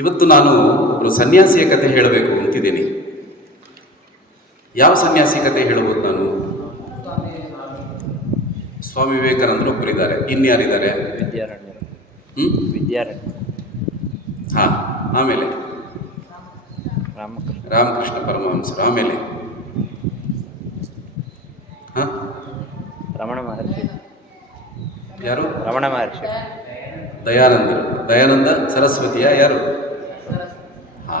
ಇವತ್ತು ನಾನು ಒಬ್ಬರು ಸನ್ಯಾಸಿಯ ಕತೆ ಹೇಳಬೇಕು ಅಂತಿದ್ದೀನಿ. ಯಾವ ಸನ್ಯಾಸಿ ಕತೆ ಹೇಳಬಹುದು ನಾನು? ಸ್ವಾಮಿ ವಿವೇಕಾನಂದರು ಒಬ್ಬರಿದ್ದಾರೆ. ಇನ್ಯಾರಿದ್ದಾರೆ? ವಿದ್ಯಾರಣ್ಯ. ಹಾ, ಆಮೇಲೆ ರಾಮಕೃಷ್ಣ. ರಾಮಕೃಷ್ಣ ಪರಮಹಂಸರು. ಆಮೇಲೆ ರಮಣ ಮಹರ್ಷಿ. ಯಾರು? ರಮಣ ಮಹರ್ಷಿ. ದಯಾನಂದ ಸರಸ್ವತಿಯ ಯಾರು? ಹಾ,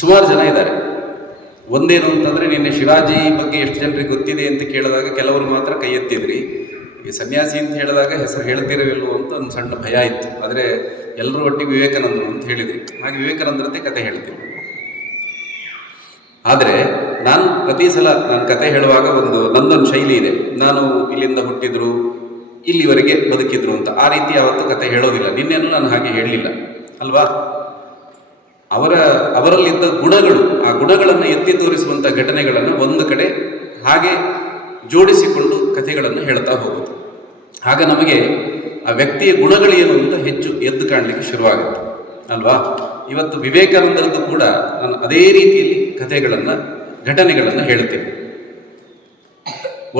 ಸುಮಾರು ಜನ ಇದ್ದಾರೆ. ಒಂದೇನು ಅಂತಂದರೆ, ನಿನ್ನೆ ಶಿವಾಜಿ ಬಗ್ಗೆ ಎಷ್ಟು ಜನರಿಗೆ ಗೊತ್ತಿದೆ ಅಂತ ಕೇಳಿದಾಗ ಕೆಲವರು ಮಾತ್ರ ಕೈ ಎತ್ತಿದ್ರಿ. ಈ ಸನ್ಯಾಸಿ ಅಂತ ಹೇಳಿದಾಗ ಹೆಸರು ಹೇಳ್ತಿರವಿಲ್ವೋ ಅಂತ ಒಂದು ಸಣ್ಣ ಭಯ ಇತ್ತು. ಆದರೆ ಎಲ್ಲರೂ ಒಟ್ಟಿಗೆ ವಿವೇಕಾನಂದರು ಅಂತ ಹೇಳಿದ್ರಿ. ಹಾಗೆ ವಿವೇಕಾನಂದರದ್ದೇ ಕತೆ ಹೇಳ್ತೀನಿ. ಆದರೆ ನಾನು ಪ್ರತಿ ಸಲ ನಾನು ಕತೆ ಹೇಳುವಾಗ ನನ್ನೊಂದು ಶೈಲಿ ಇದೆ. ನಾನು ಇಲ್ಲಿಂದ ಹುಟ್ಟಿದ್ರು, ಇಲ್ಲಿವರೆಗೆ ಬದುಕಿದ್ರು ಅಂತ ಆ ರೀತಿ ಯಾವತ್ತೂ ಕತೆ ಹೇಳೋದಿಲ್ಲ. ನಿನ್ನೆನೂ ನಾನು ಹಾಗೆ ಹೇಳಲಿಲ್ಲ ಅಲ್ವಾ? ಅವರಲ್ಲಿದ್ದ ಗುಣಗಳು, ಆ ಗುಣಗಳನ್ನು ಎತ್ತಿ ತೋರಿಸುವಂಥ ಘಟನೆಗಳನ್ನು ಒಂದು ಕಡೆ ಹಾಗೆ ಜೋಡಿಸಿಕೊಂಡು ಕಥೆಗಳನ್ನು ಹೇಳ್ತಾ ಹೋಗುದು. ಆಗ ನಮಗೆ ಆ ವ್ಯಕ್ತಿಯ ಗುಣಗಳೇನು ಅಂತ ಹೆಚ್ಚು ಎದ್ದು ಕಾಣಲಿಕ್ಕೆ ಶುರುವಾಗುತ್ತೆ ಅಲ್ವಾ? ಇವತ್ತು ವಿವೇಕಾನಂದರದ್ದು ಕೂಡ ನಾನು ಅದೇ ರೀತಿಯಲ್ಲಿ ಘಟನೆಗಳನ್ನು ಹೇಳ್ತೇನೆ.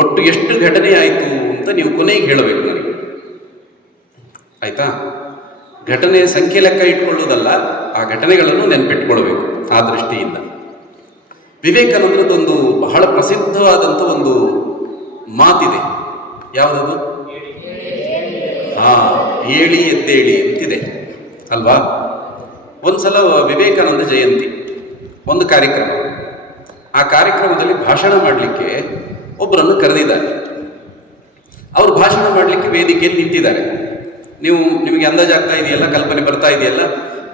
ಒಟ್ಟು ಎಷ್ಟು ಘಟನೆ ಆಯಿತು ಅಂತ ನೀವು ಕೊನೆಗೆ ಹೇಳಬೇಕು ನನಗೆ, ಆಯ್ತಾ? ಘಟನೆಯ ಸಂಖ್ಯೆ ಲೆಕ್ಕ ಇಟ್ಕೊಳ್ಳೋದಲ್ಲ, ಆ ಘಟನೆಗಳನ್ನು ನೆನಪಿಟ್ಕೊಳ್ಬೇಕು. ಆ ದೃಷ್ಟಿಯಿಂದ ವಿವೇಕಾನಂದರದ್ದೊಂದು ಬಹಳ ಪ್ರಸಿದ್ಧವಾದಂಥ ಒಂದು ಮಾತಿದೆ. ಯಾವುದದು? ಏಳಿ ಎದ್ದೇಳಿ ಅಂತಿದೆ ಅಲ್ವಾ? ಒಂದ್ಸಲ ವಿವೇಕಾನಂದ ಜಯಂತಿ ಒಂದು ಕಾರ್ಯಕ್ರಮ. ಆ ಕಾರ್ಯಕ್ರಮದಲ್ಲಿ ಭಾಷಣ ಮಾಡಲಿಕ್ಕೆ ಒಬ್ಬರನ್ನು ಕರೆದಿದ್ದಾರೆ. ಅವರು ಭಾಷಣ ಮಾಡಲಿಕ್ಕೆ ವೇದಿಕೆಯಲ್ಲಿ ನಿಂತಿದ್ದಾರೆ. ನಿಮಗೆ ಅಂದಾಜಾಗ್ತಾ ಇದೆಯಲ್ಲ, ಕಲ್ಪನೆ ಬರ್ತಾ ಇದೆಯಲ್ಲ?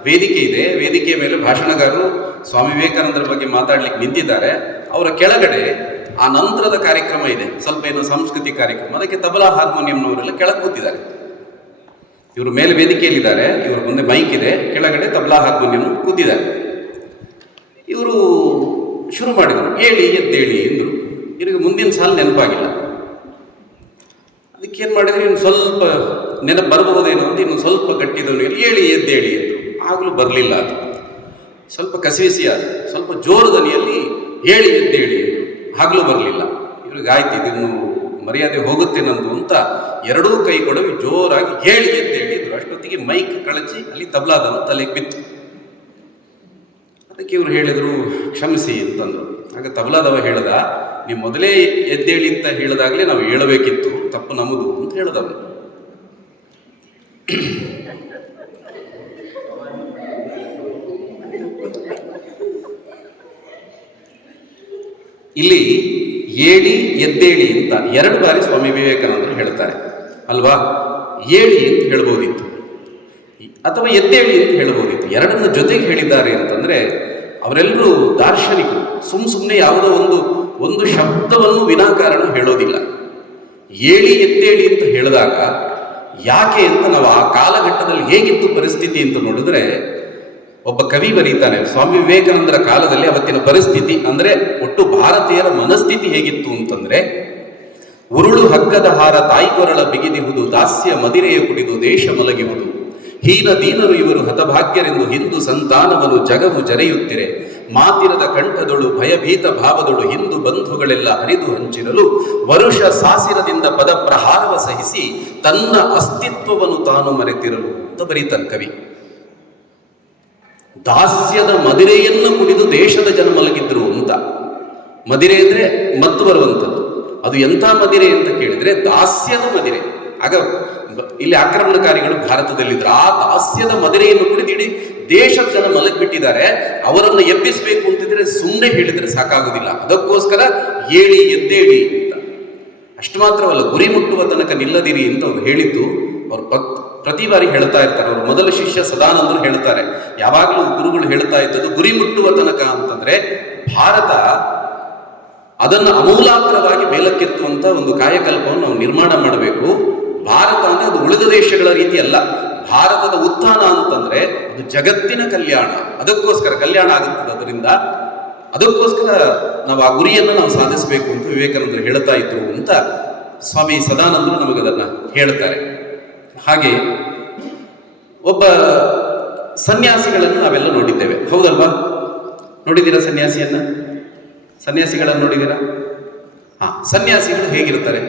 ವೇದಿಕೆ ಇದೆ, ವೇದಿಕೆಯ ಮೇಲೆ ಭಾಷಣಗಾರರು ಸ್ವಾಮಿ ವಿವೇಕಾನಂದರ ಬಗ್ಗೆ ಮಾತಾಡ್ಲಿಕ್ಕೆ ನಿಂತಿದ್ದಾರೆ. ಅವರ ಕೆಳಗಡೆ ಆ ನಂತರದ ಕಾರ್ಯಕ್ರಮ ಇದೆ, ಸ್ವಲ್ಪ ಏನೋ ಸಾಂಸ್ಕೃತಿಕ ಕಾರ್ಯಕ್ರಮ. ಅದಕ್ಕೆ ತಬಲಾ ಹಾರ್ಮೋನಿಯಂನವರೆಲ್ಲ ಕೆಳಗೆ ಕೂತಿದ್ದಾರೆ. ಇವರು ಮೇಲೆ ವೇದಿಕೆಯಲ್ಲಿದ್ದಾರೆ, ಇವ್ರ ಮುಂದೆ ಮೈಕ್ ಇದೆ, ಕೆಳಗಡೆ ತಬಲಾ ಹಾರ್ಮೋನಿಯಂ ಕೂತಿದ್ದಾರೆ. ಇವರು ಶುರು ಮಾಡಿದರು, ಏಳಿ ಎದ್ದೇಳಿ ಎಂದರು. ಇವ್ರಿಗೆ ಮುಂದಿನ ಸಾಲು ನೆನಪಾಗಿಲ್ಲ. ಅದಕ್ಕೇನು ಮಾಡಿದ್ರೆ, ಇನ್ನು ಸ್ವಲ್ಪ ನೆನಪು ಬರಬಹುದೇನೋ ಅಂತ ಇನ್ನು ಸ್ವಲ್ಪ ಗಟ್ಟಿದವನಿಗೆ ಏಳಿ ಎದ್ದೇಳಿ ಎಂದರು. ಆಗಲೂ ಬರಲಿಲ್ಲ. ಅದು ಸ್ವಲ್ಪ ಕಸಿವಿಸಿ ಆದ, ಸ್ವಲ್ಪ ಜೋರು ದನಿಯಲ್ಲಿ ಏಳಿ ಎದ್ದೇಳಿ ಎಂದರು. ಆಗಲೂ ಬರಲಿಲ್ಲ. ಇವ್ರಿಗೆ ಆಯ್ತು, ಇದನ್ನು ಮರ್ಯಾದೆ ಹೋಗುತ್ತೆ ನಂದು ಅಂತ ಎರಡೂ ಕೈ ಕೊಡವಿ ಜೋರಾಗಿ ಏಳಿ ಎದ್ದೇಳಿ ಇದ್ರು. ಅಷ್ಟೊತ್ತಿಗೆ ಮೈಕ್ ಕಳಚಿ ಅಲ್ಲಿ ತಬಲಾದನು ತಲೆಗೆ ಬಿತ್ತು. ಅದಕ್ಕೆ ಇವರು ಹೇಳಿದರು, ಕ್ಷಮಿಸಿ ಅಂತಂದರು. ಆಗ ತಬಲಾದವ ಹೇಳ್ದ, ನೀವು ಮೊದಲೇ ಎದ್ದೇಳಿ ಅಂತ ಹೇಳಿದಾಗಲೇ ನಾವು ಹೇಳಬೇಕಿತ್ತು, ತಪ್ಪು ನಮ್ಮದು ಅಂತ ಹೇಳ್ದವನು. ಇಲ್ಲಿ ಏಳಿ ಎದ್ದೇಳಿ ಅಂತ ಎರಡು ಬಾರಿ ಸ್ವಾಮಿ ವಿವೇಕಾನಂದರು ಹೇಳ್ತಾರೆ ಅಲ್ವಾ? ಏಳಿ ಅಂತ ಹೇಳ್ಬೋದಿತ್ತು, ಅಥವಾ ಎದ್ದೇಳಿ ಅಂತ ಹೇಳ್ಬೋದಿತ್ತು. ಎರಡನ್ನ ಜೊತೆಗೆ ಹೇಳಿದ್ದಾರೆ ಅಂತಂದ್ರೆ ಅವರೆಲ್ಲರೂ ದಾರ್ಶನಿಕರು. ಸುಮ್ಮನೆ ಯಾವುದೋ ಒಂದು ಶಬ್ದವನ್ನು ವಿನಾಕಾರಣ ಹೇಳೋದಿಲ್ಲ. ಏಳಿ ಎದ್ದೇಳಿ ಅಂತ ಹೇಳಿದಾಗ ಯಾಕೆ ಅಂತ ನಾವು ಆ ಕಾಲಘಟ್ಟದಲ್ಲಿ ಹೇಗಿತ್ತು ಪರಿಸ್ಥಿತಿ ಅಂತ ನೋಡಿದ್ರೆ, ಒಬ್ಬ ಕವಿ ಬರೀತಾನೆ, ಸ್ವಾಮಿ ವಿವೇಕಾನಂದರ ಕಾಲದಲ್ಲಿ ಅವತ್ತಿನ ಪರಿಸ್ಥಿತಿ ಅಂದ್ರೆ ಒಟ್ಟು ಭಾರತೀಯರ ಮನಸ್ಥಿತಿ ಹೇಗಿತ್ತು ಅಂತಂದ್ರೆ, ಉರುಳು ಹಗ್ಗದ ಹಾರ ತಾಯಿಕೊರಳ ಬಿಗಿದಿಹುದು, ದಾಸ್ಯ ಮದಿರೆಯ ಕುಡಿದು ದೇಶ ಮಲಗಿಹುದು, ಹೀನ ದೀನರು ಇವರು ಹತಭಾಗ್ಯರೆಂದು ಹಿಂದೂ ಸಂತಾನವನ್ನು ಜಗವು ಜರೆಯುತ್ತಿರೆ, ಮಾತಿರದ ಕಂಠದೊಳು ಭಯಭೀತ ಭಾವದೊಳು ಹಿಂದೂ ಬಂಧುಗಳೆಲ್ಲ ಹರಿದು ಹಂಚಿರಲು, ವರುಷ ಸಾಸಿರದಿಂದ ಪದ ಪ್ರಹಾರವ ಸಹಿಸಿ ತನ್ನ ಅಸ್ತಿತ್ವವನ್ನು ತಾನು ಮರೆತಿರಲು ಅಂತ ಬರೀತಾನೆ ಕವಿ. ದಾಸ್ಯದ ಮದಿರೆಯನ್ನು ಕುಡಿದು ದೇಶದ ಜನ ಮಲಗಿದ್ರು ಅಂತ. ಮದಿರೆ ಅಂದ್ರೆ ಮತ್ತು ಬರುವಂಥದ್ದು. ಅದು ಎಂಥ ಮದಿರೆ ಅಂತ ಕೇಳಿದ್ರೆ ದಾಸ್ಯದ ಮದಿರೆ. ಆಗ ಇಲ್ಲಿ ಆಕ್ರಮಣಕಾರಿಗಳು ಭಾರತದಲ್ಲಿದ್ರು. ಆ ದಾಸ್ಯದ ಮದಿರೆಯನ್ನು ಕುಡಿದು ಇಡೀ ದೇಶದ ಜನ ಮಲಗಿಬಿಟ್ಟಿದ್ದಾರೆ. ಅವರನ್ನು ಎಬ್ಬಿಸಬೇಕು ಅಂತಿದ್ರೆ ಸುಮ್ಮನೆ ಹೇಳಿದ್ರೆ ಸಾಕಾಗುದಿಲ್ಲ. ಅದಕ್ಕೋಸ್ಕರ ಏಳಿ ಎದ್ದೇಳಿ ಅಂತ. ಅಷ್ಟು ಮಾತ್ರವಲ್ಲ, ಗುರಿ ಮುಟ್ಟುವ ತನಕ ನಿಲ್ಲದಿರಿ ಅಂತ ಅವ್ರು ಹೇಳಿದ್ದು ಅವ್ರು ಪ್ರತಿ ಬಾರಿ ಹೇಳ್ತಾ ಇರ್ತಾರೆ. ಅವರು ಮೊದಲ ಶಿಷ್ಯ ಸದಾನಂದರು ಹೇಳ್ತಾರೆ, ಯಾವಾಗಲೂ ಗುರುಗಳು ಹೇಳ್ತಾ ಇದ್ದದ್ದು ಗುರಿ ಮುಟ್ಟುವ ತನಕ ಅಂತಂದ್ರೆ ಭಾರತ ಅದನ್ನು ಅಮೂಲಾಗ್ರವಾಗಿ ಮೇಲಕ್ಕೆತ್ತುವಂತ ಒಂದು ಕಾಯಕಲ್ಪವನ್ನು ನಾವು ನಿರ್ಮಾಣ ಮಾಡಬೇಕು. ಭಾರತ ಅಂದ್ರೆ ಅದು ಉಳಿದ ದೇಶಗಳ ರೀತಿ ಅಲ್ಲ. ಭಾರತದ ಉತ್ಥಾನ ಅಂತಂದ್ರೆ ಅದು ಜಗತ್ತಿನ ಕಲ್ಯಾಣ. ಅದಕ್ಕೋಸ್ಕರ ಕಲ್ಯಾಣ ಆಗುತ್ತದೆ. ಅದಕ್ಕೋಸ್ಕರ ನಾವು ಆ ಗುರಿಯನ್ನು ನಾವು ಸಾಧಿಸಬೇಕು ಅಂತ ವಿವೇಕಾನಂದರು ಹೇಳ್ತಾ ಇದ್ರು ಅಂತ ಸ್ವಾಮಿ ಸದಾನಂದರು ನಮಗದನ್ನ ಹೇಳ್ತಾರೆ. ಹಾಗೆ ಒಬ್ಬ ಸನ್ಯಾಸಿಗಳನ್ನು ನಾವೆಲ್ಲ ನೋಡಿದ್ದೇವೆ, ಹೌದಲ್ವಾ? ನೋಡಿದ್ದೀರಾ ಸನ್ಯಾಸಿಗಳನ್ನು ನೋಡಿದ್ದೀರಾ? ಸನ್ಯಾಸಿಗಳು ಹೇಗಿರ್ತಾರೆ?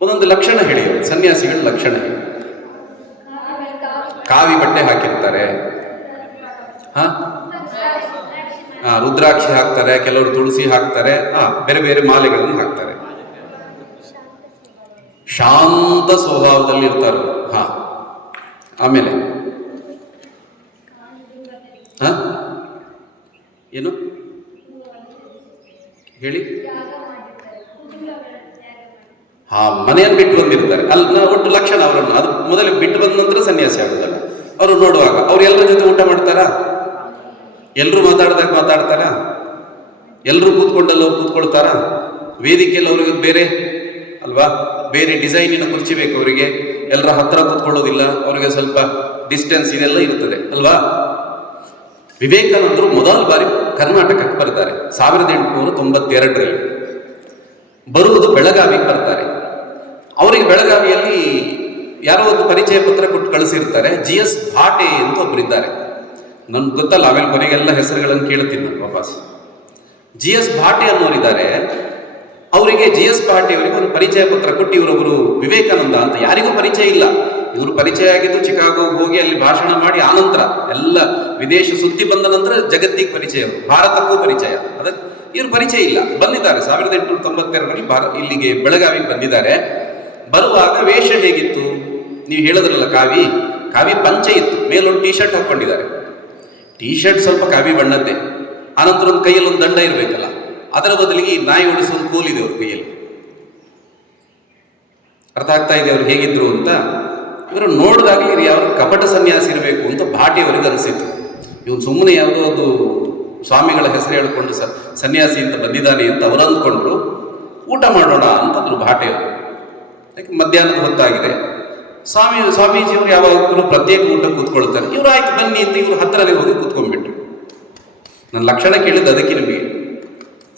ಒಂದೊಂದು ಲಕ್ಷಣ ಹೇಳಿ, ಸನ್ಯಾಸಿಗಳ ಲಕ್ಷಣ ಹೇಳಿ. ಕಾವಿ ಬಟ್ಟೆ ಹಾಕಿರ್ತಾರೆ, ರುದ್ರಾಕ್ಷಿ ಹಾಕ್ತಾರೆ, ಕೆಲವರು ತುಳಸಿ ಹಾಕ್ತಾರೆ, ಬೇರೆ ಬೇರೆ ಮಾಲೆಗಳನ್ನು ಹಾಕ್ತಾರೆ, ಶಾಂತ ಸ್ವಭಾವದಲ್ಲಿ ಇರ್ತಾರೆ. ಆಮೇಲೆ ಏನು ಹೇಳಿ? ಮನೆಯನ್ನು ಬಿಟ್ಟು ಬಂದಿರ್ತಾರೆ. ಅಲ್ಲಿ ಒಟ್ಟು ಲಕ್ಷಣ ಅವರನ್ನು, ಅದು ಮೊದಲೇ ಬಿಟ್ಟು ಬಂದ ನಂತರ ಸನ್ಯಾಸಿ ಆಗುದಲ್ಲ. ಅವರು ನೋಡುವಾಗ ಅವ್ರು ಎಲ್ಲರ ಜೊತೆ ಊಟ ಮಾಡ್ತಾರಾ? ಎಲ್ಲರೂ ಮಾತಾಡ್ತಾರಾ? ಎಲ್ಲರೂ ಕೂತ್ಕೊಳ್ತಾರಾ? ವೇದಿಕೆಯಲ್ಲಿ ಅವ್ರಿಗೆ ಬೇರೆ ಅಲ್ವಾ, ಬೇರೆ ಡಿಸೈನಿನ ಕುರ್ಚಿ ಬೇಕು ಅವರಿಗೆ, ಎಲ್ಲರ ಹತ್ರ ಕೂತ್ಕೊಳ್ಳೋದಿಲ್ಲ, ಅವರಿಗೆ ಸ್ವಲ್ಪ ಡಿಸ್ಟೆನ್ಸ್ ಇದೆಲ್ಲ ಇರುತ್ತದೆ ಅಲ್ವಾ? ವಿವೇಕಾನಂದರು ಮೊದಲ ಬಾರಿ ಕರ್ನಾಟಕಕ್ಕೆ ಬರ್ತಾರೆ 1892ರಲ್ಲಿ. ಬರುವುದು ಬೆಳಗಾವಿಗೆ ಬರ್ತಾರೆ. ಅವರಿಗೆ ಬೆಳಗಾವಿಯಲ್ಲಿ ಯಾರೋ ಒಂದು ಪರಿಚಯ ಪತ್ರ ಕೊಟ್ಟು ಕಳಿಸಿರ್ತಾರೆ. GS ಭಾಟೆ ಅಂತ ಒಬ್ಬರಿದ್ದಾರೆ, ನನ್ಗೆ ಗೊತ್ತಲ್ಲ, ಆಮೇಲೆ ಕೊನೆಗೆಲ್ಲ ಹೆಸರುಗಳನ್ನು ಕೇಳ್ತೀನಿ ನಾನು ವಾಪಸ್. GS ಭಾಟೆ ಅನ್ನೋರಿದ್ದಾರೆ. ಅವರಿಗೆ GS ಭಾಟೆ ಅವರಿಗೆ ಒಂದು ಪರಿಚಯ ಪತ್ರ ಕೊಟ್ಟು ಇವರೊಬ್ಬರು ವಿವೇಕಾನಂದ ಅಂತ ಯಾರಿಗೂ ಪರಿಚಯ ಇಲ್ಲ. ಇವರು ಪರಿಚಯ ಆಗಿದ್ದು ಚಿಕಾಗೋಗೆ ಹೋಗಿ ಅಲ್ಲಿ ಭಾಷಣ ಮಾಡಿ ಆನಂತರ ಎಲ್ಲ ವಿದೇಶ ಸುದ್ದಿ ಬಂದ ನಂತರ ಜಗತ್ತಿಗೆ ಪರಿಚಯ, ಭಾರತಕ್ಕೂ ಪರಿಚಯ. ಅದಕ್ಕೆ ಇವರು ಪರಿಚಯ ಇಲ್ಲ. ಬಂದಿದ್ದಾರೆ 1892ರಲ್ಲಿ ಇಲ್ಲಿಗೆ ಬೆಳಗಾವಿಗೆ ಬಂದಿದ್ದಾರೆ. ಬರುವಾಗ ವೇಷ ಹೇಗಿತ್ತು? ನೀವು ಹೇಳಿದ್ರಲ್ಲ, ಕಾವಿ ಪಂಚೆ ಇತ್ತು, ಮೇಲೊಂದು ಟೀ ಶರ್ಟ್ ಹಾಕೊಂಡಿದ್ದಾರೆ. ಟೀ ಶರ್ಟ್ ಸ್ವಲ್ಪ ಕಾವಿ ಬಣ್ಣದ್ದೇ. ಆನಂತರ ಒಂದು ಕೈಯಲ್ಲಿ ಒಂದು ದಂಡ ಇರಬೇಕಲ್ಲ, ಅದರ ಬದಲಿಗೆ ನಾಯಿ ಓಡಿಸೋ ಒಂದು ಕೋಲಿದೆ ಅವ್ರ ಕೈಯಲ್ಲಿ. ಅರ್ಥ ಆಗ್ತಾ ಇದೆ ಅವ್ರು ಹೇಗಿದ್ರು ಅಂತ. ಇವರು ನೋಡಿದಾಗಲಿ ಇವ್ರು ಯಾವ ಕಪಟ ಸನ್ಯಾಸಿ ಇರಬೇಕು ಅಂತ ಭಾಟಿ ಅವರಿಗೆ ಅನಿಸಿತ್ತು. ಇವನು ಸುಮ್ಮನೆ ಯಾವುದೋ ಒಂದು ಸ್ವಾಮಿಗಳ ಹೆಸರು ಹೇಳಿಕೊಂಡು ಸನ್ಯಾಸಿ ಅಂತ ಬಂದಿದ್ದಾನೆ ಅಂತ ಅವರು ಅಂದ್ಕೊಂಡ್ರು. ಊಟ ಮಾಡೋಣ ಅಂತಂದ್ರು ಭಾಟೆಯವರು. ಯಾಕೆ ಮಧ್ಯಾಹ್ನದ ಹೊತ್ತಾಗಿದೆ. ಸ್ವಾಮೀಜಿಯವರು ಯಾವಾಗಲೂ ಪ್ರತ್ಯೇಕ ಊಟ ಕೂತ್ಕೊಳ್ತಾರೆ. ಇವರು ಆಯ್ತು ಬನ್ನಿ ಅಂತ ಇವರು ಹತ್ತಿರನೇ ಹೋಗಿ ಕೂತ್ಕೊಂಡ್ಬಿಟ್ರು. ನನ್ನ ಲಕ್ಷಣ ಕೇಳಿದ್ದು ಅದಕ್ಕೆ, ನಿಮಗೆ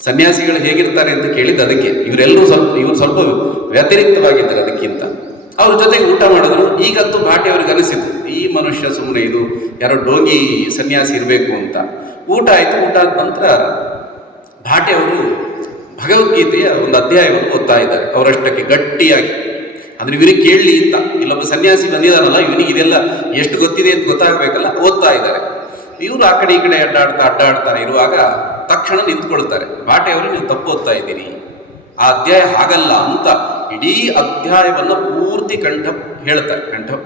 ಸನ್ಯಾಸಿಗಳು ಹೇಗಿರ್ತಾರೆ ಅಂತ ಕೇಳಿದ್ದು ಅದಕ್ಕೆ. ಇವರು ಸ್ವಲ್ಪ ವ್ಯತಿರಿಕ್ತವಾಗಿದ್ದಾರೆ ಅದಕ್ಕಿಂತ. ಅವ್ರ ಜೊತೆಗೆ ಊಟ ಮಾಡಿದ್ರು. ಈಗಂತೂ ಭಾಟಿ ಅವ್ರಿಗೆ ಅನಿಸಿತು, ಈ ಮನುಷ್ಯ ಸುಮ್ಮನೆ ಇದು ಯಾರೋ ಡೋಗಿ ಸನ್ಯಾಸಿ ಇರಬೇಕು ಅಂತ. ಊಟ ಆಯಿತು. ಊಟ ಆದ ನಂತರ ಭಾಟಿ ಅವರು ಭಗವದ್ಗೀತೆಯ ಒಂದು ಅಧ್ಯಾಯವನ್ನು ಓದ್ತಾ ಇದ್ದಾರೆ ಅವರಷ್ಟಕ್ಕೆ ಗಟ್ಟಿಯಾಗಿ. ಅಂದ್ರೆ ಇವರಿಗೆ ಕೇಳಲಿ ಅಂತ, ಇಲ್ಲೊಬ್ಬ ಸನ್ಯಾಸಿ ಬಂದಿದ್ದಾನಲ್ಲ, ಇವನಿಗೆ ಇದೆಲ್ಲ ಎಷ್ಟು ಗೊತ್ತಿದೆ ಅಂತ ಗೊತ್ತಾಗಬೇಕಲ್ಲ, ಓದ್ತಾ ಇದ್ದಾರೆ. ಇವರು ಆ ಕಡೆ ಈ ಕಡೆ ಅಡ್ಡಾಡ್ತಾ ಇರುವಾಗ ತಕ್ಷಣ ನಿಂತ್ಕೊಳ್ತಾರೆ. ಭಾಟಿ ಅವರು, ನೀವು ತಪ್ಪು ಓದ್ತಾ ಇದ್ದೀರಿ, ಆ ಅಧ್ಯಾಯ ಹಾಗಲ್ಲ ಅಂತ ಇಡೀ ಅಧ್ಯಾಯವನ್ನು ಪೂರ್ತಿ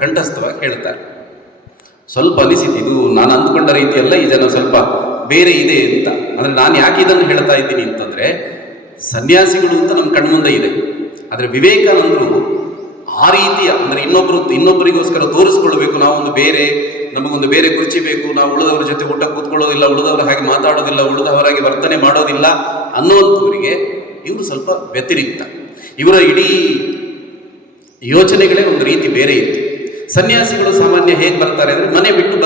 ಕಂಠಸ್ಥವಾಗಿ ಹೇಳ್ತಾರೆ. ಸ್ವಲ್ಪ ಅನಿಸಿತು, ಇದು ನಾನು ಅಂದ್ಕೊಂಡ ರೀತಿಯಲ್ಲ, ಈ ಜನ ಸ್ವಲ್ಪ ಬೇರೆ ಇದೆ ಅಂತ. ಅಂದ್ರೆ ನಾನು ಯಾಕೆ ಇದನ್ನು ಹೇಳ್ತಾ ಇದ್ದೀನಿ ಅಂತಂದ್ರೆ, ಸನ್ಯಾಸಿಗಳು ಅಂತ ನಮ್ಮ ಕಣ್ಮುಂದೆ ಇದೆ, ಆದರೆ ವಿವೇಕಾನಂದರು ಆ ರೀತಿಯ, ಅಂದ್ರೆ ಇನ್ನೊಬ್ಬರಿಗೋಸ್ಕರ ತೋರಿಸ್ಕೊಳ್ಬೇಕು, ನಮಗೊಂದು ಬೇರೆ ಕುರ್ಚಿ ಬೇಕು, ನಾವು ಉಳಿದವರ ಜೊತೆ ಊಟ ಕೂತ್ಕೊಳ್ಳೋದಿಲ್ಲ, ಉಳಿದವರ ಹಾಗೆ ಮಾತಾಡೋದಿಲ್ಲ, ಉಳಿದವರಾಗಿ ವರ್ತನೆ ಮಾಡೋದಿಲ್ಲ ಅನ್ನುವಂಥವರಿಗೆ ಇವರು ಸ್ವಲ್ಪ ವ್ಯತಿರಿಕ್ತ. ಇವರ ಇಡೀ ಯೋಚನೆಗಳೇ ಒಂದು ರೀತಿ ಬೇರೆ ಇತ್ತು. ಸನ್ಯಾಸಿಗಳು ಸಾಮಾನ್ಯ ಹೇಗೆ ಬರ್ತಾರೆ ಅಂದರೆ, ಮನೆ ಬಿಟ್ಟು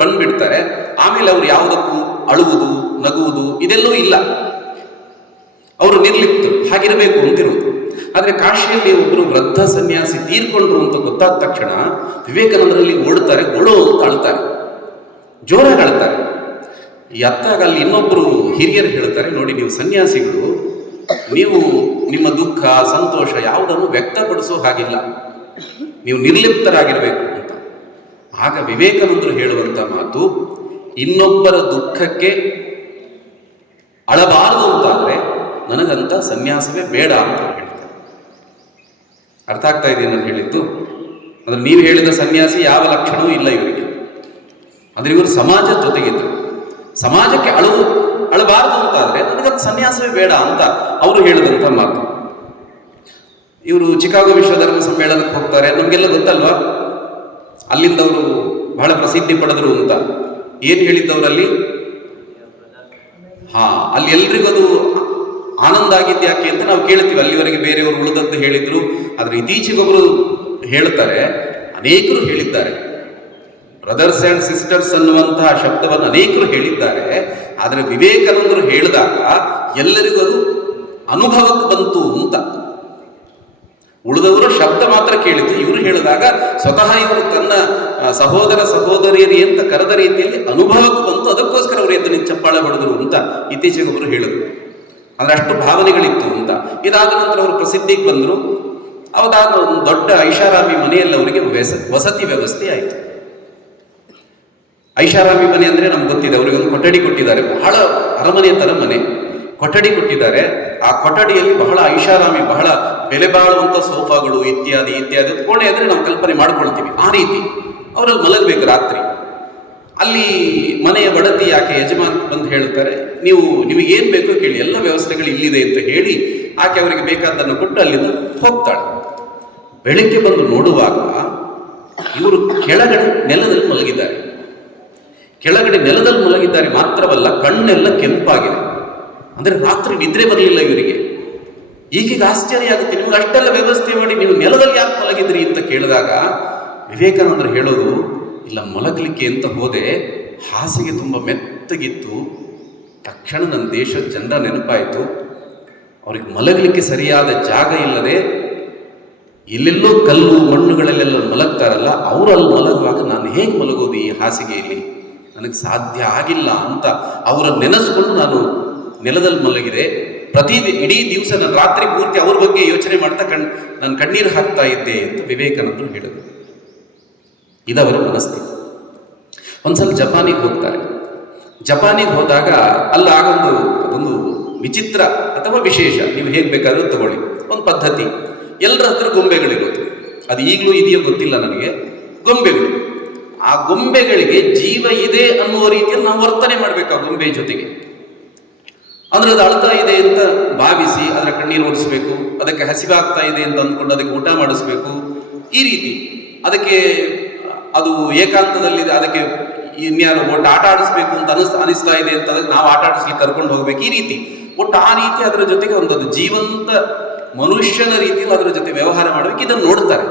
ಬಂದ್ಬಿಡ್ತಾರೆ. ಆಮೇಲೆ ಅವರು ಯಾವುದಕ್ಕೂ ಅಳುವುದು, ನಗುವುದು ಇದೆಲ್ಲವೂ ಇಲ್ಲ. ಅವರು ನಿರ್ಲಿಪ್ತರು, ಹಾಗಿರಬೇಕು ಅಂತಿರುವುದು. ಆದರೆ ಕಾಶಿಯಲ್ಲಿ ಒಬ್ಬರು ವೃದ್ಧ ಸನ್ಯಾಸಿ ತೀರ್ಕೊಂಡ್ರು ಅಂತ ಗೊತ್ತಾದ ತಕ್ಷಣ ವಿವೇಕಾನಂದರಲ್ಲಿ ಓಡೋ ಅಂತ ಅಳ್ತಾರೆ, ಜೋರಾಗಿ ಅಳ್ತಾರೆ. ಅತ್ತಾಗ ಅಲ್ಲಿ ಇನ್ನೊಬ್ಬರು ಹಿರಿಯರು ಹೇಳ್ತಾರೆ, ನೋಡಿ ನೀವು ಸನ್ಯಾಸಿಗಳು, ನೀವು ನಿಮ್ಮ ದುಃಖ ಸಂತೋಷ ಯಾವುದನ್ನು ವ್ಯಕ್ತಪಡಿಸೋ ಹಾಗಿಲ್ಲ, ನೀವು ನಿರ್ಲಿಪ್ತರಾಗಿರಬೇಕು ಅಂತ. ಆಗ ವಿವೇಕಾನಂದರು ಹೇಳುವಂಥ ಮಾತು, ಇನ್ನೊಬ್ಬರ ದುಃಖಕ್ಕೆ ಅಳಬಾರದು ಅಂತಾದರೆ ನನಗಂತ ಸನ್ಯಾಸವೇ ಬೇಡ ಅಂತ ಹೇಳ್ತಾರೆ. ಅರ್ಥ ಆಗ್ತಾ ಇದೆ ನಾನು ಹೇಳಿದ್ದು? ಅಂದ್ರೆ ನೀವು ಹೇಳಿದ ಸನ್ಯಾಸಿ ಯಾವ ಲಕ್ಷಣವೂ ಇಲ್ಲ ಇವರಿಗೆ. ಅಂದ್ರೆ ಇವರು ಸಮಾಜದ ಜೊತೆಗಿದ್ರು. ಸಮಾಜಕ್ಕೆ ಅಳಬಾರದು ಅಂತಾದ್ರೆ ನನಗಂತ ಸನ್ಯಾಸವೇ ಬೇಡ ಅಂತ ಅವರು ಹೇಳಿದಂಥ ಮಾತು. ಇವರು ಚಿಕಾಗೋ ವಿಶ್ವಧರ್ಮ ಸಮ್ಮೇಳನಕ್ಕೆ ಹೋಗ್ತಾರೆ, ನಮಗೆಲ್ಲ ಗೊತ್ತಲ್ವಾ, ಅಲ್ಲಿಂದ ಅವರು ಬಹಳ ಪ್ರಸಿದ್ಧಿ ಪಡೆದರು ಅಂತ. ಏನು ಹೇಳಿದ್ದವರಲ್ಲಿ? ಅಲ್ಲಿ ಎಲ್ರಿಗೂ ಅದು ಆನಂದ ಆಗಿದ್ದು ಯಾಕೆ ಅಂತ ನಾವು ಕೇಳ್ತೀವಿ. ಅಲ್ಲಿವರೆಗೆ ಬೇರೆಯವರು ಉಳಿದದ್ದು ಹೇಳಿದ್ರು, ಆದರೆ ಇತ್ತೀಚೆಗೊಬ್ಬರು ಹೇಳ್ತಾರೆ, ಅನೇಕರು ಹೇಳಿದ್ದಾರೆ, ಬ್ರದರ್ಸ್ ಆ್ಯಂಡ್ ಸಿಸ್ಟರ್ಸ್ ಅನ್ನುವಂತಹ ಶಬ್ದವನ್ನು ಅನೇಕರು ಹೇಳಿದ್ದಾರೆ. ಆದರೆ ವಿವೇಕಾನಂದರು ಹೇಳಿದಾಗ ಎಲ್ಲರಿಗೂ ಅದು ಅನುಭವಕ್ಕೆ ಬಂತು ಅಂತ. ಉಳಿದವರು ಶಬ್ದ ಮಾತ್ರ ಕೇಳಿತು. ಇವರು ಹೇಳಿದಾಗ ಸ್ವತಃ ಇವರು ತನ್ನ ಸಹೋದರ ಸಹೋದರಿಯರಿ ಅಂತ ಕರೆದ ರೀತಿಯಲ್ಲಿ ಅನುಭವಕ್ಕೆ ಬಂತು. ಅದಕ್ಕೋಸ್ಕರ ಅವರು ಎದ್ದು ನಿಂತು ಚಪ್ಪಾಳೆ ಹೊಡೆದರು ಅಂತ ಇತ್ತೀಚೆಗೆ ಒಬ್ಬರು ಹೇಳಿದ್ರು. ಅಂದ್ರೆ ಅಷ್ಟು ಭಾವನೆಗಳಿತ್ತು ಅಂತ. ಇದಾದ ನಂತರ ಅವರು ಪ್ರಸಿದ್ಧಿಗೆ ಬಂದರು. ಅದಾದ ಒಂದು ದೊಡ್ಡ ಐಷಾರಾಮಿ ಮನೆಯಲ್ಲಿ ಅವರಿಗೆ ವಸತಿ ವ್ಯವಸ್ಥೆ ಆಯಿತು. ಐಷಾರಾಮಿ ಮನೆ ಅಂದ್ರೆ ನಮ್ಗೆ ಗೊತ್ತಿದೆ. ಅವರಿಗೆ ಒಂದು ಕೊಠಡಿ ಕೊಟ್ಟಿದ್ದಾರೆ, ಬಹಳ ಅರಮನೆಯ ತರ ಮನೆ ಕೊಠಡಿ ಕೊಟ್ಟಿದ್ದಾರೆ. ಆ ಕೊಠಡಿಯಲ್ಲಿ ಬಹಳ ಐಷಾರಾಮಿ, ಬಹಳ ಬೆಲೆ ಬಾಳುವಂತ ಸೋಫಾಗಳು ಇತ್ಯಾದಿ ಇತ್ಯಾದಿ. ಕೋಣೆ ಅಂದ್ರೆ ನಾವು ಕಲ್ಪನೆ ಮಾಡ್ಕೊಳ್ತೀವಿ, ಆ ರೀತಿ ಅವರಲ್ಲಿ ಮಲಗಬೇಕು ರಾತ್ರಿ. ಅಲ್ಲಿ ಮನೆಯ ಬಡತಿ ಆಕೆ ಯಜಮಾನ್ ಬಂದು ಹೇಳ್ತಾರೆ, ನಿಮಗೆ ಏನ್ ಬೇಕೋ ಕೇಳಿ, ಎಲ್ಲ ವ್ಯವಸ್ಥೆಗಳು ಇಲ್ಲಿದೆ ಅಂತ ಹೇಳಿ ಆಕೆ ಅವರಿಗೆ ಬೇಕಾದ್ದನ್ನು ಕೊಟ್ಟು ಅಲ್ಲಿಂದ ಹೋಗ್ತಾಳೆ. ಬೆಳಿಗ್ಗೆ ಬಂದು ನೋಡುವಾಗ ಇವರು ಕೆಳಗಡೆ ನೆಲದಲ್ಲಿ ಮಲಗಿದ್ದಾರೆ. ಕೆಳಗಡೆ ನೆಲದಲ್ಲಿ ಮಲಗಿದ್ದಾರೆ ಮಾತ್ರವಲ್ಲ, ಕಣ್ಣೆಲ್ಲ ಕೆಂಪಾಗಿದೆ. ಅಂದ್ರೆ ರಾತ್ರಿ ನಿದ್ರೆ ಬರಲಿಲ್ಲ ಇವರಿಗೆ. ಈಗೀಗ ಆಶ್ಚರ್ಯ ಆಗುತ್ತೆ, ನಿಮ್ಗೆ ಅಷ್ಟೆಲ್ಲ ವ್ಯವಸ್ಥೆ ಮಾಡಿ ನೀವು ನೆಲದಲ್ಲಿ ಯಾಕೆ ಮಲಗಿದ್ರಿ ಅಂತ ಕೇಳಿದಾಗ ವಿವೇಕಾನಂದರು ಹೇಳೋದು, ಇಲ್ಲ ಮಲಗಲಿಕ್ಕೆ ಅಂತ ಹೋದೆ, ಹಾಸಿಗೆ ತುಂಬ ಮೆತ್ತಗಿತ್ತು. ತಕ್ಷಣ ನನ್ನ ದೇಶದ ಜನರ ನೆನಪಾಯಿತು. ಅವ್ರಿಗೆ ಮಲಗಲಿಕ್ಕೆ ಸರಿಯಾದ ಜಾಗ ಇಲ್ಲದೆ ಎಲ್ಲೆಲ್ಲೋ ಕಲ್ಲು ಮಣ್ಣುಗಳಲ್ಲೆಲ್ಲ ಮಲಗ್ತಾರಲ್ಲ, ಅವರು ಅಲ್ಲಿ ಮಲಗುವಾಗ ನಾನು ಹೇಗೆ ಮಲಗೋದು ಈ ಹಾಸಿಗೆಯಲ್ಲಿ, ನನಗೆ ಸಾಧ್ಯ ಆಗಿಲ್ಲ ಅಂತ ಅವರ ನೆನೆಸ್ಕೊಂಡು ನಾನು ನೆಲದಲ್ಲಿ ಮಲಗಿದೆ. ಇಡೀ ದಿವಸ ನಾನು ರಾತ್ರಿ ಪೂರ್ತಿ ಅವ್ರ ಬಗ್ಗೆ ಯೋಚನೆ ಮಾಡ್ತಾ ನಾನು ಕಣ್ಣೀರು ಹಾಕ್ತಾ ಇದ್ದೆ ಅಂತ ವಿವೇಕಾನಂದರು ಹೇಳಿದರು. ಇದವರ ಮನಸ್ಥಿತಿ. ಒಂದ್ಸಲ ಜಪಾನಿಗೆ ಹೋಗ್ತಾರೆ. ಜಪಾನಿಗೆ ಹೋದಾಗ ಅದೊಂದು ವಿಚಿತ್ರ ಅಥವಾ ವಿಶೇಷ, ನೀವು ಹೇಗೆ ಬೇಕಾದ್ರೂ ತಗೊಳ್ಳಿ, ಒಂದು ಪದ್ಧತಿ. ಎಲ್ಲರ ಹತ್ರ ಗೊಂಬೆಗಳಿರುತ್ತೆ. ಅದು ಈಗಲೂ ಇದೆಯೋ ಗೊತ್ತಿಲ್ಲ ನನಗೆ. ಗೊಂಬೆಗಳು, ಆ ಗೊಂಬೆಗಳಿಗೆ ಜೀವ ಇದೆ ಅನ್ನುವ ರೀತಿಯಲ್ಲಿ ನಾವು ವರ್ತನೆ ಮಾಡಬೇಕು ಆ ಗೊಂಬೆ ಜೊತೆಗೆ. ಅಂದ್ರೆ ಅದು ಅಳ್ತಾ ಇದೆ ಅಂತ ಭಾವಿಸಿ ಅದರ ಕಣ್ಣೀರು ಒರೆಸ್ಬೇಕು, ಅದಕ್ಕೆ ಹಸಿವಾಗ್ತಾ ಇದೆ ಅಂತ ಅಂದ್ಕೊಂಡು ಅದಕ್ಕೆ ಊಟ ಮಾಡಿಸ್ಬೇಕು. ಈ ರೀತಿ ಅದಕ್ಕೆ ಅದು ಏಕಾಂತದಲ್ಲಿ ಅದಕ್ಕೆ ಇನ್ಯಾರು ಒಟ್ಟು ಆಟ ಆಡಿಸ್ಬೇಕು ಅಂತ ಅನಿಸ್ತಾ ಇದೆ ಅಂತ ಅದಕ್ಕೆ ನಾವು ಆಟ ಆಡಿಸ್ಲಿಕ್ಕೆ ಕರ್ಕೊಂಡು ಹೋಗ್ಬೇಕು. ಈ ರೀತಿ ಒಟ್ಟು ಆ ರೀತಿ ಅದರ ಜೊತೆಗೆ ಒಂದು ಜೀವಂತ ಮನುಷ್ಯನ ರೀತಿಯಲ್ಲಿ ಅದರ ಜೊತೆ ವ್ಯವಹಾರ ಮಾಡಬೇಕು. ಇದನ್ನು ನೋಡ್ತಾರೆ.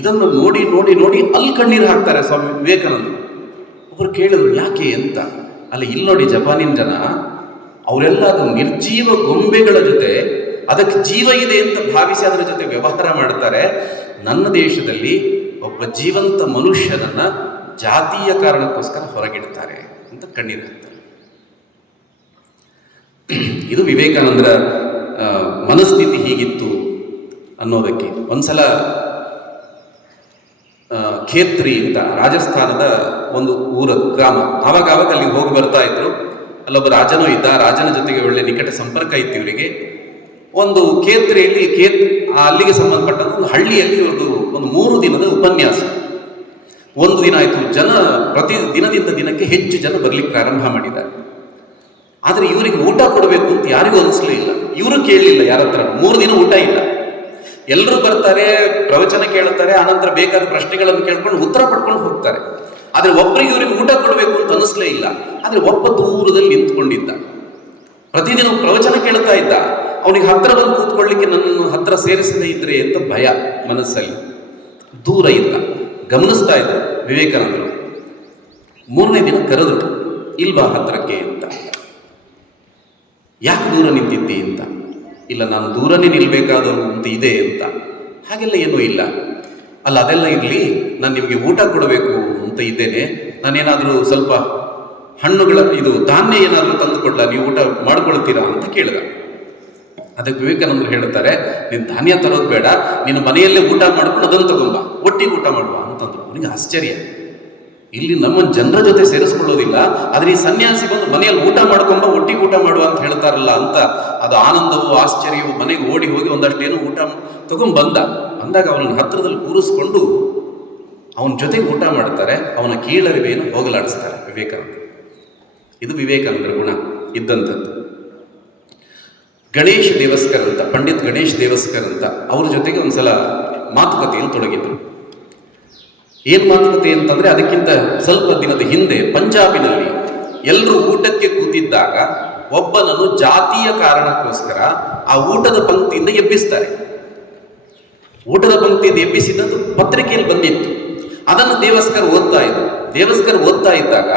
ಇದನ್ನು ನೋಡಿ ನೋಡಿ ನೋಡಿ ಅಲ್ಲಿ ಕಣ್ಣೀರು ಹಾಕ್ತಾರೆ ಸ್ವಾಮಿ ವಿವೇಕಾನಂದರು. ಒಬ್ಬರು ಕೇಳಿದ್ರು ಯಾಕೆ ಅಂತ. ಇಲ್ಲಿ ನೋಡಿ ಜಪಾನಿನ ಜನ ಅವರೆಲ್ಲ ಅದು ನಿರ್ಜೀವ ಗೊಂಬೆಗಳ ಜೊತೆ ಅದಕ್ಕೆ ಜೀವ ಇದೆ ಅಂತ ಭಾವಿಸಿ ಅದರ ಜೊತೆ ವ್ಯವಹಾರ ಮಾಡ್ತಾರೆ. ನನ್ನ ದೇಶದಲ್ಲಿ ಒಬ್ಬ ಜೀವಂತ ಮನುಷ್ಯನನ್ನ ಜಾತಿಯ ಕಾರಣಕ್ಕೋಸ್ಕರ ಹೊರಗಿಡ್ತಾರೆ ಅಂತ ಕಣ್ಣೀರು ಹಾಕ್ತಾರೆ. ಇದು ವಿವೇಕಾನಂದರ ಮನಸ್ಥಿತಿ ಹೀಗಿತ್ತು ಅನ್ನೋದಕ್ಕೆ. ಒಂದ್ಸಲ ಖೇತ್ರಿ ಅಂತ ರಾಜಸ್ಥಾನದ ಒಂದು ಊರದು ಗ್ರಾಮ. ಆವಾಗ ಅಲ್ಲಿ ಹೋಗಿ ಬರ್ತಾ ಇದ್ರು. ಅಲ್ಲೊಬ್ಬ ರಾಜನೂ ಇದ್ದ. ರಾಜನ ಜೊತೆಗೆ ಒಳ್ಳೆ ನಿಕಟ ಸಂಪರ್ಕ ಇತ್ತು ಇವರಿಗೆ. ಒಂದು ಖೇತ್ರಿಯಲ್ಲಿ ಅಲ್ಲಿಗೆ ಸಂಬಂಧಪಟ್ಟಂತ ಒಂದು ಹಳ್ಳಿಯಲ್ಲಿ ಒಂದು 3 ದಿನದ ಉಪನ್ಯಾಸ. ಒಂದು ದಿನ ಆಯ್ತು, ಜನ ಪ್ರತಿ ದಿನಕ್ಕೆ ಹೆಚ್ಚು ಜನ ಬರ್ಲಿಕ್ಕೆ ಪ್ರಾರಂಭ ಮಾಡಿದ್ದಾರೆ. ಆದ್ರೆ ಇವರಿಗೆ ಊಟ ಕೊಡಬೇಕು ಅಂತ ಯಾರಿಗೂ ಅನಿಸ್ಲೇ ಇಲ್ಲ. ಇವರು ಕೇಳಲಿಲ್ಲ ಯಾರ ಹತ್ರ. 3 ದಿನ ಊಟ ಇಲ್ಲ. ಎಲ್ಲರೂ ಬರ್ತಾರೆ, ಪ್ರವಚನ ಕೇಳುತ್ತಾರೆ, ಆನಂತರ ಬೇಕಾದ ಪ್ರಶ್ನೆಗಳನ್ನು ಕೇಳ್ಕೊಂಡು ಉತ್ತರ ಪಡ್ಕೊಂಡು ಹೋಗ್ತಾರೆ. ಆದ್ರೆ ಒಬ್ಬರಿಗೆ ಇವರಿಗೆ ಊಟ ಕೊಡಬೇಕು ಅಂತ ಅನಿಸ್ಲೇ ಇಲ್ಲ. ಆದ್ರೆ ಒಬ್ಬ ದೂರದಲ್ಲಿ ನಿಂತ್ಕೊಂಡಿದ್ದ, ಪ್ರತಿದಿನ ಪ್ರವಚನ ಕೇಳ್ತಾ ಇದ್ದ. ಅವನಿಗೆ ಹತ್ರ ಬಂದು ಕೂತ್ಕೊಳ್ಳಿಕ್ಕೆ ನನ್ನನ್ನು ಹತ್ರ ಸೇರಿಸದೇ ಇದ್ರೆ ಅಂತ ಭಯ ಮನಸ್ಸಲ್ಲಿ. ದೂರ ಇದ್ದ, ಗಮನಿಸ್ತಾ ಇದ್ದ ವಿವೇಕಾನಂದರು. 3ನೇ ದಿನ ಕರೆದ್ರು, ಇಲ್ವಾ ಹತ್ರಕ್ಕೆ ಅಂತ. ಯಾಕೆ ದೂರ ನಿಂತಿದ್ದಿ ಅಂತ. ಇಲ್ಲ, ನಾನು ದೂರನೇ ನಿಲ್ಬೇಕಾದವರು ಅಂತ ಇದೆ ಅಂತ. ಹಾಗೆಲ್ಲ ಏನೂ ಇಲ್ಲ. ಅದೆಲ್ಲ ಇರಲಿ, ನಾನು ನಿಮಗೆ ಊಟ ಕೊಡಬೇಕು ಅಂತ ಇದ್ದೇನೆ. ನಾನೇನಾದರೂ ಸ್ವಲ್ಪ ಹಣ್ಣುಗಳ ಧಾನ್ಯ ಏನಾದರೂ ತಂದು ಕೊಡ್ಲಾ, ನೀವು ಊಟ ಮಾಡ್ಕೊಳ್ತೀರಾ ಅಂತ ಕೇಳಿದ. ಅದಕ್ಕೆ ವಿವೇಕಾನಂದರು ಹೇಳ್ತಾರೆ, ನೀನು ಧಾನ್ಯ ತರೋದು ಬೇಡ, ನೀನು ಮನೆಯಲ್ಲೇ ಊಟ ಮಾಡ್ಕೊಂಡು ಅದನ್ನು ತಗೊಂಬ, ಒಟ್ಟಿಗೆ ಊಟ ಮಾಡುವ ಅಂತಂದ್ರು. ಅವನಿಗೆ ಆಶ್ಚರ್ಯ, ಇಲ್ಲಿ ನಮ್ಮ ಜನರ ಜೊತೆ ಸೇರಿಸ್ಕೊಳ್ಳೋದಿಲ್ಲ, ಆದ್ರೆ ಈ ಸನ್ಯಾಸಿ ಬಂದು ಮನೆಯಲ್ಲಿ ಊಟ ಮಾಡ್ಕೊಂಬ, ಒಟ್ಟಿಗೆ ಊಟ ಮಾಡುವ ಅಂತ ಹೇಳ್ತಾರಲ್ಲ ಅಂತ. ಅದು ಆನಂದವೂ ಆಶ್ಚರ್ಯವೂ. ಮನೆಗೆ ಓಡಿ ಹೋಗಿ ಒಂದಷ್ಟೇನು ಊಟ ತಗೊಂಡ್ ಅಂದಾಗ ಅವನನ್ನು ಹತ್ರದಲ್ಲಿ ಕೂರಿಸ್ಕೊಂಡು ಅವನ ಜೊತೆಗೆ ಊಟ ಮಾಡ್ತಾರೆ. ಅವನ ಕೀಳರಿವೆಯನ್ನು ಹೋಗಲಾಡಿಸ್ತಾರೆ ವಿವೇಕಾನಂದ. ಇದು ವಿವೇಕಾನಂದರ ಗುಣ ಇದ್ದಂಥದ್ದು. ಗಣೇಶ್ ದೇವಸ್ಕರ್ ಅಂತ, ಪಂಡಿತ್ ಗಣೇಶ್ ದೇವಸ್ಕರ್ ಅಂತ, ಅವ್ರ ಜೊತೆಗೆ ಒಂದ್ಸಲ ಮಾತುಕತೆಯಲ್ಲಿ ತೊಡಗಿದ್ರು. ಏನ್ ಮಾತುಕತೆ ಅಂತಂದ್ರೆ, ಅದಕ್ಕಿಂತ ಸ್ವಲ್ಪ ದಿನದ ಹಿಂದೆ ಪಂಜಾಬಿನಲ್ಲಿ ಎಲ್ಲರೂ ಊಟಕ್ಕೆ ಕೂತಿದ್ದಾಗ ಒಬ್ಬನನ್ನು ಜಾತಿಯ ಕಾರಣಕ್ಕೋಸ್ಕರ ಆ ಊಟದ ಪಂಕ್ತಿಯಿಂದ ಎಬ್ಬಿಸ್ತಾರೆ. ಊಟದ ಪಂಕ್ತಿಯಿಂದ ಎಬ್ಬಿಸಿದ್ದು ಪತ್ರಿಕೆಯಲ್ಲಿ ಬಂದಿತ್ತು. ಅದನ್ನು ದೇವಸ್ಕರ್ ಓದ್ತಾ ಇದ್ದರು. ದೇವಸ್ಕರ್ ಓದ್ತಾ ಇದ್ದಾಗ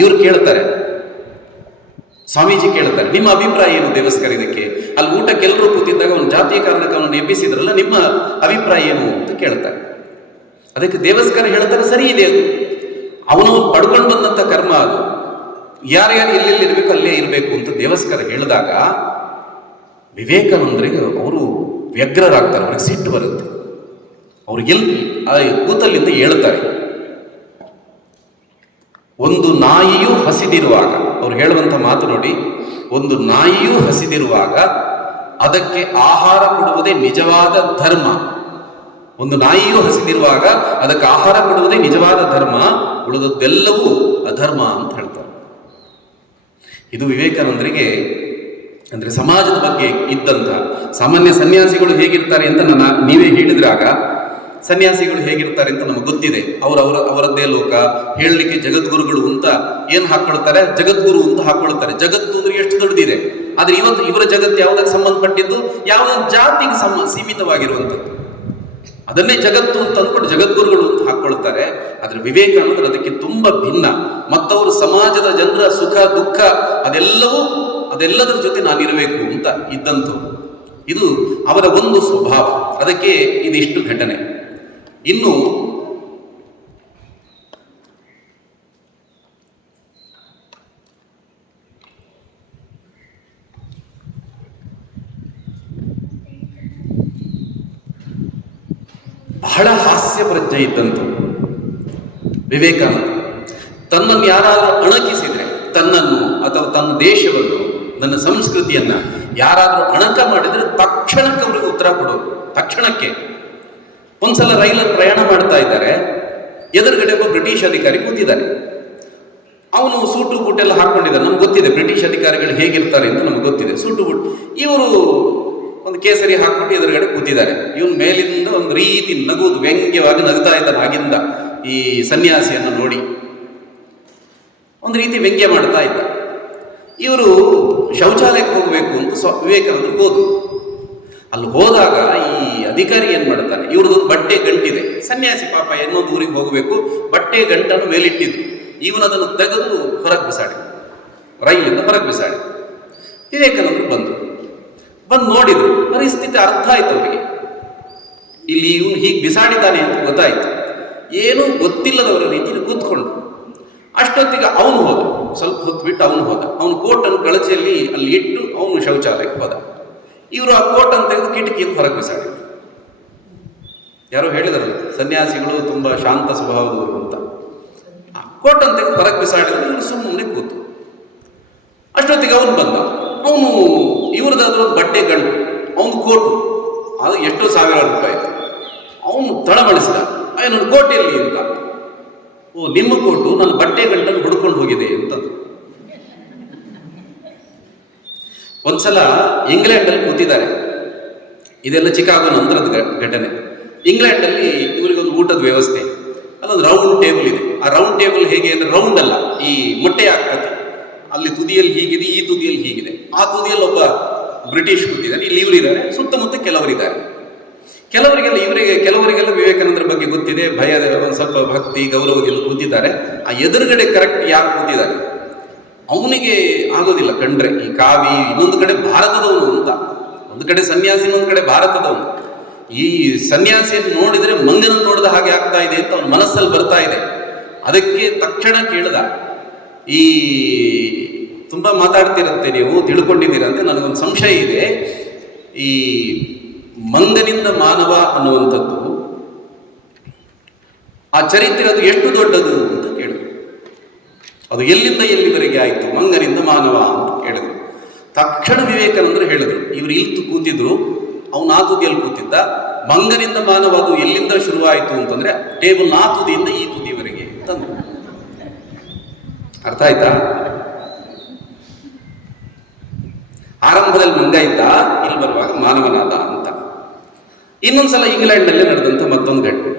ಇವ್ರು ಕೇಳ್ತಾರೆ, ಸ್ವಾಮೀಜಿ ಕೇಳ್ತಾರೆ, ನಿಮ್ಮ ಅಭಿಪ್ರಾಯ ಏನು ದೇವಸ್ಕರ ಇದಕ್ಕೆ? ಅಲ್ಲಿ ಊಟಕ್ಕೆ ಎಲ್ಲರೂ ಕೂತಿದ್ದಾಗ ಅವನು ಜಾತಿಯ ಕಾರಣಕ್ಕೆ ಅವನನ್ನು ಎಬ್ಬಿಸಿದ್ರಲ್ಲ, ನಿಮ್ಮ ಅಭಿಪ್ರಾಯ ಏನು ಅಂತ ಕೇಳ್ತಾರೆ. ಅದಕ್ಕೆ ದೇವಸ್ಕರ ಹೇಳ್ತಾರೆ, ಸರಿ ಇದೆ, ಅದು ಅವನು ಪಡ್ಕೊಂಡು ಬಂದಂಥ ಕರ್ಮ, ಅದು ಯಾರ್ಯಾರು ಎಲ್ಲೆಲ್ಲಿ ಇರಬೇಕು ಅಲ್ಲೇ ಇರಬೇಕು ಅಂತ ದೇವಸ್ಕರ ಹೇಳಿದಾಗ ವಿವೇಕಾನಂದರಿಗೆ ಅವರು ವ್ಯಗ್ರರಾಗ್ತಾರೆ, ಅವ್ರಿಗೆ ಸಿಟ್ಟು ಬರುತ್ತೆ. ಅವ್ರಿಗೆಲ್ಲಿ ಆ ಕೂತಲ್ಲಿಂದ ಹೇಳ್ತಾರೆ, ಒಂದು ನಾಯಿಯೂ ಹಸಿದಿರುವಾಗ, ಅವ್ರು ಹೇಳುವಂಥ ಮಾತು ನೋಡಿ, ಒಂದು ನಾಯಿಯೂ ಹಸಿದಿರುವಾಗ ಅದಕ್ಕೆ ಆಹಾರ ಕೊಡುವುದೇ ನಿಜವಾದ ಧರ್ಮ. ಒಂದು ನಾಯಿಯೂ ಹಸಿದಿರುವಾಗ ಅದಕ್ಕೆ ಆಹಾರ ಕೊಡುವುದೇ ನಿಜವಾದ ಧರ್ಮ, ಉಳಿದದ್ದೆಲ್ಲವೂ ಅಧರ್ಮ ಅಂತ ಹೇಳ್ತಾರೆ. ಇದು ವಿವೇಕಾನಂದರಿಗೆ ಅಂದರೆ ಸಮಾಜದ ಬಗ್ಗೆ ಇದ್ದಂಥ, ಸಾಮಾನ್ಯ ಸನ್ಯಾಸಿಗಳು ಹೇಗಿರ್ತಾರೆ ಅಂತ ನೀವೇ ಹೇಳಿದ್ರಾಗ, ಸನ್ಯಾಸಿಗಳು ಹೇಗಿರ್ತಾರೆ ಅಂತ ನಮಗೆ ಗೊತ್ತಿದೆ. ಅವರದ್ದೇ ಲೋಕ, ಹೇಳಲಿಕ್ಕೆ ಜಗದ್ಗುರುಗಳು ಅಂತ ಏನು ಹಾಕೊಳ್ತಾರೆ, ಜಗದ್ಗುರು ಅಂತ ಹಾಕೊಳ್ತಾರೆ. ಜಗತ್ತು ಅಂದ್ರೆ ಎಷ್ಟು ದೊಡ್ಡದಿದೆ, ಆದ್ರೆ ಇವತ್ತು ಇವರ ಜಗತ್ತು ಯಾವುದಕ್ಕೆ ಸಂಬಂಧಪಟ್ಟಿದ್ದು, ಯಾವ ಜಾತಿಗೆ ಸೀಮಿತವಾಗಿರುವಂಥದ್ದು, ಅದನ್ನೇ ಜಗತ್ತು ಅಂತ ಅಂದ್ಕೊಂಡು ಜಗದ್ಗುರುಗಳು ಅಂತ ಹಾಕೊಳ್ತಾರೆ. ಆದ್ರೆ ವಿವೇಕಾನಂದರು ಅದಕ್ಕೆ ತುಂಬಾ ಭಿನ್ನ. ಮತ್ತವರು ಸಮಾಜದ ಜನರ ಸುಖ ದುಃಖ ಅದೆಲ್ಲದರ ಜೊತೆ ನಾನಿರಬೇಕು ಅಂತ ಇದ್ದಂಥವ್ರು. ಇದು ಅವರ ಒಂದು ಸ್ವಭಾವ. ಅದಕ್ಕೆ ಇದಿಷ್ಟು ಘಟನೆ. ಇನ್ನು ಬಹಳ ಹಾಸ್ಯ ಪ್ರಜ್ಞೆ ಇದ್ದಂಥವ್ರು ವಿವೇಕಾನಂದ. ತನ್ನನ್ನು ಯಾರಾದರೂ ಅಣಕಿಸಿದ್ರೆ, ತನ್ನನ್ನು ಅಥವಾ ತನ್ನ ದೇಶವನ್ನು, ನನ್ನ ಸಂಸ್ಕೃತಿಯನ್ನ ಯಾರಾದರೂ ಅಣಕ ಮಾಡಿದ್ರೆ ತಕ್ಷಣಕ್ಕೆ ಅವ್ರಿಗೆ ಉತ್ತರ ಕೊಡೋದು. ತಕ್ಷಣಕ್ಕೆ. ಒಂದ್ಸಲ ರೈಲಲ್ಲಿ ಪ್ರಯಾಣ ಮಾಡ್ತಾ ಇದ್ದಾರೆ, ಎದುರುಗಡೆ ಒಬ್ಬ ಬ್ರಿಟಿಷ್ ಅಧಿಕಾರಿ ಕೂತಿದ್ದಾನೆ. ಅವನು ಸೂಟು ಬೂಟ್ ಎಲ್ಲ ಹಾಕೊಂಡಿದ್ದಾನೆ. ನಮ್ಗೆ ಗೊತ್ತಿದೆ ಬ್ರಿಟಿಷ್ ಅಧಿಕಾರಿಗಳು ಹೇಗಿರ್ತಾರೆ ಅಂತ ನಮ್ಗೆ ಗೊತ್ತಿದೆ. ಸೂಟು ಬೂಟ್, ಇವರು ಒಂದು ಕೇಸರಿ ಹಾಕೊಂಡು ಎದುರುಗಡೆ ಕೂತಿದ್ದಾರೆ. ಇವನು ಮೇಲಿಂದ ಒಂದು ರೀತಿ ನಗುವುದು, ವ್ಯಂಗ್ಯವಾಗಿ ನಗ್ತಾ ಇದ್ದಾನೆ ಆಗಿಂದ ಈ ಸನ್ಯಾಸಿಯನ್ನು ನೋಡಿ, ಒಂದು ರೀತಿ ವ್ಯಂಗ್ಯ ಮಾಡ್ತಾ ಇದ್ದ. ಇವರು ಶೌಚಾಲಯಕ್ಕೆ ಹೋಗಬೇಕು ಅಂತ ವಿವೇಕಾನಂದರು ಹೋದ್ರು. ಅಲ್ಲಿ ಹೋದಾಗ ಈ ಅಧಿಕಾರಿ ಏನ್ ಮಾಡ್ತಾನೆ, ಇವ್ರದೊಂದು ಬಟ್ಟೆ ಗಂಟಿದೆ, ಸನ್ಯಾಸಿ ಪಾಪ ಇನ್ನೊಂದು ಊರಿಗೆ ಹೋಗಬೇಕು, ಬಟ್ಟೆ ಗಂಟನ್ನು ಮೇಲಿಟ್ಟಿದ್ರು. ಇವನದನ್ನು ತೆಗೆದು ಹೊರಗೆ ಬಿಸಾಡಿ, ರೈಲಿಂದ ಹೊರಗೆ ಬಿಸಾಡಿ. ವಿವೇಕಾನಂದರು ಬಂದು ನೋಡಿದ್ರು. ಪರಿಸ್ಥಿತಿ ಅರ್ಥ ಆಯ್ತು ಅವರಿಗೆ. ಇಲ್ಲಿ ಇವನು ಹೀಗೆ ಬಿಸಾಡಿದ್ದಾನೆ ಅಂತ ಗೊತ್ತಾಯ್ತು. ಏನೂ ಗೊತ್ತಿಲ್ಲದವರ ರೀತಿಯಲ್ಲಿ ಕೂತ್ಕೊಂಡು. ಅಷ್ಟೊತ್ತಿಗೆ ಅವನು ಹೋದ, ಸ್ವಲ್ಪ ಹೊತ್ತು ಬಿಟ್ಟು ಅವನು ಹೋದ. ಅವನು ಕೋಟನ್ನು ಕಳಚೆಯಲ್ಲಿ ಅಲ್ಲಿ ಇಟ್ಟು ಅವನು ಶೌಚಾಲಯಕ್ಕೆ ಹೋದ. ಇವರು ಆ ಕೋಟನ್ನು ತೆಗೆದು ಕಿಟಕಿಯಿಂದ ಹೊರಗೆ ಬಿಸಾಡಿದ್ರು. ಯಾರೋ ಹೇಳಿದ್ರಲ್ಲ, ಸನ್ಯಾಸಿಗಳು ತುಂಬಾ ಶಾಂತ ಸ್ವಭಾವದವರು ಅಂತ. ಆ ಕೋಟನ್ನು ತೆಗೆದು ಹೊರಗೆ ಬಿಸಾಡಿದ್ರು. ಇವರು ಸುಮ್ಮನೆ ಕೂತು. ಅಷ್ಟೊತ್ತಿಗೆ ಅವನು ಬಂದ. ಅವನು ಇವ್ರದಾದ್ರೂ ಒಂದು ಬಟ್ಟೆ ಗಂಟು, ಅವನು ಕೋಟು, ಅದು ಎಷ್ಟೋ ಸಾವಿರಾರು ರೂಪಾಯಿ ಆಯ್ತು. ಅವನು ತಳಮಳಿಸಿದ, ನನ್ನ ಕೋಟೆಯಲ್ಲಿ ಅಂತ. ಓ, ನಿಮ್ಮ ಕೋಟು ನನ್ನ ಬಟ್ಟೆ ಗಂಟನ್ನು ಹುಡ್ಕೊಂಡು ಹೋಗಿದೆ ಅಂತಂದು. ಒಂದ್ಸಲ ಇಂಗ್ಲೆಂಡಲ್ಲಿ ಕೂತಿದ್ದಾರೆ. ಇದೆಲ್ಲ ಚಿಕಾಗೋ ನಂತರದ ಘಟನೆ. ಇಂಗ್ಲೆಂಡಲ್ಲಿ ಇವರಿಗೊಂದು ಊಟದ ವ್ಯವಸ್ಥೆ, ಅಲ್ಲೊಂದು ರೌಂಡ್ ಟೇಬಲ್ ಇದೆ. ಆ ರೌಂಡ್ ಟೇಬಲ್ ಹೇಗೆ ಅಂದ್ರೆ ರೌಂಡ್ ಅಲ್ಲ, ಈ ಮೊಟ್ಟೆ ಆಕೃತಿ. ಅಲ್ಲಿ ತುದಿಯಲ್ಲಿ ಹೀಗಿದೆ, ಈ ತುದಿಯಲ್ಲಿ ಹೀಗಿದೆ. ಆ ತುದಿಯಲ್ಲಿ ಒಬ್ಬ ಬ್ರಿಟಿಷ್ ಕೂತಿದ್ದಾನೆ, ಇಲ್ಲಿ ಇವರಿದ್ದಾರೆ, ಸುತ್ತಮುತ್ತ ಕೆಲವರಿದ್ದಾರೆ. ಕೆಲವರಿಗೆಲ್ಲ ವಿವೇಕಾನಂದರ ಬಗ್ಗೆ ಗೊತ್ತಿದೆ, ಭಯದ ಒಂದು ಸ್ವಲ್ಪ ಭಕ್ತಿ ಗೌರವದಲ್ಲಿ ಕೂತಿದ್ದಾರೆ. ಆ ಎದುರುಗಡೆ ಕರೆಕ್ಟ್ ಯಾರು ಕೂತಿದ್ದಾರೆ ಅವನಿಗೆ ಆಗೋದಿಲ್ಲ ಕಂಡ್ರೆ. ಈ ಕಾವಿ ಇನ್ನೊಂದು ಕಡೆ ಭಾರತದವನು ಅಂತ, ಒಂದು ಕಡೆ ಸನ್ಯಾಸಿ, ಇನ್ನೊಂದು ಕಡೆ ಭಾರತದವನು. ಈ ಸನ್ಯಾಸಿಯನ್ನು ನೋಡಿದ್ರೆ ಮಂಗನನ್ನು ನೋಡಿದ ಹಾಗೆ ಆಗ್ತಾ ಇದೆ ಅಂತ ಅವನ ಮನಸ್ಸಲ್ಲಿ ಬರ್ತಾ ಇದೆ. ಅದಕ್ಕೆ ತಕ್ಷಣ ಕೇಳಿದ, ಈ ತುಂಬಾ ಮಾತಾಡ್ತಿರಂತೆ, ನೀವು ತಿಳ್ಕೊಂಡಿದ್ದೀರಂತೆ, ನನಗೊಂದು ಸಂಶಯ ಇದೆ. ಈ ಮಂಗನಿಂದ ಮಾನವ ಅನ್ನುವಂಥದ್ದು ಆ ಚರಿತ್ರೆ ಅದು ಎಷ್ಟು ದೊಡ್ಡದು ಅಂತ ಕೇಳಿದ್ರು. ಅದು ಎಲ್ಲಿಂದ ಎಲ್ಲಿವರೆಗೆ ಆಯಿತು, ಮಂಗನಿಂದ ಮಾನವ ಅಂತ ಕೇಳಿದ್ರು. ತಕ್ಷಣ ವಿವೇಕಾನಂದರು ಹೇಳಿದ್ರು, ಇವರು ಇಲ್ಲಿ ಕೂತಿದ್ರು, ಅವನು ಆ ತುದಿಯಲ್ಲಿ ಕೂತಿದ್ದ. ಮಂಗನಿಂದ ಮಾನವ ಅದು ಎಲ್ಲಿಂದ ಶುರುವಾಯಿತು ಅಂತಂದ್ರೆ ಟೇಬಲ್ ಆ ತುದಿಯಿಂದ ಈ ತುದಿವರೆಗೆ ಅಂತಂದ್ರು. ಅರ್ಥ ಆಯ್ತಾ? ಆರಂಭದಲ್ಲಿ ಮಂಗ ಇದ್ದ, ಇಲ್ಲಿ ಬರುವಾಗ ಮಾನವನಾದ ಅಂತ. ಇನ್ನೊಂದ್ಸಲ ಇಂಗ್ಲೆಂಡ್ನಲ್ಲೇ ನಡೆದಂಥ ಮತ್ತೊಂದು ಘಟನೆ.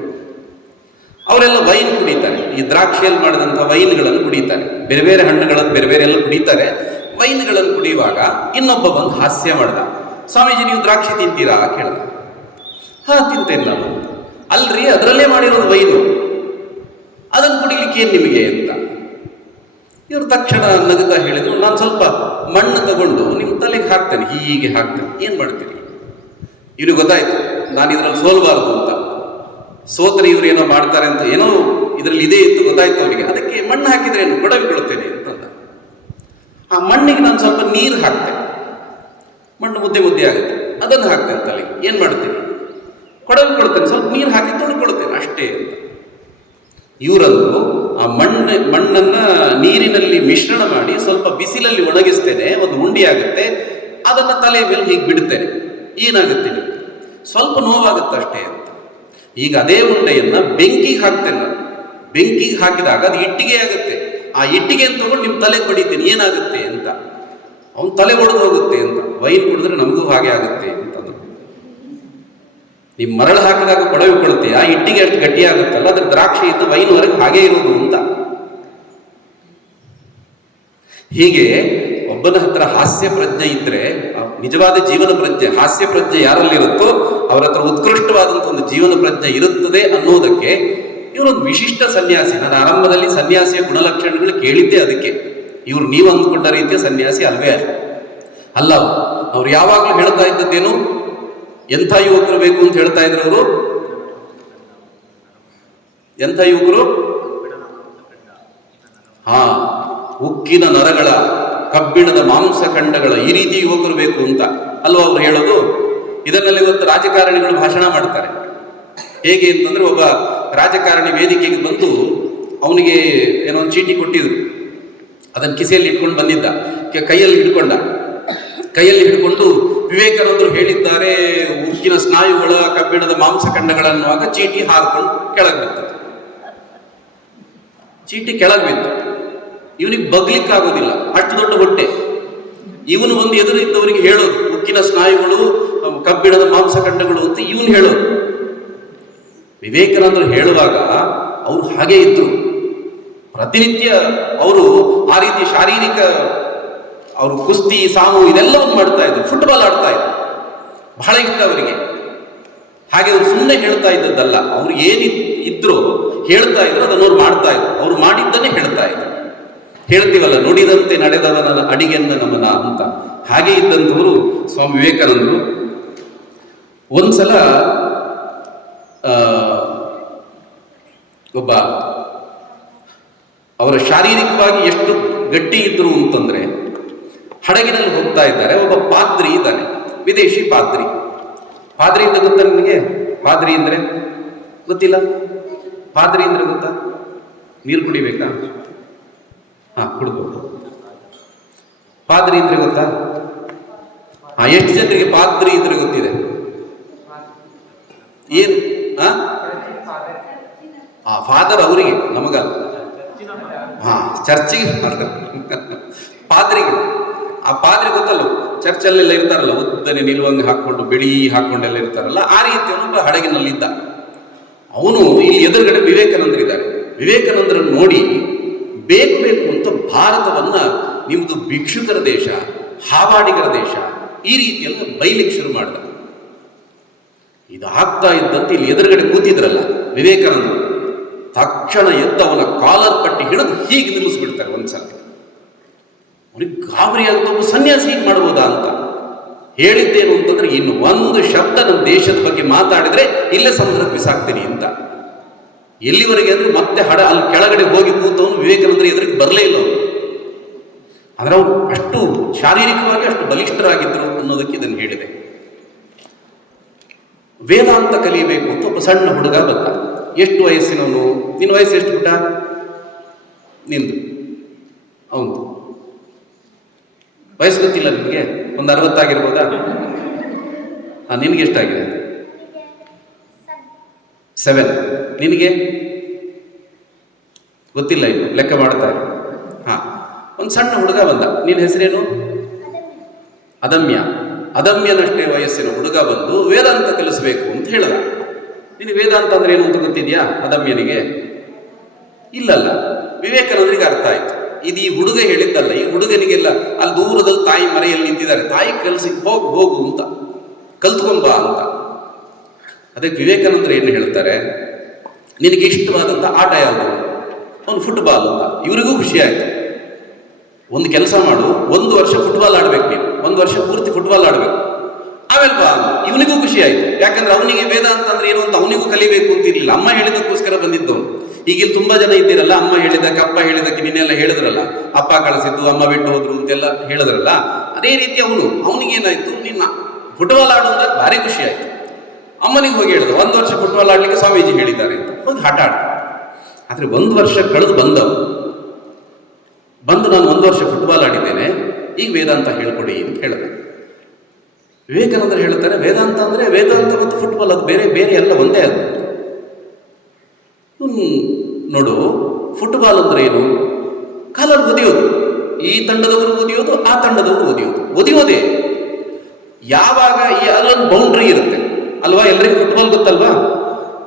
ಅವರೆಲ್ಲ ವೈನ್ ಕುಡಿತಾರೆ, ಈ ದ್ರಾಕ್ಷಿಯಲ್ಲಿ ಮಾಡಿದಂಥ ವೈನ್ಗಳನ್ನು ಕುಡಿತಾರೆ. ಬೇರೆ ಬೇರೆ ಹಣ್ಣುಗಳನ್ನು ಬೇರೆ ಬೇರೆ ಎಲ್ಲ ಕುಡಿತಾರೆ. ವೈನ್ಗಳನ್ನು ಕುಡಿಯುವಾಗ ಇನ್ನೊಬ್ಬ ಬಂದು ಹಾಸ್ಯ ಮಾಡ್ದ. ಸ್ವಾಮೀಜಿ, ನೀವು ದ್ರಾಕ್ಷಿ ತಿಂತೀರಾ ಕೇಳ್ದ. ಹಾ, ತಿಂತೇನೆ ನಾನು. ಅಲ್ರಿ, ಅದರಲ್ಲೇ ಮಾಡಿರೋದು ವೈನು, ಅದನ್ನು ಕುಡಿಲಿಕ್ಕೆ ಏನ್ ನಿಮಗೆ ಅಂತ. ಇವರು ತಕ್ಷಣ ನಗುತ್ತಾ ಹೇಳಿದ್ರು, ನಾನು ಸ್ವಲ್ಪ ಮಣ್ಣು ತಗೊಂಡು ನಿಮ್ಮ ತಲೆಗೆ ಹಾಕ್ತೇನೆ, ಹೀಗೆ ಹಾಕ್ತೇನೆ. ಏನು ಮಾಡ್ತೀನಿ? ಇವ್ರಿಗೆ ಗೊತ್ತಾಯ್ತು ನಾನು ಇದರಲ್ಲಿ ಸೋಲ್ಬಾರ್ದು ಅಂತ. ಸೋತ್ರೆ ಇವ್ರು ಏನೋ ಮಾಡ್ತಾರೆ ಅಂತ ಏನೋ ಇದರಲ್ಲಿ ಇದೆ ಅಂತ ಗೊತ್ತಾಯ್ತು ಅವನಿಗೆ. ಅದಕ್ಕೆ ಮಣ್ಣು ಹಾಕಿದ್ರೆ ಏನು ಕೊಡವಿಕೊಳ್ತೇನೆ ಅಂತಂದ. ಆ ಮಣ್ಣಿಗೆ ನಾನು ಸ್ವಲ್ಪ ನೀರು ಹಾಕ್ತೇನೆ, ಮಣ್ಣು ಮುದ್ದೆ ಮುದ್ದೆ ಆಗುತ್ತೆ, ಅದನ್ನು ಹಾಕ್ತೇನೆ ತಲೆಗೆ. ಏನು ಮಾಡ್ತೀನಿ? ಕೊಡವಿಕೊಳ್ತೇನೆ, ಸ್ವಲ್ಪ ನೀರು ಹಾಕಿ ತೊಳ್ಕೊಳ್ತೇನೆ ಅಷ್ಟೇ ಅಂತ. ಇವರಂದು ಆ ಮಣ್ಣನ್ನ ನೀರಿನಲ್ಲಿ ಮಿಶ್ರಣ ಮಾಡಿ ಸ್ವಲ್ಪ ಬಿಸಿಲಲ್ಲಿ ಒಣಗಿಸ್ತೇನೆ, ಒಂದು ಉಂಡೆ ಆಗುತ್ತೆ, ಅದನ್ನು ತಲೆಯ ಮೇಲೆ ಹೀಗೆ ಬಿಡ್ತೇನೆ. ಏನಾಗುತ್ತೆ ನಿಮಗೆ? ಸ್ವಲ್ಪ ನೋವಾಗುತ್ತೆ ಅಷ್ಟೇ ಅಂತ. ಈಗ ಅದೇ ಉಂಡೆಯನ್ನ ಬೆಂಕಿಗೆ ಹಾಕ್ತೇನೆ. ಬೆಂಕಿಗೆ ಹಾಕಿದಾಗ ಅದು ಇಟ್ಟಿಗೆ ಆಗುತ್ತೆ. ಆ ಇಟ್ಟಿಗೆಯನ್ನು ತಗೊಂಡು ನಿಮ್ಮ ತಲೆಗೆ ಬಡಿತೇನೆ, ಏನಾಗುತ್ತೆ ಅಂತ. ಅವನ ತಲೆ ಒಡೆದು ಹೋಗುತ್ತೆ ಅಂತ. ವೈನ್ ಕುಡಿದ್ರೆ ನಮಗೂ ಹಾಗೆ ಆಗುತ್ತೆ ಅಂತಂದ್ರು. ನೀವು ಮರಳು ಹಾಕಿದಾಗ ಕೊಡವಿಕೊಳ್ಳುತ್ತೆ, ಆ ಇಟ್ಟಿಗೆ ಅಷ್ಟು ಗಟ್ಟಿ ಆಗುತ್ತಲ್ಲ, ಅದ್ರ ದ್ರಾಕ್ಷಿಯಿಂದ ವೈನ್ವರೆಗೆ ಹಾಗೆ ಇರೋದು ಅಂತ. ಹೀಗೆ ಒಬ್ಬನ ಹತ್ರ ಹಾಸ್ಯ ಪ್ರಜ್ಞೆ ಇದ್ರೆ, ನಿಜವಾದ ಜೀವನ ಪ್ರಜ್ಞೆ, ಹಾಸ್ಯ ಪ್ರಜ್ಞೆ ಯಾರಲ್ಲಿರುತ್ತೋ ಅವರ ಹತ್ರ ಉತ್ಕೃಷ್ಟವಾದಂಥ ಒಂದು ಜೀವನ ಪ್ರಜ್ಞೆ ಇರುತ್ತದೆ ಅನ್ನೋದಕ್ಕೆ ಇವರೊಂದು ವಿಶಿಷ್ಟ ಸನ್ಯಾಸಿ. ನಾನು ಆರಂಭದಲ್ಲಿ ಸನ್ಯಾಸಿಯ ಗುಣಲಕ್ಷಣಗಳು ಕೇಳಿದ್ದೆ ಅದಕ್ಕೆ. ಇವರು ನೀವು ಅಂದುಕೊಂಡ ರೀತಿಯ ಸನ್ಯಾಸಿ ಅಲ್ವೇ ಅಲ್ಲ. ಅವ್ರು ಯಾವಾಗಲೂ ಹೇಳ್ತಾ ಇದ್ದದ್ದೇನು? ಎಂಥ ಯುವಕರು ಬೇಕು ಅಂತ ಹೇಳ್ತಾ ಇದ್ರು ಅವರು? ಎಂಥ ಯುವಕರು? ಉಕ್ಕಿನ ನರಗಳ, ಕಬ್ಬಿಣದ ಮಾಂಸಖಂಡಗಳ, ಈ ರೀತಿ ಯುವಕರು ಬೇಕು ಅಂತ ಅಲ್ವಾ ಅವ್ರು ಹೇಳೋದು? ಇದರಲ್ಲಿ ಇವತ್ತು ರಾಜಕಾರಣಿಗಳು ಭಾಷಣ ಮಾಡ್ತಾರೆ. ಹೇಗೆ ಅಂತಂದ್ರೆ, ಒಬ್ಬ ರಾಜಕಾರಣಿ ವೇದಿಕೆಗೆ ಬಂದು ಅವನಿಗೆ ಏನೋ ಒಂದು ಚೀಟಿ ಕೊಟ್ಟಿದ್ರು, ಅದನ್ನು ಕಿಸೆಯಲ್ಲಿ ಇಟ್ಕೊಂಡು ಬಂದಿದ್ದ, ಕೈಯಲ್ಲಿ ಹಿಡ್ಕೊಂಡು ವಿವೇಕಾನಂದರು ಹೇಳಿದ್ದಾರೆ ಉಕ್ಕಿನ ಸ್ನಾಯುಗಳ, ಕಬ್ಬಿಣದ ಮಾಂಸಖಂಡಗಳನ್ನುವಾಗ ಚೀಟಿ ಹಾರ್ಕೊಂಡು ಕೆಳಗೆ ಬಿತ್ತು. ಚೀಟಿ ಕೆಳಗೆ ಬಿತ್ತು. ಇವನಿಗೆ ಬಗ್ಲಿಕ್ಕಾಗೋದಿಲ್ಲ, ಅಷ್ಟು ದೊಡ್ಡ ಹೊಟ್ಟೆ. ಇವನು ಒಂದು ಎದುರು ಇದ್ದವರಿಗೆ ಹೇಳೋದು ಉಕ್ಕಿನ ಸ್ನಾಯುಗಳು, ಕಬ್ಬಿಣದ ಮಾಂಸಖಂಡಗಳು ಅಂತ ಇವನು ಹೇಳೋದು. ವಿವೇಕಾನಂದರು ಹೇಳುವಾಗ ಅವರು ಹಾಗೆ ಇದ್ರು. ಪ್ರತಿನಿತ್ಯ ಅವರು ಆ ರೀತಿ ಶಾರೀರಿಕ, ಅವರು ಕುಸ್ತಿ, ಸಾಮು ಇದೆಲ್ಲವನ್ನು ಮಾಡ್ತಾ ಇದ್ರು. ಫುಟ್ಬಾಲ್ ಆಡ್ತಾ ಇದ್ರು, ಬಹಳ ಇಷ್ಟ ಅವರಿಗೆ. ಹಾಗೆ ಅವರು ಸುಮ್ಮನೆ ಹೇಳ್ತಾ ಇದ್ದದ್ದಲ್ಲ, ಅವ್ರು ಏನಿದ್ರು ಹೇಳ್ತಾ ಇದ್ರು, ಅದನ್ನು ಅವ್ರು ಮಾಡ್ತಾ ಇದ್ರು. ಅವ್ರು ಮಾಡಿದ್ದನ್ನೇ ಹೇಳ್ತಾ ಇದ್ರು. ಹೇಳ್ತೀವಲ್ಲ, ನುಡಿದಂತೆ ನಡೆದವನ ಅಡಿಗೆನ್ನ ನಮನ ಅಂತ. ಹಾಗೆ ಇದ್ದಂಥವರು ಸ್ವಾಮಿ ವಿವೇಕಾನಂದರು. ಒಂದ್ಸಲ ಒಬ್ಬ, ಅವರ ಶಾರೀರಿಕವಾಗಿ ಎಷ್ಟು ಗಟ್ಟಿ ಇದ್ರು ಅಂತಂದ್ರೆ, ಹಡಗಿನಲ್ಲಿ ಹೋಗ್ತಾ ಇದ್ದಾರೆ. ಒಬ್ಬ ಪಾದ್ರಿ ಇದ್ದಾನೆ, ವಿದೇಶಿ ಪಾದ್ರಿ. ಪಾದ್ರಿ ಅಂತ ಗೊತ್ತಾ ನಿಮಗೆ? ಪಾದ್ರಿ ಅಂದ್ರೆ ಗೊತ್ತಿಲ್ಲ? ಪಾದ್ರಿ ಅಂದ್ರೆ ಗೊತ್ತಾ? ನೀರು ಕುಡಿಬೇಕಾ? ಕುಡ್ಬೋದು. ಪಾದ್ರಿ ಅಂದ್ರೆ ಗೊತ್ತಾ? ಎಷ್ಟು ಜನರಿಗೆ ಪಾದ್ರಿ ಇದ್ರೆ ಗೊತ್ತಿದೆ? ಏನು? ಫಾದರ್ ಅವರಿಗೆ, ನಮಗಲ್ಲ. ಚರ್ಚಿಗೆ ಪಾದ್ರಿಗೆ. ಆ ಪಾದ್ರಿ ಗೊತ್ತಲ್ಲ, ಚರ್ಚಲ್ಲೆಲ್ಲ ಇರ್ತಾರಲ್ಲ, ಉದ್ದನೆ ನಿಲುವಂಗ ಹಾಕೊಂಡು, ಬಿಳಿ ಹಾಕೊಂಡೆಲ್ಲ ಇರ್ತಾರಲ್ಲ, ಆ ರೀತಿ ಒಬ್ಬ ಹಡಗಿನಲ್ಲಿದ್ದ. ಅವನು ಇಲ್ಲಿ ಎದುರುಗಡೆ ವಿವೇಕಾನಂದರಿದ್ದಾರೆ. ವಿವೇಕಾನಂದರನ್ನು ನೋಡಿ ಬೇಕು ಅಂತ ಭಾರತವನ್ನ ನಿಮ್ದು ಭಿಕ್ಷುಕರ ದೇಶ, ಹಾವಾಡಿಗರ ದೇಶ, ಈ ರೀತಿಯೆಲ್ಲ ಬೈಲಿಕ್ಕೆ ಶುರು ಮಾಡಿದ. ಇದಾಗ್ತಾ ಇದ್ದಂತೆ ಇಲ್ಲಿ ಎದುರುಗಡೆ ಕೂತಿದ್ರಲ್ಲ ವಿವೇಕಾನಂದರು, ತಕ್ಷಣ ಎದ್ದು ಅವನ ಕಾಲರ್ ಪಟ್ಟಿ ಹಿಡಿದು ಹೀಗೆ ನಿಲ್ಲಿಸ್ಬಿಡ್ತಾರೆ ಒಂದ್ಸಲ. ಅವನಿಗೆ ಗಾಬರಿ ಆಗುತ್ತ, ಸನ್ಯಾಸಿ ಹೀಗೆ ಮಾಡ್ಬೋದಾ ಅಂತ. ಹೇಳಿದ್ದೇನು ಅಂತಂದ್ರೆ, ಇನ್ನು ಒಂದು ಶಬ್ದ ನಮ್ಮ ದೇಶದ ಬಗ್ಗೆ ಮಾತಾಡಿದ್ರೆ ಇಲ್ಲೇ ಸಮುದ್ರಕ್ಕೆ ಬಿಸಾಕ್ತೀನಿ ಅಂತ. ಎಲ್ಲಿವರೆಗೆ ಅಂದ್ರೆ ಮತ್ತೆ ಅಲ್ಲಿ ಕೆಳಗಡೆ ಹೋಗಿ ಕೂತವನು ವಿವೇಕಾನಂದರು ಎದುರಿಗೆ ಬರಲೇ ಇಲ್ಲ ಅವನು. ಆದರೆ ಅವರು ಅಷ್ಟು ಶಾರೀರಿಕವಾಗಿ ಅಷ್ಟು ಬಲಿಷ್ಠರಾಗಿದ್ದರು ಅನ್ನೋದಕ್ಕೆ ಇದನ್ನು ಹೇಳಿದೆ. ವೇದಾಂತ ಕಲಿಯಬೇಕು ಅಂತ ಒಬ್ಬ ಸಣ್ಣ ಹುಡುಗ ಬಂದ. ಎಷ್ಟು ವಯಸ್ಸಿನವನು? ನಿನ್ನ ವಯಸ್ಸು ಎಷ್ಟು ಪುಟ್ಟ? ನಿಂದು? ಅವನು ವಯಸ್ಸು ಗೊತ್ತಿಲ್ಲ ನಿಮಗೆ? ಒಂದು 60 ಆಗಿರ್ಬೋದಾ? ನಿನಗೆ ಎಷ್ಟಾಗಿದೆ? 7. ನಿನಗೆ ಗೊತ್ತಿಲ್ಲ, ಇನ್ನು ಲೆಕ್ಕ ಮಾಡ್ತಾರೆ. ಒಂದು ಸಣ್ಣ ಹುಡುಗ ಬಂದ. ನಿನ್ನ ಹೆಸರೇನು? ಅದಮ್ಯ. ಅದಮ್ಯನಷ್ಟೇ ವಯಸ್ಸಿನ ಹುಡುಗ ಬಂದು ವೇದಾಂತ ಕಲಿಸಬೇಕು ಅಂತ ಹೇಳಿದ. ನಿನಗೆ ವೇದಾಂತ ಅಂದ್ರೆ ಏನು ಅಂತ ಗೊತ್ತಿದ್ಯಾ ಅದಮ್ಯನಿಗೆ? ಇಲ್ಲಲ್ಲ. ವಿವೇಕಾನಂದರಿಗೆ ಅರ್ಥ ಆಯ್ತು, ಇದು ಈ ಹುಡುಗ ಹೇಳಿದ್ದಲ್ಲ. ಈ ಹುಡುಗನಿಗೆಲ್ಲ ಅಲ್ಲಿ ದೂರದಲ್ಲಿ ತಾಯಿ ಮರೆಯಲ್ಲಿ ನಿಂತಿದ್ದಾರೆ, ತಾಯಿ ಕಲಿಸಿ ಹೋಗು ಅಂತ, ಕಲ್ತ್ಕೊಂಬ ಅಂತ. ಅದಕ್ಕೆ ವಿವೇಕಾನಂದರು ಏನು ಹೇಳ್ತಾರೆ, ನಿನಗೆ ಇಷ್ಟವಾದಂಥ ಆಟ ಯಾವುದು? ಅವನು ಫುಟ್ಬಾಲ್ ಅಂತ. ಇವರಿಗೂ ಖುಷಿ ಆಯ್ತು. ಒಂದು ಕೆಲಸ ಮಾಡು, 1 ವರ್ಷ ಫುಟ್ಬಾಲ್ ಆಡ್ಬೇಕು ನೀನು, 1 ವರ್ಷ ಪೂರ್ತಿ ಫುಟ್ಬಾಲ್ ಆಡ್ಬೇಕು, ಆಮೇಲೆ ಬಾ. ಇವನಿಗೂ ಖುಷಿ ಆಯ್ತು, ಯಾಕಂದ್ರೆ ಅವನಿಗೆ ವೇದ ಅಂತಂದ್ರೆ ಏನು ಅಂತ ಅವನಿಗೂ ಕಲಿಬೇಕು ಅಂತಿರ್ಲಿಲ್ಲ. ಅಮ್ಮ ಹೇಳಿದಕ್ಕೋಸ್ಕರ ಬಂದಿದ್ದವನು. ಈಗ ಇಲ್ಲಿ ತುಂಬಾ ಜನ ಇದ್ದೀರಲ್ಲ, ಅಮ್ಮ ಹೇಳಿದಕ್ಕೆ ಅಪ್ಪ ಹೇಳಿದಕ್ಕೆ ನಿನ್ನೆಲ್ಲ ಹೇಳಿದ್ರಲ್ಲ, ಅಪ್ಪ ಕಳಿಸಿದ್ದು ಅಮ್ಮ ಬಿಟ್ಟು ಹೋದ್ರು ಅಂತೆಲ್ಲ ಹೇಳಿದ್ರಲ್ಲ, ಅದೇ ರೀತಿ ಅವನಿಗೇನಾಯ್ತು, ನಿನ್ನ ಫುಟ್ಬಾಲ್ ಆಡೋದ್ರೆ ಭಾರಿ ಖುಷಿ ಆಯ್ತು. ಅಮ್ಮನಿಗೆ ಹೋಗಿ ಹೇಳಿದ್ರು 1 ವರ್ಷ ಫುಟ್ಬಾಲ್ ಆಡ್ಲಿಕ್ಕೆ ಸ್ವಾಮೀಜಿ ಹೇಳಿದ್ದಾರೆ ಅಂತ ಹೋಗಿ ಆಟ ಆಡ. ಆದ್ರೆ 1 ವರ್ಷ ಕಳೆದು ಬಂದು ನಾನು 1 ವರ್ಷ ಫುಟ್ಬಾಲ್ ಆಡಿದ್ದೇನೆ, ಈಗ ವೇದಾಂತ ಹೇಳ್ಕೊಡಿ ಅಂತ ಹೇಳಿದೆ. ವಿವೇಕಾನಂದರು ಹೇಳ್ತಾರೆ, ವೇದಾಂತ ಅಂದ್ರೆ ವೇದಾಂತ ಮತ್ತು ಫುಟ್ಬಾಲ್ ಅದು ಬೇರೆ ಬೇರೆ ಎಲ್ಲ ಒಂದೇ. ಅದು ನೋಡು, ಫುಟ್ಬಾಲ್ ಅಂದ್ರೆ ಏನು, ಕಾಲಲ್ಲಿ ಒದಿಯೋದು, ಈ ತಂಡದವರು ಒದಿಯೋದು, ಆ ತಂಡದವರು ಒದಿಯೋದೇ. ಯಾವಾಗ ಈ ಅಲ್ಲೊಂದು ಬೌಂಡ್ರಿ ಇರುತ್ತೆ ಅಲ್ವಾ, ಎಲ್ಲರಿಗೂ ಫುಟ್ಬಾಲ್ ಗೊತ್ತಲ್ವಾ,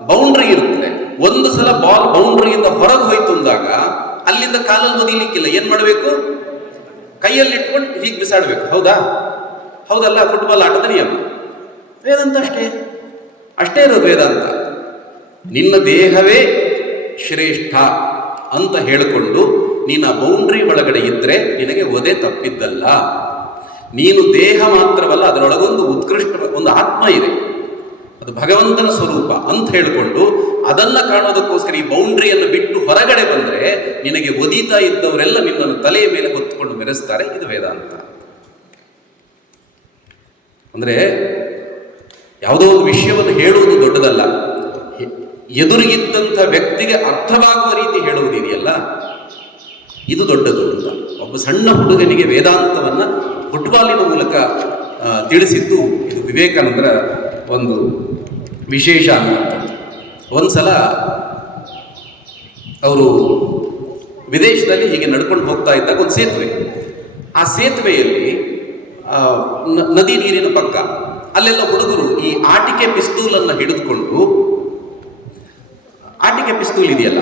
ಬೌಂಡ್ರಿ ಇರುತ್ತೆ. ಒಂದು ಸಲ ಬಾಲ್ ಬೌಂಡ್ರಿಯಿಂದ ಹೊರಗೆ ಹೋಯ್ತು ಅಂದಾಗ ಅಲ್ಲಿಂದ ಕಾಲಲ್ಲಿ ಒದಿಲಿಕ್ಕಿಲ್ಲ, ಏನ್ ಮಾಡಬೇಕು, ಕೈಯಲ್ಲಿ ಇಟ್ಕೊಂಡು ಹೀಗೆ ಬಿಸಾಡ್ಬೇಕು. ಹೌದಲ್ಲ, ಫುಟ್ಬಾಲ್ ಆಟದ ನಿಯಮ. ವೇದಾಂತ ಅಷ್ಟೇ ಇರೋದು ವೇದಾಂತ. ನಿನ್ನ ದೇಹವೇ ಶ್ರೇಷ್ಠ ಅಂತ ಹೇಳಿಕೊಂಡು ನೀನು ಆ ಬೌಂಡ್ರಿ ಒಳಗಡೆ ಇದ್ರೆ ನಿನಗೆ ಒದೆ ತಪ್ಪಿದ್ದಲ್ಲ. ನೀನು ದೇಹ ಮಾತ್ರವಲ್ಲ, ಅದರೊಳಗೊಂದು ಉತ್ಕೃಷ್ಟ ಒಂದು ಆತ್ಮ ಇದೆ, ಅದು ಭಗವಂತನ ಸ್ವರೂಪ ಅಂತ ಹೇಳಿಕೊಂಡು ಅದನ್ನ ಕಾಣೋದಕ್ಕೋಸ್ಕರ ಈ ಬೌಂಡ್ರಿಯನ್ನು ಬಿಟ್ಟು ಹೊರಗಡೆ ಬಂದ್ರೆ ನಿನಗೆ ಒದೀತಾ ಇದ್ದವರೆಲ್ಲ ನಿನ್ನನ್ನು ತಲೆಯ ಮೇಲೆ ಹೊತ್ತುಕೊಂಡು ಮೆರೆಸ್ತಾರೆ. ಇದು ವೇದಾಂತ. ಅಂದ್ರೆ ಯಾವುದೋ ಒಂದು ವಿಷಯವನ್ನು ಹೇಳುವುದು ದೊಡ್ಡದಲ್ಲ, ಎದುರಿಗಿದ್ದಂಥ ವ್ಯಕ್ತಿಗೆ ಅರ್ಥವಾಗುವ ರೀತಿ ಹೇಳುವುದಿದೆಯಲ್ಲ, ಇದು ದೊಡ್ಡದು ಅಂತ. ಒಬ್ಬ ಸಣ್ಣ ಹುಡುಗನಿಗೆ ವೇದಾಂತವನ್ನ ಫುಟ್ಬಾಲಿನ ಮೂಲಕ ತಿಳಿಸಿದ್ದು ಇದು ವಿವೇಕಾನಂದರ ಒಂದು ವಿಶೇಷ ಅನ್ನುವಂಥದ್ದು. ಒಂದ್ಸಲ ಅವರು ವಿದೇಶದಲ್ಲಿ ಹೀಗೆ ನಡ್ಕೊಂಡು ಹೋಗ್ತಾ ಇದ್ದಾಗ ಒಂದು ಸೇತುವೆ, ಆ ಸೇತುವೆಯಲ್ಲಿ ನದಿ ನೀರಿನ ಪಕ್ಕ ಅಲ್ಲೆಲ್ಲ ಹುಡುಗರು ಈ ಆಟಿಕೆ ಪಿಸ್ತೂಲನ್ನು ಹಿಡಿದುಕೊಂಡು, ಆಟಿಕೆ ಪಿಸ್ತೂಲ್ ಇದೆಯಲ್ಲ,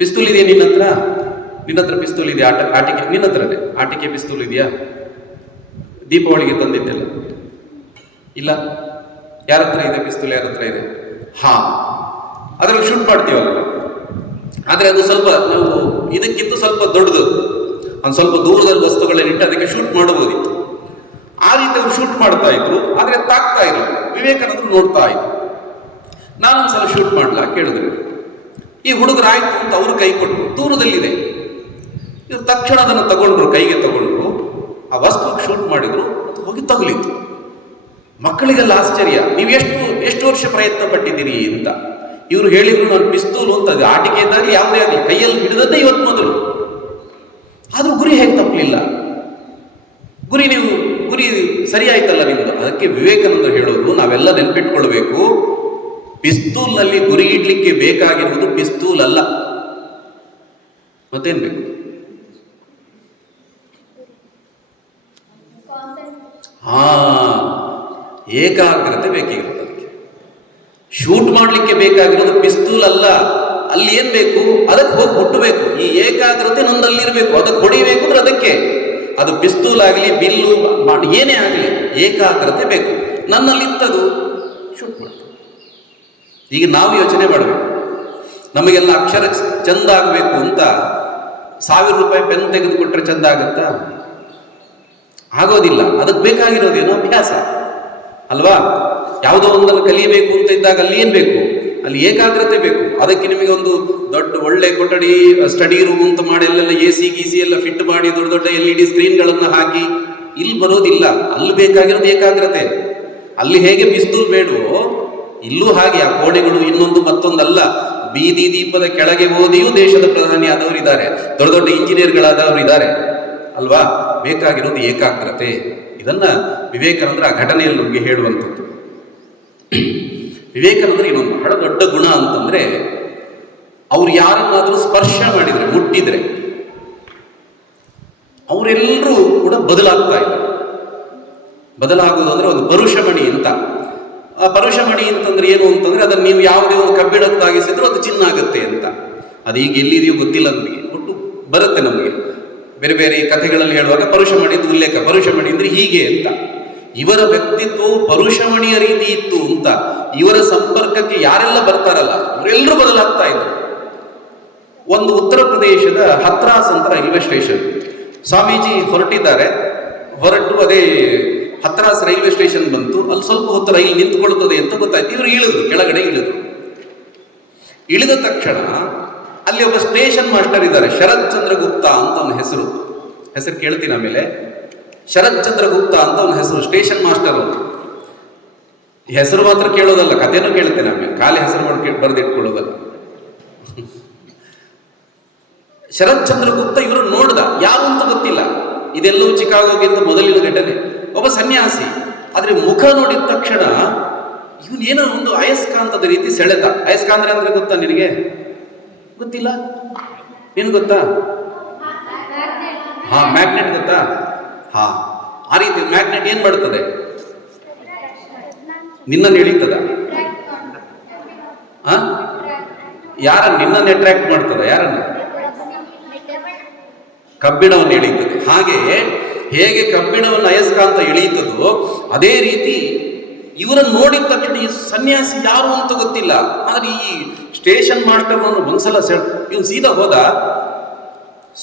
ಪಿಸ್ತೂಲ್ ಇದೆಯಾ ನಿನ್ನ ಹತ್ರ ಪಿಸ್ತೂಲ್ ಇದೆಯಾ? ಆಟಿಕೆ ನಿನ್ನ ಹತ್ರನೇ ಆಟಿಕೆ ಪಿಸ್ತೂಲ್ ಇದೆಯಾ? ದೀಪಾವಳಿಗೆ ತಂದಿದ್ದೆಲ್ಲ ಇಲ್ಲ. ಯಾರ ಹತ್ರ ಇದೆ ಪಿಸ್ತೂಲ್? ಯಾರ ಹತ್ರ ಇದೆ? ಅದ್ರಲ್ಲಿ ಶೂಟ್ ಮಾಡ್ತೀವಲ್ಲ, ಆದ್ರೆ ಅದು ಸ್ವಲ್ಪ ನಾವು ಇದಕ್ಕಿಂತ ಸ್ವಲ್ಪ ದೊಡ್ಡದು, ಒಂದು ಸ್ವಲ್ಪ ದೂರದಲ್ಲಿ ವಸ್ತುಗಳನ್ನಿಟ್ಟು ಅದಕ್ಕೆ ಶೂಟ್ ಮಾಡಬಹುದಿತ್ತು. ಆ ರೀತಿ ಅವ್ರು ಶೂಟ್ ಮಾಡ್ತಾ ಇದ್ರು, ಆದ್ರೆ ತಾಕ್ತಾ ಇರಲಿಲ್ಲ. ವಿವೇಕಾನಂದರು ನೋಡ್ತಾ ಇದ್ರು. ನಾನೊಂದ್ಸಲ ಶೂಟ್ ಮಾಡ್ಲಾ ಕೇಳಿದ್ರು. ಈ ಹುಡುಗರು ಆಯ್ತು ಅಂತ ಅವ್ರು ಕೈ ಕೊಟ್ಟರು, ದೂರದಲ್ಲಿದೆ. ಇವ್ರು ತಕ್ಷಣ ಅದನ್ನು ತಗೊಂಡ್ರು, ಕೈಗೆ ತಗೊಂಡ್ರು, ಆ ವಸ್ತುವಿಗೆ ಶೂಟ್ ಮಾಡಿದ್ರು, ಹೋಗಿ ತಗುಲಿತ್ತು. ಮಕ್ಕಳಿಗೆಲ್ಲ ಆಶ್ಚರ್ಯ, ನೀವು ಎಷ್ಟು ವರ್ಷ ಪ್ರಯತ್ನ ಪಟ್ಟಿದ್ದೀರಿ ಅಂತ. ಇವ್ರು ಹೇಳಿದ್ರು, ನಾನು ಪಿಸ್ತೂಲ್ ಅಂತ, ಅದು ಆಟಿಕೆ ಇದ್ದಾಗ ಯಾವುದೇ ಆಗಲಿ ಕೈಯಲ್ಲಿ ಹಿಡಿದದ್ದೇ ಇವತ್ತು ಮೊದಲು. ಆದ್ರೂ ಗುರಿ ಹೇಗೆ ತಪ್ಪಲಿಲ್ಲ? ಗುರಿ ಸರಿ ಆಯ್ತಲ್ಲ ನಿಮ್ದು. ಅದಕ್ಕೆ ವಿವೇಕಾನಂದರು ಹೇಳೋದು, ನಾವೆಲ್ಲ ನೆನ್ಪಿಟ್ಕೊಳ್ಬೇಕು, ಪಿಸ್ತೂಲ್ನಲ್ಲಿ ಗುರಿ ಇಡ್ಲಿಕ್ಕೆ ಬೇಕಾಗಿರುವುದು ಪಿಸ್ತೂಲ್ ಅಲ್ಲ, ಮತ್ತೇನ್ ಬೇಕು? ಏಕಾಗ್ರತೆ ಬೇಕಿರುತ್ತೆ. ಅದಕ್ಕೆ ಶೂಟ್ ಮಾಡ್ಲಿಕ್ಕೆ ಬೇಕಾಗಿರೋದು ಪಿಸ್ತೂಲ್ ಅಲ್ಲ. ಅಲ್ಲಿ ಏನ್ ಬೇಕು, ಅದಕ್ಕೆ ಹೋಗಿ ಮುಟ್ಟಬೇಕು. ಈ ಏಕಾಗ್ರತೆ ನನ್ನಲ್ಲಿರ್ಬೇಕು, ಅದಕ್ಕೆ ಹೊಡಿಬೇಕು ಅಂದ್ರೆ ಅದಕ್ಕೆ, ಅದು ಪಿಸ್ತೂಲ್ ಆಗಲಿ ಬಿಲ್ಲು ಏನೇ ಆಗಲಿ ಏಕಾಗ್ರತೆ ಬೇಕು. ನನ್ನಲ್ಲಿತ್ತದು ಶೂಟ್ ಮಾಡ್ತೀವಿ. ಈಗ ನಾವು ಯೋಚನೆ ಮಾಡಬೇಕು, ನಮಗೆಲ್ಲ ಅಕ್ಷರ ಚಂದ ಆಗಬೇಕು ಅಂತ 1000 ರೂಪಾಯಿ ಪೆನ್ ತೆಗೆದುಕೊಟ್ರೆ ಚಂದ ಆಗತ್ತಾ? ಆಗೋದಿಲ್ಲ. ಅದಕ್ಕೆ ಬೇಕಾಗಿರೋದೇನೋ ಅಭ್ಯಾಸ ಅಲ್ವಾ? ಯಾವುದೋ ಒಂದನ್ನು ಕಲಿಯಬೇಕು ಅಂತ ಇದ್ದಾಗ ಅಲ್ಲಿ ಏನ್ ಬೇಕು, ಅಲ್ಲಿ ಏಕಾಗ್ರತೆ ಬೇಕು. ಅದಕ್ಕೆ ನಿಮಗೆ ಒಂದು ದೊಡ್ಡ ಒಳ್ಳೆ ಕೊಠಡಿ, ಸ್ಟಡಿ ರೂಮ್ ಅಂತ ಮಾಡಿ ಅಲ್ಲೆಲ್ಲ AC ಗೀಸಿ ಎಲ್ಲ ಫಿಟ್ ಮಾಡಿ ದೊಡ್ಡ ದೊಡ್ಡ LED ಸ್ಕ್ರೀನ್ಗಳನ್ನು ಹಾಕಿ ಇಲ್ಲಿ ಬರೋದಿಲ್ಲ. ಅಲ್ಲಿ ಬೇಕಾಗಿರೋದು ಏಕಾಗ್ರತೆ. ಅಲ್ಲಿ ಹೇಗೆ ಪಿಸ್ತೂಲ್ ಬೇಡವೋ ಇಲ್ಲೂ ಹಾಗೆ. ಆ ಕೋಣೆಗಳು ಇನ್ನೊಂದು ಮತ್ತೊಂದಲ್ಲ. ಬೀದಿ ದೀಪದ ಕೆಳಗೆ ಓದಿಯೂ ದೇಶದ ಪ್ರಧಾನಿ ಆದವರು ಇದ್ದಾರೆ, ದೊಡ್ಡ ದೊಡ್ಡ ಇಂಜಿನಿಯರ್ಗಳಾದವರು ಇದ್ದಾರೆ ಅಲ್ವಾ? ಬೇಕಾಗಿರೋದು ಏಕಾಗ್ರತೆ. ಇದನ್ನ ವಿವೇಕಾನಂದರ ಆ ಘಟನೆಯಲ್ಲಿ ನಮಗೆ ಹೇಳುವಂಥದ್ದು. ವಿವೇಕಾನಂದರು ಇನ್ನೊಂದು ಬಹಳ ದೊಡ್ಡ ಗುಣ ಅಂತಂದ್ರೆ, ಅವ್ರು ಯಾರನ್ನಾದ್ರೂ ಸ್ಪರ್ಶ ಮಾಡಿದ್ರೆ, ಮುಟ್ಟಿದ್ರೆ ಅವರೆಲ್ಲರೂ ಕೂಡ ಬದಲಾಗ್ತಾ ಇದ್ರು. ಬದಲಾಗುವುದು ಅಂದ್ರೆ ಒಂದು ಪರುಷಮಣಿ ಅಂತ. ಆ ಪರುಷಮಣಿ ಅಂತಂದ್ರೆ ಏನು ಅಂತಂದ್ರೆ, ಅದನ್ನು ನೀವು ಯಾವುದೇ ಒಂದು ಕಬ್ಬಿಣದ್ದಾಗಿಸಿದ್ರು ಅದು ಚಿನ್ನ ಆಗುತ್ತೆ ಅಂತ. ಅದು ಈಗ ಎಲ್ಲಿದೆಯೋ ಗೊತ್ತಿಲ್ಲ ನಮಗೆ, ಒಟ್ಟು ಬರುತ್ತೆ ನಮಗೆ. ಬೇರೆ ಬೇರೆ ಕಥೆಗಳಲ್ಲಿ ಹೇಳುವಾಗ ಪರುಷಮಣಿದು ಉಲ್ಲೇಖ, ಪರುಷಮಣಿ ಅಂದ್ರೆ ಹೀಗೆ ಅಂತ. ಇವರ ವ್ಯಕ್ತಿತ್ವವು ಪರುಷಮಣಿಯ ರೀತಿ ಇತ್ತು ಅಂತ. ಇವರ ಸಂಪರ್ಕಕ್ಕೆ ಯಾರೆಲ್ಲ ಬರ್ತಾರಲ್ಲ ಅವರೆಲ್ಲರೂ ಬದಲಾಗ್ತಾ ಇದ್ರು. ಒಂದು ಉತ್ತರ ಪ್ರದೇಶದ ಹತ್ರಾಸ್ ಅಂತ ರೈಲ್ವೆ ಸ್ಟೇಷನ್, ಸ್ವಾಮೀಜಿ ಹೊರಟಿದ್ದಾರೆ. ಹೊರಟು ಅದೇ ಹತ್ರಾಸ್ ರೈಲ್ವೆ ಸ್ಟೇಷನ್ ಬಂತು. ಅಲ್ಲಿ ಸ್ವಲ್ಪ ಹೊತ್ತು ರೈಲು ನಿಂತುಕೊಳ್ಳುತ್ತದೆ ಅಂತ ಗೊತ್ತಾಯ್ತು. ಇವರು ಇಳಿದ್ರು, ಕೆಳಗಡೆ ಇಳಿದ್ರು. ಇಳಿದ ತಕ್ಷಣ ಅಲ್ಲಿ ಒಬ್ಬ ಸ್ಟೇಷನ್ ಮಾಸ್ಟರ್ ಇದ್ದಾರೆ, ಶರತ್ ಚಂದ್ರ ಗುಪ್ತಾ ಅಂತ ಅವನ ಹೆಸರು ಕೇಳ್ತೀನಿ ಆಮೇಲೆ. ಶರತ್ ಚಂದ್ರ ಗುಪ್ತಾ ಅಂತ ಅವನ ಹೆಸರು, ಸ್ಟೇಷನ್ ಮಾಸ್ಟರ್ ಅವನು. ಹೆಸರು ಮಾತ್ರ ಕೇಳೋದಲ್ಲ, ಕಥೆನೂ ಕೇಳ್ತೇನೆ ಆಮೇಲೆ, ಖಾಲಿ ಹೆಸರು ಬರೆದಿಟ್ಕೊಳ್ಳೋದಲ್ಲ. ಶರತ್ ಚಂದ್ರ ಗುಪ್ತ ಇವರು ನೋಡ್ದ, ಯಾರು ಅಂತ ಗೊತ್ತಿಲ್ಲ. ಇದೆಲ್ಲವೂ ಚಿಕಾಗೋಗಿಂತ ಮೊದಲಿನ ಘಟನೆ. ಒಬ್ಬ ಸನ್ಯಾಸಿ, ಆದ್ರೆ ಮುಖ ನೋಡಿದ ತಕ್ಷಣ ಇವನೇನೋ ಒಂದು ಅಯಸ್ಕಾಂತದ ರೀತಿ ಸೆಳೆತ. ಅಯಸ್ಕಾಂತ ಅಂದ್ರೆ ಗೊತ್ತಾ ನಿನಗೆ? ಗೊತ್ತಿಲ್ಲ? ಏನ್ ಗೊತ್ತಾ? ಮ್ಯಾಗ್ನೆಟ್ ಗೊತ್ತಾ? ಆ ರೀತಿ ಮ್ಯಾಗ್ನೆಟ್ ಏನ್ ಮಾಡ್ತದೆ? ನಿನ್ನನ್ನು ಎಳೀತದ? ಯಾರನ್ನ? ನಿನ್ನನ್ನು ಅಟ್ರಾಕ್ಟ್ ಮಾಡ್ತದ? ಯಾರನ್ನ? ಕಬ್ಬಿಣವನ್ನು ಎಳೀತದೆ. ಹಾಗೆ ಹೇಗೆ ಕಬ್ಬಿಣವನ್ನು ಅಯಸ್ಕಾಂತ ಎಳೀತದೋ ಅದೇ ರೀತಿ ಇವರನ್ನು ನೋಡಿದ ತಕ್ಷಣ ಈ ಸನ್ಯಾಸಿ ಯಾರು ಅಂತ ಗೊತ್ತಿಲ್ಲ. ಆದ್ರೆ ಈ ಸ್ಟೇಷನ್ ಮಾಸ್ಟರ್ ಒಂದ್ಸಲ ಇವನು ಸೀದಾ ಹೋದ.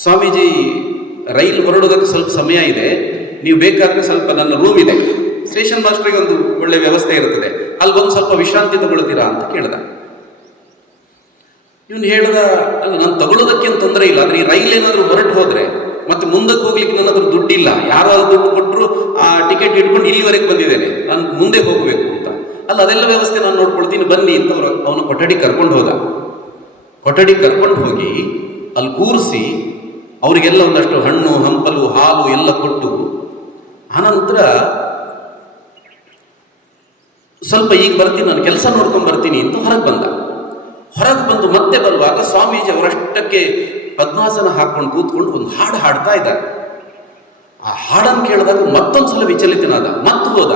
ಸ್ವಾಮೀಜಿ, ರೈಲು ಹೊರಡೋದಕ್ಕೆ ಸ್ವಲ್ಪ ಸಮಯ ಇದೆ, ನೀವು ಬೇಕಾದ್ರೆ ಸ್ವಲ್ಪ ನನ್ನ ರೂಮ್ ಇದೆ, ಸ್ಟೇಷನ್ ಮಾಸ್ಟರ್ಗೆ ಒಂದು ಒಳ್ಳೆ ವ್ಯವಸ್ಥೆ ಇರುತ್ತದೆ, ಅಲ್ಲಿ ಬಂದು ಸ್ವಲ್ಪ ವಿಶ್ರಾಂತಿ ತಗೊಳ್ತೀರಾ ಅಂತ ಕೇಳ್ದ. ಇವನು ಹೇಳ್ದ, ಅಲ್ಲ ನಾನು ತಗೊಳ್ಳೋದಕ್ಕೇನು ತೊಂದರೆ ಇಲ್ಲ, ಆದ್ರೆ ಈ ರೈಲ್ ಏನಾದರೂ ಹೊರಟು ಹೋದ್ರೆ ಮತ್ತೆ ಮುಂದಕ್ಕೆ ಹೋಗ್ಲಿಕ್ಕೆ ನನ್ನ ಹತ್ರ ದುಡ್ಡಿಲ್ಲ, ಯಾರಾದ್ರೂ ದುಡ್ಡು ಕೊಟ್ಟರು ಆ ಟಿಕೆಟ್ ಇಟ್ಕೊಂಡು ಇಲ್ಲಿವರೆಗೆ ಬಂದಿದ್ದೇನೆ, ನಾನು ಮುಂದೆ ಹೋಗಬೇಕು ಅಂತ. ಅಲ್ಲ, ಅದೆಲ್ಲ ವ್ಯವಸ್ಥೆ ನಾನು ನೋಡ್ಕೊಳ್ತೀನಿ, ಬನ್ನಿ ಅಂತ ಅವನು ಕೊಠಡಿ ಕರ್ಕೊಂಡು ಹೋದ. ಕೊಠಡಿ ಕರ್ಕೊಂಡು ಹೋಗಿ ಅಲ್ಲಿ ಕೂರಿಸಿ ಅವರಿಗೆಲ್ಲ ಒಂದಷ್ಟು ಹಣ್ಣು ಹಂಪಲು ಹಾಲು ಎಲ್ಲ ಕೊಟ್ಟು, ಆನಂತರ ಸ್ವಲ್ಪ ಈಗ ಬರ್ತೀನಿ, ನಾನು ಕೆಲಸ ನೋಡ್ಕೊಂಡು ಬರ್ತೀನಿ ಅಂತ ಹೊರಗೆ ಬಂದ. ಹೊರಗೆ ಬಂದು ಮತ್ತೆ ಬರುವಾಗ ಸ್ವಾಮೀಜಿ ಅವರಷ್ಟಕ್ಕೆ ಪದ್ಮಾಸನ ಹಾಕೊಂಡು ಕೂತ್ಕೊಂಡು ಒಂದು ಹಾಡು ಹಾಡ್ತಾ ಇದ್ದಾರೆ. ಆ ಹಾಡನ್ನು ಕೇಳಿದಾಗ ಮತ್ತೊಂದ್ಸಲ ವಿಚಲಿತನಾದ, ಮತ್ತೆ ಹೋದ.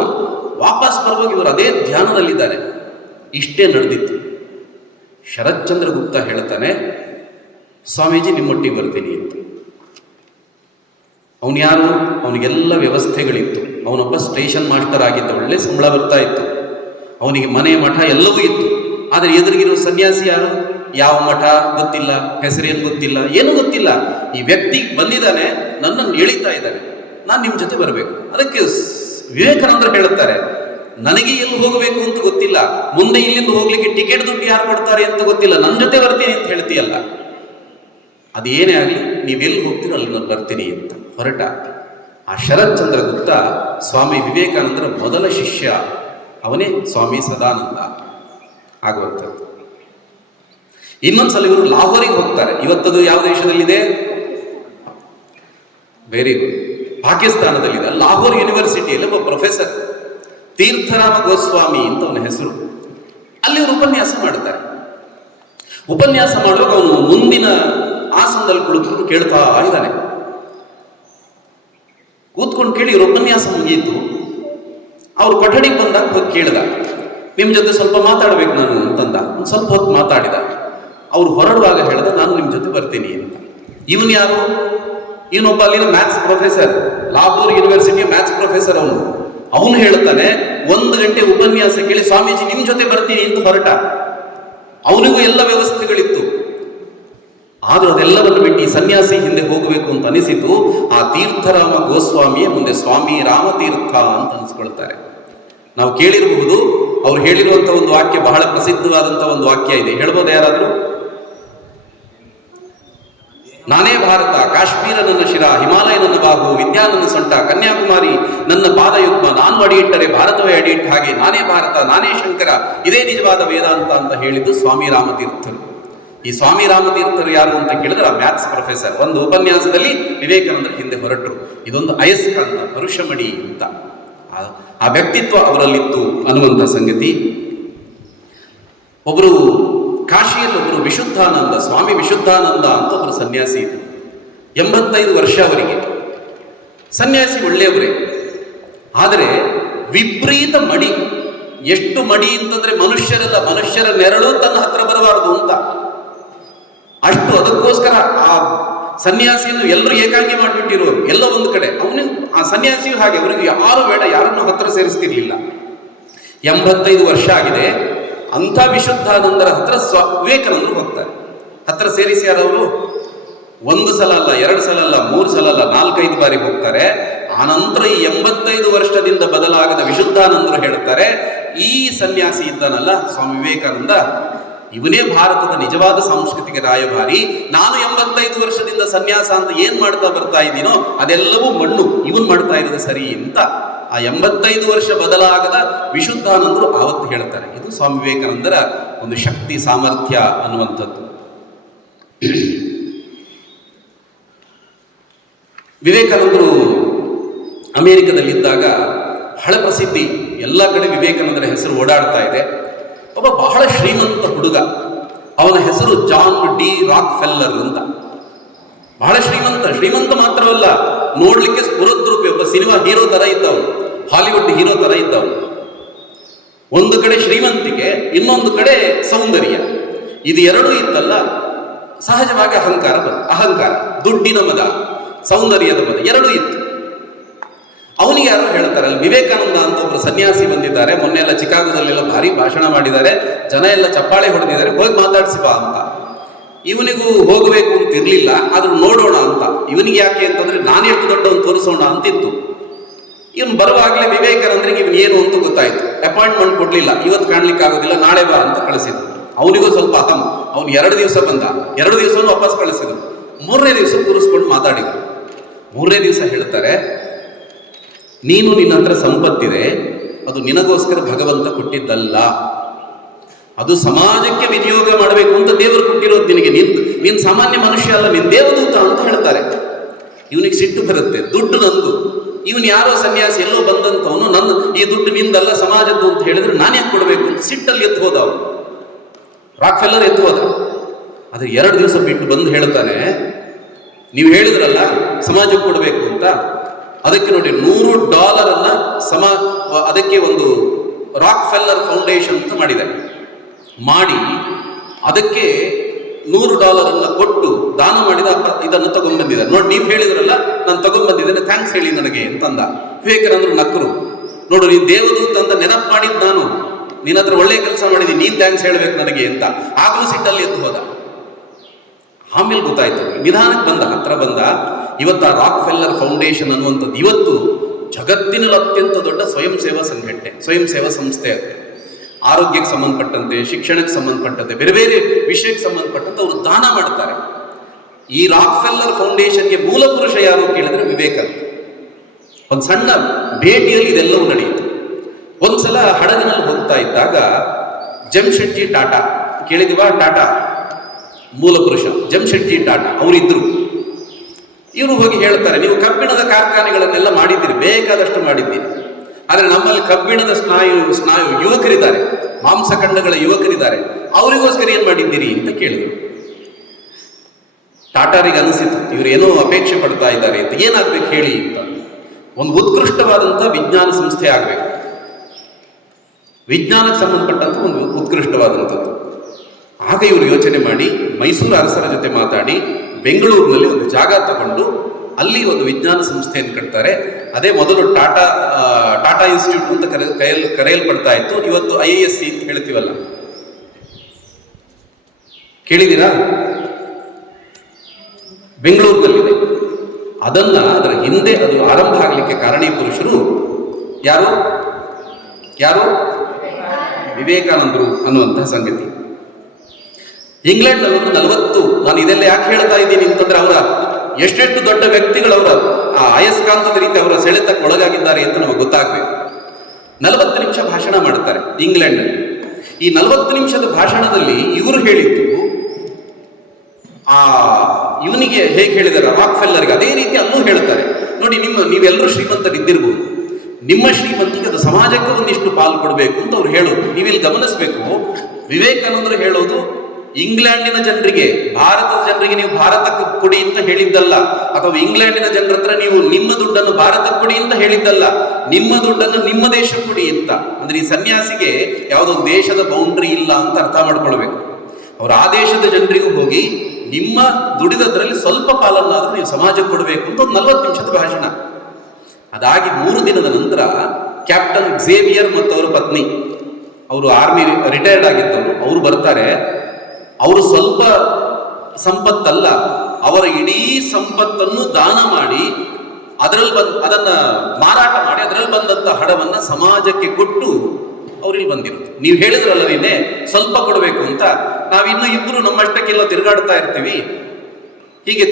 ವಾಪಸ್ ಬರುವಾಗ ಇವರು ಅದೇ ಧ್ಯಾನದಲ್ಲಿದ್ದಾರೆ. ಇಷ್ಟೇ ನಡೆದಿತ್ತು. ಶರತ್ಚಂದ್ರ ಗುಪ್ತ ಹೇಳ್ತಾನೆ, ಸ್ವಾಮೀಜಿ ನಿಮ್ಮೊಟ್ಟಿಗೆ ಬರ್ತೀನಿ ಅಂತ. ಅವನು ಯಾರು? ಅವನಿಗೆಲ್ಲ ವ್ಯವಸ್ಥೆಗಳಿತ್ತು. ಅವನೊಬ್ಬ ಸ್ಟೇಷನ್ ಮಾಸ್ಟರ್ ಆಗಿದ್ದ, ಒಳ್ಳೆ ಸಂಬಳ ಬರ್ತಾ ಇತ್ತು, ಅವನಿಗೆ ಮನೆ ಮಠ ಎಲ್ಲವೂ ಇತ್ತು. ಆದರೆ ಎದುರಿಗಿರೋ ಸನ್ಯಾಸಿ ಯಾರು? ಯಾವ ಮಠ ಗೊತ್ತಿಲ್ಲ, ಹೆಸರೇನು ಗೊತ್ತಿಲ್ಲ, ಏನೂ ಗೊತ್ತಿಲ್ಲ. ಈ ವ್ಯಕ್ತಿ ಬಂದಿದ್ದಾನೆ, ನನ್ನನ್ನು ಎಳಿತಾ ಇದ್ದಾನೆ, ನಾನು ನಿಮ್ಮ ಜೊತೆ ಬರಬೇಕು. ಅದಕ್ಕೆ ವಿವೇಕಾನಂದರು ಹೇಳುತ್ತಾರೆ, ನನಗೆ ಎಲ್ಲಿ ಹೋಗಬೇಕು ಅಂತ ಗೊತ್ತಿಲ್ಲ, ಮುಂದೆ ಇಲ್ಲಿಂದ ಹೋಗ್ಲಿಕ್ಕೆ ಟಿಕೆಟ್ ದುಡ್ಡು ಯಾರು ಕೊಡ್ತಾರೆ ಅಂತ ಗೊತ್ತಿಲ್ಲ, ನನ್ನ ಜೊತೆ ಬರ್ತೀನಿ ಅಂತ ಹೇಳ್ತೀಯಲ್ಲ, ಅದೇನೇ ಆಗಲಿ ನೀವೆಲ್ಲಿ ಹೋಗ್ತೀರೋ ಅಲ್ಲಿ ನಾನು ಬರ್ತೀನಿ ಅಂತ ಹೊರಟ. ಆ ಶರತ್ ಚಂದ್ರ ಗುಪ್ತ ಸ್ವಾಮಿ ವಿವೇಕಾನಂದರ ಮೊದಲ ಶಿಷ್ಯ. ಅವನೇ ಸ್ವಾಮಿ ಸದಾನಂದ ಆಗುವಂಥದ್ದು. ಇನ್ನೊಂದ್ಸಲ ಇವರು ಲಾಹೋರಿಗೆ ಹೋಗ್ತಾರೆ. ಇವತ್ತದು ಯಾವ ದೇಶದಲ್ಲಿದೆ? ವೆರಿ ಗುಡ್, ಪಾಕಿಸ್ತಾನದಲ್ಲಿದೆ. ಲಾಹೋರ್ ಯೂನಿವರ್ಸಿಟಿಯಲ್ಲಿ ಒಬ್ಬ ಪ್ರೊಫೆಸರ್ ತೀರ್ಥರಾಮ ಗೋಸ್ವಾಮಿ ಅಂತ ಅವನ ಹೆಸರು. ಅಲ್ಲಿ ಅವರು ಉಪನ್ಯಾಸ ಮಾಡ್ತಾರೆ. ಉಪನ್ಯಾಸ ಮಾಡುವಾಗ ಅವನು ಮುಂದಿನ ಆಸನದಲ್ಲಿ ಕುಳಿತುಕೊಂಡು ಕೇಳ್ತಾ ಇದ್ದಾನೆ. ಕೂತ್ಕೊಂಡು ಕೇಳಿ ಇವರು ಉಪನ್ಯಾಸ ಮುಗಿಯಿತು. ಅವ್ರು ಕೊಠಡಿಗೆ ಬಂದಾಗ ಹೋಗಿ ಕೇಳಿದ, ನಿಮ್ಮ ಜೊತೆ ಸ್ವಲ್ಪ ಮಾತಾಡ್ಬೇಕು ನಾನು ಅಂತಂದ. ಒಂದು ಸ್ವಲ್ಪ ಹೊತ್ತು ಮಾತಾಡಿದ. ಅವ್ರು ಹೊರಡುವಾಗ ಹೇಳ್ದ, ನಾನು ನಿಮ್ಮ ಜೊತೆ ಬರ್ತೀನಿ ಅಂತ. ಇವನು ಯಾರು? ಇವನೊಬ್ಬ ಅಲ್ಲಿನ ಮ್ಯಾಥ್ಸ್ ಪ್ರೊಫೆಸರ್, ಲಾಹೋರ್ ಯೂನಿವರ್ಸಿಟಿಯ ಮ್ಯಾಥ್ಸ್ ಪ್ರೊಫೆಸರ್. ಅವನು ಹೇಳ್ತಾನೆ, 1 ಗಂಟೆ ಉಪನ್ಯಾಸ ಕೇಳಿ ಸ್ವಾಮೀಜಿ ನಿಮ್ ಜೊತೆ ಬರ್ತೀನಿ ಅಂತ ಹೊರಟ. ಅವನಿಗೂ ಎಲ್ಲ ವ್ಯವಸ್ಥೆಗಳಿತ್ತು. ಆದ್ರೂ ಅದೆಲ್ಲವನ್ನು ಬಿಟ್ಟು ಈ ಸನ್ಯಾಸಿ ಹಿಂದೆ ಹೋಗಬೇಕು ಅಂತ ಅನಿಸಿತು. ಆ ತೀರ್ಥರಾಮ ಗೋಸ್ವಾಮಿಯ ಮುಂದೆ ಸ್ವಾಮಿ ರಾಮತೀರ್ಥ ಅಂತ ಅನಿಸ್ಕೊಳ್ತಾರೆ. ನಾವು ಕೇಳಿರಬಹುದು, ಅವ್ರು ಹೇಳಿರುವಂತಹ ಒಂದು ವಾಕ್ಯ, ಬಹಳ ಪ್ರಸಿದ್ಧವಾದಂತಹ ಒಂದು ವಾಕ್ಯ ಇದೆ. ಹೇಳ್ಬೋದು ಯಾರಾದ್ರೂ? ನಾನೇ ಭಾರತ, ಕಾಶ್ಮೀರ ನನ್ನ ಶಿರ, ಹಿಮಾಲಯ ನನ್ನ ಬಾಹು, ವಿದ್ಯಾ ನನ್ನ ಸೊಂಟ, ಕನ್ಯಾಕುಮಾರಿ ನನ್ನ ಪಾದಯುಗ್ಮ, ನಾನು ಅಡಿಯಿಟ್ಟರೆ ಭಾರತವೇ ಅಡಿಯಿಟ್ಟ ಹಾಗೆ, ನಾನೇ ಭಾರತ, ನಾನೇ ಶಂಕರ, ಇದೇ ನಿಜವಾದ ವೇದಾಂತ ಅಂತ ಹೇಳಿದ್ದು ಸ್ವಾಮಿ ರಾಮತೀರ್ಥರು. ಈ ಸ್ವಾಮಿ ರಾಮತೀರ್ಥರು ಯಾರು ಅಂತ ಕೇಳಿದ್ರೆ ಆ ಮ್ಯಾಥ್ಸ್ ಪ್ರೊಫೆಸರ್. ಒಂದು ಉಪನ್ಯಾಸದಲ್ಲಿ ವಿವೇಕಾನಂದರ ಹಿಂದೆ ಹೊರಟರು. ಇದೊಂದು ಅಯಸ್ಕಾಂತ, ಪರುಷಮಣಿ ಅಂತ ಆ ವ್ಯಕ್ತಿತ್ವ ಅವರಲ್ಲಿತ್ತು ಅನ್ನುವಂಥ ಸಂಗತಿ. ಒಬ್ಬರು ಕಾಶಿಯಲ್ಲಿ ಒಬ್ಬರು ವಿಶುದ್ಧಾನಂದ, ಸ್ವಾಮಿ ವಿಶುದ್ಧಾನಂದ ಅಂತ ಒಬ್ಬರು ಸನ್ಯಾಸಿ ಇದ್ರು. 85 ವರ್ಷ ಅವರಿಗೆ. ಸನ್ಯಾಸಿ ಒಳ್ಳೆಯವರೇ, ಆದರೆ ವಿಪರೀತ ಮಡಿ. ಎಷ್ಟು ಮಡಿ ಅಂತಂದ್ರೆ ಮನುಷ್ಯರ ನೆರಳು ತನ್ನ ಹತ್ರ ಬರಬಾರದು ಅಂತ ಅಷ್ಟು. ಅದಕ್ಕೋಸ್ಕರ ಆ ಸನ್ಯಾಸಿಯನ್ನು ಎಲ್ಲರೂ ಏಕಾಂಗಿ ಮಾಡಿಬಿಟ್ಟಿರೋರು, ಎಲ್ಲ ಒಂದು ಕಡೆ. ಆ ಸನ್ಯಾಸಿಯು ಹಾಗೆ, ಅವರಿಗೆ ಯಾರು ಬೇಡ, ಯಾರನ್ನು ಹತ್ರ ಸೇರಿಸ್ತಿರ್ಲಿಲ್ಲ. 85 ವರ್ಷ ಆಗಿದೆ. ಅಂಥ ವಿಶುದ್ಧಾನಂದರ ಹತ್ರ ವಿವೇಕಾನಂದರು ಹೋಗ್ತಾರೆ. ಹತ್ರ ಸೇರಿಸಿ ಯಾರವರು? ಒಂದು ಸಲ ಅಲ್ಲ, 2 ಸಲ ಅಲ್ಲ, 3 ಸಲ ಅಲ್ಲ, 4-5 ಬಾರಿ ಹೋಗ್ತಾರೆ. ಆನಂತರ ಈ 85 ವರ್ಷದಿಂದ ಬದಲಾಗದ ವಿಶುದ್ಧಾನಂದರು ಹೇಳ್ತಾರೆ, ಈ ಸನ್ಯಾಸಿ ಇದ್ದಾನಲ್ಲ ಸ್ವಾಮಿ ವಿವೇಕಾನಂದ, ಇವನೇ ಭಾರತದ ನಿಜವಾದ ಸಾಂಸ್ಕೃತಿಕ ರಾಯಭಾರಿ. ನಾನು 85 ವರ್ಷದಿಂದ ಸನ್ಯಾಸ ಅಂತ ಏನ್ ಮಾಡ್ತಾ ಬರ್ತಾ ಇದ್ದೀನೋ ಅದೆಲ್ಲವೂ ಮಣ್ಣು, ಇವನ್ ಮಾಡ್ತಾ ಇರೋದು ಸರಿ ಅಂತ ಆ 85 ವರ್ಷ ಬದಲಾಗದ ವಿಶುದ್ಧಾನಂದರು ಆವತ್ತು ಹೇಳ್ತಾರೆ. ಇದು ಸ್ವಾಮಿ ವಿವೇಕಾನಂದರ ಒಂದು ಶಕ್ತಿ ಸಾಮರ್ಥ್ಯ ಅನ್ನುವಂಥದ್ದು. ವಿವೇಕಾನಂದರು ಅಮೆರಿಕದಲ್ಲಿದ್ದಾಗ ಬಹಳ ಪ್ರಸಿದ್ಧಿ, ಎಲ್ಲ ಕಡೆ ವಿವೇಕಾನಂದರ ಹೆಸರು ಓಡಾಡ್ತಾ ಇದೆ. ಒಬ್ಬ ಬಹಳ ಶ್ರೀಮಂತ ಹುಡುಗ, ಅವನ ಹೆಸರು ಜಾನ್ ಡಿ ರಾಕ್ ಫೆಲ್ಲರ್ ಅಂತ. ಬಹಳ ಶ್ರೀಮಂತ ಮಾತ್ರವಲ್ಲ, ನೋಡ್ಲಿಕ್ಕೆ ಸ್ಫುರದ್ರೂಪಿ, ಒಬ್ಬ ಸಿನಿಮಾ ಹೀರೋ ತರ ಇದ್ದವನು, ಹಾಲಿವುಡ್ ಹೀರೋ ತರ ಇದ್ದವನು. ಒಂದು ಕಡೆ ಶ್ರೀಮಂತಿಕೆ, ಇನ್ನೊಂದು ಕಡೆ ಸೌಂದರ್ಯ. ಇದು ಎರಡೂ ಇತ್ತಲ್ಲ, ಸಹಜವಾಗಿ ಅಹಂಕಾರ, ದುಡ್ಡಿನ ಮದ, ಸೌಂದರ್ಯದ ಮದ ಎರಡೂ ಇತ್ತು. ಅವನಿಗೆ ಯಾರೋ ಹೇಳ್ತಾರೆ, ವಿವೇಕಾನಂದ ಅಂತ ಒಬ್ರು ಸನ್ಯಾಸಿ ಬಂದಿದ್ದಾರೆ, ಮೊನ್ನೆ ಎಲ್ಲ ಚಿಕಾಗೋದಲ್ಲೆಲ್ಲ ಭಾರಿ ಭಾಷಣ ಮಾಡಿದ್ದಾರೆ, ಜನ ಎಲ್ಲ ಚಪ್ಪಾಳೆ ಹೊಡೆದಿದ್ದಾರೆ, ಹೋಗಿ ಮಾತಾಡಿಸಿ ಬಾ ಅಂತ. ಇವನಿಗೂ ಹೋಗಬೇಕು ಅಂತ ಇರ್ಲಿಲ್ಲ, ಆದ್ರೂ ನೋಡೋಣ ಅಂತ. ಇವನಿಗೆ ಯಾಕೆ ಅಂತಂದ್ರೆ ನಾನು ಎಷ್ಟು ದೊಡ್ಡವನು ತೋರಿಸೋಣ ಅಂತಿತ್ತು. ಇವನು ಬರುವಾಗಲೇ ವಿವೇಕಾನಂದರಿಗೆ ಇವನು ಏನು ಅಂತ ಗೊತ್ತಾಯ್ತು. ಅಪಾಯಿಂಟ್ಮೆಂಟ್ ಕೊಡ್ಲಿಲ್ಲ, ಇವತ್ತು ಕಾಣ್ಲಿಕ್ಕೆ ಆಗೋದಿಲ್ಲ, ನಾಳೆ ಬಾ ಅಂತ ಕಳಿಸಿದ್ರು. ಅವನಿಗೂ ಸ್ವಲ್ಪ ಅಹಂ, ಅವನು 2 ದಿವಸ ಬಂದ, 2 ದಿವಸನೂ ವಾಪಸ್ ಕಳಿಸಿದ್ರು. 3ನೇ ದಿವಸ ಕೂರಿಸ್ಕೊಂಡು ಮಾತಾಡಿದ್ರು. 3ನೇ ದಿವಸ ಹೇಳ್ತಾರೆ, ನೀನು ನಿನ್ನ ಹತ್ರ ಸಂಪತ್ತಿದೆ, ಅದು ನಿನಗೋಸ್ಕರ ಭಗವಂತ ಕೊಟ್ಟಿದ್ದಲ್ಲ, ಅದು ಸಮಾಜಕ್ಕೆ ವಿನಿಯೋಗ ಮಾಡಬೇಕು ಅಂತ ದೇವರು ಕೊಟ್ಟಿರೋದು ನಿನಗೆ. ನೀನು ಸಾಮಾನ್ಯ ಮನುಷ್ಯ ಅಲ್ಲ, ನೀನು ದೇವದೂತ ಅಂತ ಹೇಳ್ತಾರೆ. ಇವನಿಗೆ ಸಿಟ್ಟು ಬರುತ್ತೆ, ದುಡ್ಡು ನಂದು, ಇವನು ಯಾರೋ ಸನ್ಯಾಸಿ ಎಲ್ಲೋ ಬಂದಂತವನು, ನನ್ನ ಈ ದುಡ್ಡು ನಿಂದಲ್ಲ ಸಮಾಜದ್ದು ಅಂತ ಹೇಳಿದ್ರೆ ನಾನು ಯಾಕೆ ಕೊಡಬೇಕು ಅಂತ ಸಿಟ್ಟಲ್ಲಿ ಎದ್ದು ಹೋದ ಅವನು. ರಾಕ್ ಫೆಲ್ಲರ್ ಎದ್ದು ಹೋದ. ಆದ್ರೆ 2 ದಿವಸ ಬಿಟ್ಟು ಬಂದು ಹೇಳ್ತಾನೆ, ನೀವು ಹೇಳಿದ್ರಲ್ಲ ಸಮಾಜಕ್ಕೆ ಕೊಡಬೇಕು ಅಂತ, ಅದಕ್ಕೆ ನೋಡಿ $100 ಅದಕ್ಕೆ ಒಂದು ರಾಕ್ ಫೆಲ್ಲರ್ ಫೌಂಡೇಶನ್ ಅಂತ ಮಾಡಿ ಅದಕ್ಕೆ $100 ಕೊಟ್ಟು ದಾನ ಮಾಡಿದ ಇದನ್ನು ತಗೊಂಡ್ಬಂದಿದ್ದಾರೆ. ನೋಡಿ, ನೀವು ಹೇಳಿದ್ರಲ್ಲ, ನಾನು ತಗೊಂಡ್ಬಂದಿದ್ದೇನೆ, ಥ್ಯಾಂಕ್ಸ್ ಹೇಳಿ ನನಗೆ ಅಂತಂದ. ವಿವೇಕಾನಂದರು ನಕ್ಕರು. ನೋಡು, ನೀನು ದೇವದೂತ ಅಂತ ನೆನಪು ಮಾಡಿದ್ ನಾನು, ನಿನ್ನ ಹತ್ರ ಒಳ್ಳೆ ಕೆಲಸ ಮಾಡಿದ್ದೀನಿ, ನೀನ್ ಥ್ಯಾಂಕ್ಸ್ ಹೇಳ್ಬೇಕು ನನಗೆ ಅಂತ. ಆಗಲೂ ಸಿಟ್ಟಲ್ಲಿ ಎದ್ದು ಹೋದ. ಆಮೇಲೆ ಗೊತ್ತಾಯ್ತು, ನಿಧಾನಕ್ಕೆ ಹತ್ರ ಬಂದ. ಇವತ್ತು ಆ ರಾಕ್ ಫೆಲ್ಲರ್ ಫೌಂಡೇಶನ್ ಅನ್ನುವಂಥದ್ದು ಇವತ್ತು ಜಗತ್ತಿನಲ್ಲಿ ಅತ್ಯಂತ ದೊಡ್ಡ ಸ್ವಯಂ ಸೇವಾ ಸಂಸ್ಥೆ ಅದು. ಆರೋಗ್ಯಕ್ಕೆ ಸಂಬಂಧಪಟ್ಟಂತೆ, ಶಿಕ್ಷಣಕ್ಕೆ ಸಂಬಂಧಪಟ್ಟಂತೆ, ಬೇರೆ ಬೇರೆ ವಿಷಯಕ್ಕೆ ಸಂಬಂಧಪಟ್ಟಂತೆ ಅವರು ದಾನ ಮಾಡ್ತಾರೆ. ಈ ರಾಕ್ ಫೆಲ್ಲರ್ ಫೌಂಡೇಶನ್ಗೆ ಮೂಲ ಪುರುಷ ಯಾರು ಕೇಳಿದ್ರೆ ವಿವೇಕಾನಂದ. ಒಂದು ಸಣ್ಣ ಭೇಟಿಯಲ್ಲಿ ಇದೆಲ್ಲವೂ ನಡೆಯಿತು. ಒಂದ್ಸಲ ಹಡಗಿನಲ್ಲಿ ಹೋಗ್ತಾ ಇದ್ದಾಗ ಜಮ್ಶೆಡ್ಜಿ ಟಾಟಾ, ಕೇಳಿದಿವಾ? ಟಾಟಾ ಮೂಲ ಪುರುಷ ಜಮ್ಶೆಡ್ಜಿ ಟಾಟಾ ಅವರಿದ್ರು. ಇವರು ಹೋಗಿ ಹೇಳ್ತಾರೆ, ನೀವು ಕಬ್ಬಿಣದ ಕಾರ್ಖಾನೆಗಳನ್ನೆಲ್ಲ ಮಾಡಿದ್ದೀರಿ, ಬೇಕಾದಷ್ಟು ಮಾಡಿದ್ದೀರಿ, ಆದರೆ ನಮ್ಮಲ್ಲಿ ಕಬ್ಬಿಣದ ಸ್ನಾಯು ಯುವಕರಿದ್ದಾರೆ, ಮಾಂಸಖಂಡಗಳ ಯುವಕರಿದ್ದಾರೆ, ಅವರಿಗೋಸ್ಕರ ಏನ್ ಮಾಡಿದ್ದೀರಿ ಅಂತ ಕೇಳಿದರು. ಟಾಟಾರಿಗೆ ಅನಿಸಿತು, ಇವರು ಏನೋ ಅಪೇಕ್ಷೆ ಪಡ್ತಾ ಇದ್ದಾರೆ ಅಂತ. ಏನಾಗ್ಬೇಕು ಹೇಳಿ ಅಂತ. ಒಂದು ಉತ್ಕೃಷ್ಟವಾದಂಥ ವಿಜ್ಞಾನ ಸಂಸ್ಥೆ ಆಗಬೇಕು, ವಿಜ್ಞಾನಕ್ಕೆ ಸಂಬಂಧಪಟ್ಟಂತ ಒಂದು ಉತ್ಕೃಷ್ಟವಾದಂಥದ್ದು. ಆಗ ಇವರು ಯೋಚನೆ ಮಾಡಿ ಮೈಸೂರು ಅರಸರ ಜೊತೆ ಮಾತಾಡಿ ಬೆಂಗಳೂರಿನಲ್ಲಿ ಒಂದು ಜಾಗ ತಗೊಂಡು ಅಲ್ಲಿ ಒಂದು ವಿಜ್ಞಾನ ಸಂಸ್ಥೆಯನ್ನು ಕಟ್ತಾರೆ. ಅದೇ ಮೊದಲು ಟಾಟಾ ಇನ್ಸ್ಟಿಟ್ಯೂಟ್ ಅಂತ ಕರೆಯಲ್ಪಡ್ತಾ ಇತ್ತು. ಇವತ್ತು IISc ಅಂತ ಹೇಳ್ತೀವಲ್ಲ, ಕೇಳಿದ್ದೀರಾ? ಬೆಂಗಳೂರಿನಲ್ಲಿದೆ. ಅದರ ಹಿಂದೆ ಅದು ಆರಂಭ ಆಗಲಿಕ್ಕೆ ಕಾರಣೀಯ ಪುರುಷರು ಯಾರು? ವಿವೇಕಾನಂದರು ಅನ್ನುವಂತಹ ಸಂಗತಿ. ಇಂಗ್ಲೆಂಡ್ 40, ನಾನು ಇದೆಲ್ಲ ಯಾಕೆ ಹೇಳ್ತಾ ಇದ್ದೀನಿ ಅಂತಂದ್ರೆ, ಅವರ ಎಷ್ಟೆಷ್ಟು ದೊಡ್ಡ ವ್ಯಕ್ತಿಗಳು ಅವರ ಆ ಅಯಸ್ಕಾಂತದ ರೀತಿ ಅವರ ಸೆಳೆತಕ್ಕೆ ಒಳಗಾಗಿದ್ದಾರೆ ಅಂತ ನಮಗೆ ಗೊತ್ತಾಗಬೇಕು. 40 ನಿಮಿಷ ಭಾಷಣ ಮಾಡ್ತಾರೆ ಇಂಗ್ಲೆಂಡ್ನಲ್ಲಿ. ಈ 40 ನಿಮಿಷದ ಭಾಷಣದಲ್ಲಿ ಇವರು ಹೇಳಿದ್ದು, ಇವನಿಗೆ ಹೇಗೆ ಹೇಳಿದ್ದಾರೆ ರಾಕ್ ಫೆಲ್ಲರ್ಗೆ, ಅದೇ ರೀತಿ ಅಲ್ಲೂ ಹೇಳ್ತಾರೆ. ನೋಡಿ, ನೀವೆಲ್ಲರೂ ಶ್ರೀಮಂತರಿದ್ದಿರ್ಬೋದು, ನಿಮ್ಮ ಶ್ರೀಮಂತಿಗೆ ಅದು ಸಮಾಜಕ್ಕೆ ಒಂದಿಷ್ಟು ಪಾಲು ಕೊಡಬೇಕು ಅಂತ ಅವ್ರು ಹೇಳೋದು. ನೀವಿಲ್ಲಿ ಗಮನಿಸಬೇಕು, ವಿವೇಕಾನಂದರು ಹೇಳೋದು ಇಂಗ್ಲೆಂಡಿನ ಜನರಿಗೆ, ಭಾರತದ ಜನರಿಗೆ ನೀವು ಭಾರತಕ್ಕೆ ಕೊಡಿ ಅಂತ ಹೇಳಿದ್ದಲ್ಲ, ಅಥವಾ ಇಂಗ್ಲೆಂಡಿನ ಜನರ ಹತ್ರ ನೀವು ನಿಮ್ಮ ದುಡ್ಡನ್ನು ಭಾರತಕ್ಕೆ ಕೊಡಿ ಅಂತ ಹೇಳಿದ್ದಲ್ಲ, ನಿಮ್ಮ ದುಡ್ಡನ್ನು ನಿಮ್ಮ ದೇಶಕ್ಕೆ ಕೊಡಿ ಅಂತ. ಅಂದ್ರೆ ಈ ಸನ್ಯಾಸಿಗೆ ಯಾವುದೊಂದು ದೇಶದ ಬೌಂಡ್ರಿ ಇಲ್ಲ ಅಂತ ಅರ್ಥ ಮಾಡ್ಕೊಳ್ಬೇಕು. ಅವರು ಆ ದೇಶದ ಜನರಿಗೂ ಹೋಗಿ ನಿಮ್ಮ ದುಡಿದದ್ರಲ್ಲಿ ಸ್ವಲ್ಪ ಪಾಲನ್ನಾದ್ರೂ ನೀವು ಸಮಾಜಕ್ಕೆ ಕೊಡಬೇಕು ಅಂತ ಒಂದು 40 ನಿಮಿಷದ ಭಾಷಣ. ಅದಾಗಿ 3 ದಿನದ ನಂತರ ಕ್ಯಾಪ್ಟನ್ ಝೇವಿಯರ್ ಮತ್ತು ಅವರ ಪತ್ನಿ, ಅವರು ಆರ್ಮಿ ರಿಟೈರ್ಡ್ ಆಗಿದ್ದವರು, ಅವರು ಬರ್ತಾರೆ. ಅವರು ಸ್ವಲ್ಪ ಸಂಪತ್ತಲ್ಲ, ಅವರ ಇಡೀ ಸಂಪತ್ತನ್ನು ದಾನ ಮಾಡಿ ಅದನ್ನ ಮಾರಾಟ ಮಾಡಿ ಅದರಲ್ಲಿ ಬಂದಂತ ಹಣವನ್ನ ಸಮಾಜಕ್ಕೆ ಕೊಟ್ಟು ಅವ್ರಿಗೆ ಬಂದಿರೋದು. ನೀವು ಹೇಳಿದ್ರಲ್ಲ ನಿನ್ನೆ ಸ್ವಲ್ಪ ಕೊಡಬೇಕು ಅಂತ, ನಾವಿನ್ನು ಇಬ್ಬರು ನಮ್ಮಷ್ಟಕ್ಕೆಲ್ಲ ತಿರುಗಾಡ್ತಾ ಇರ್ತೀವಿ, ಹೀಗೆ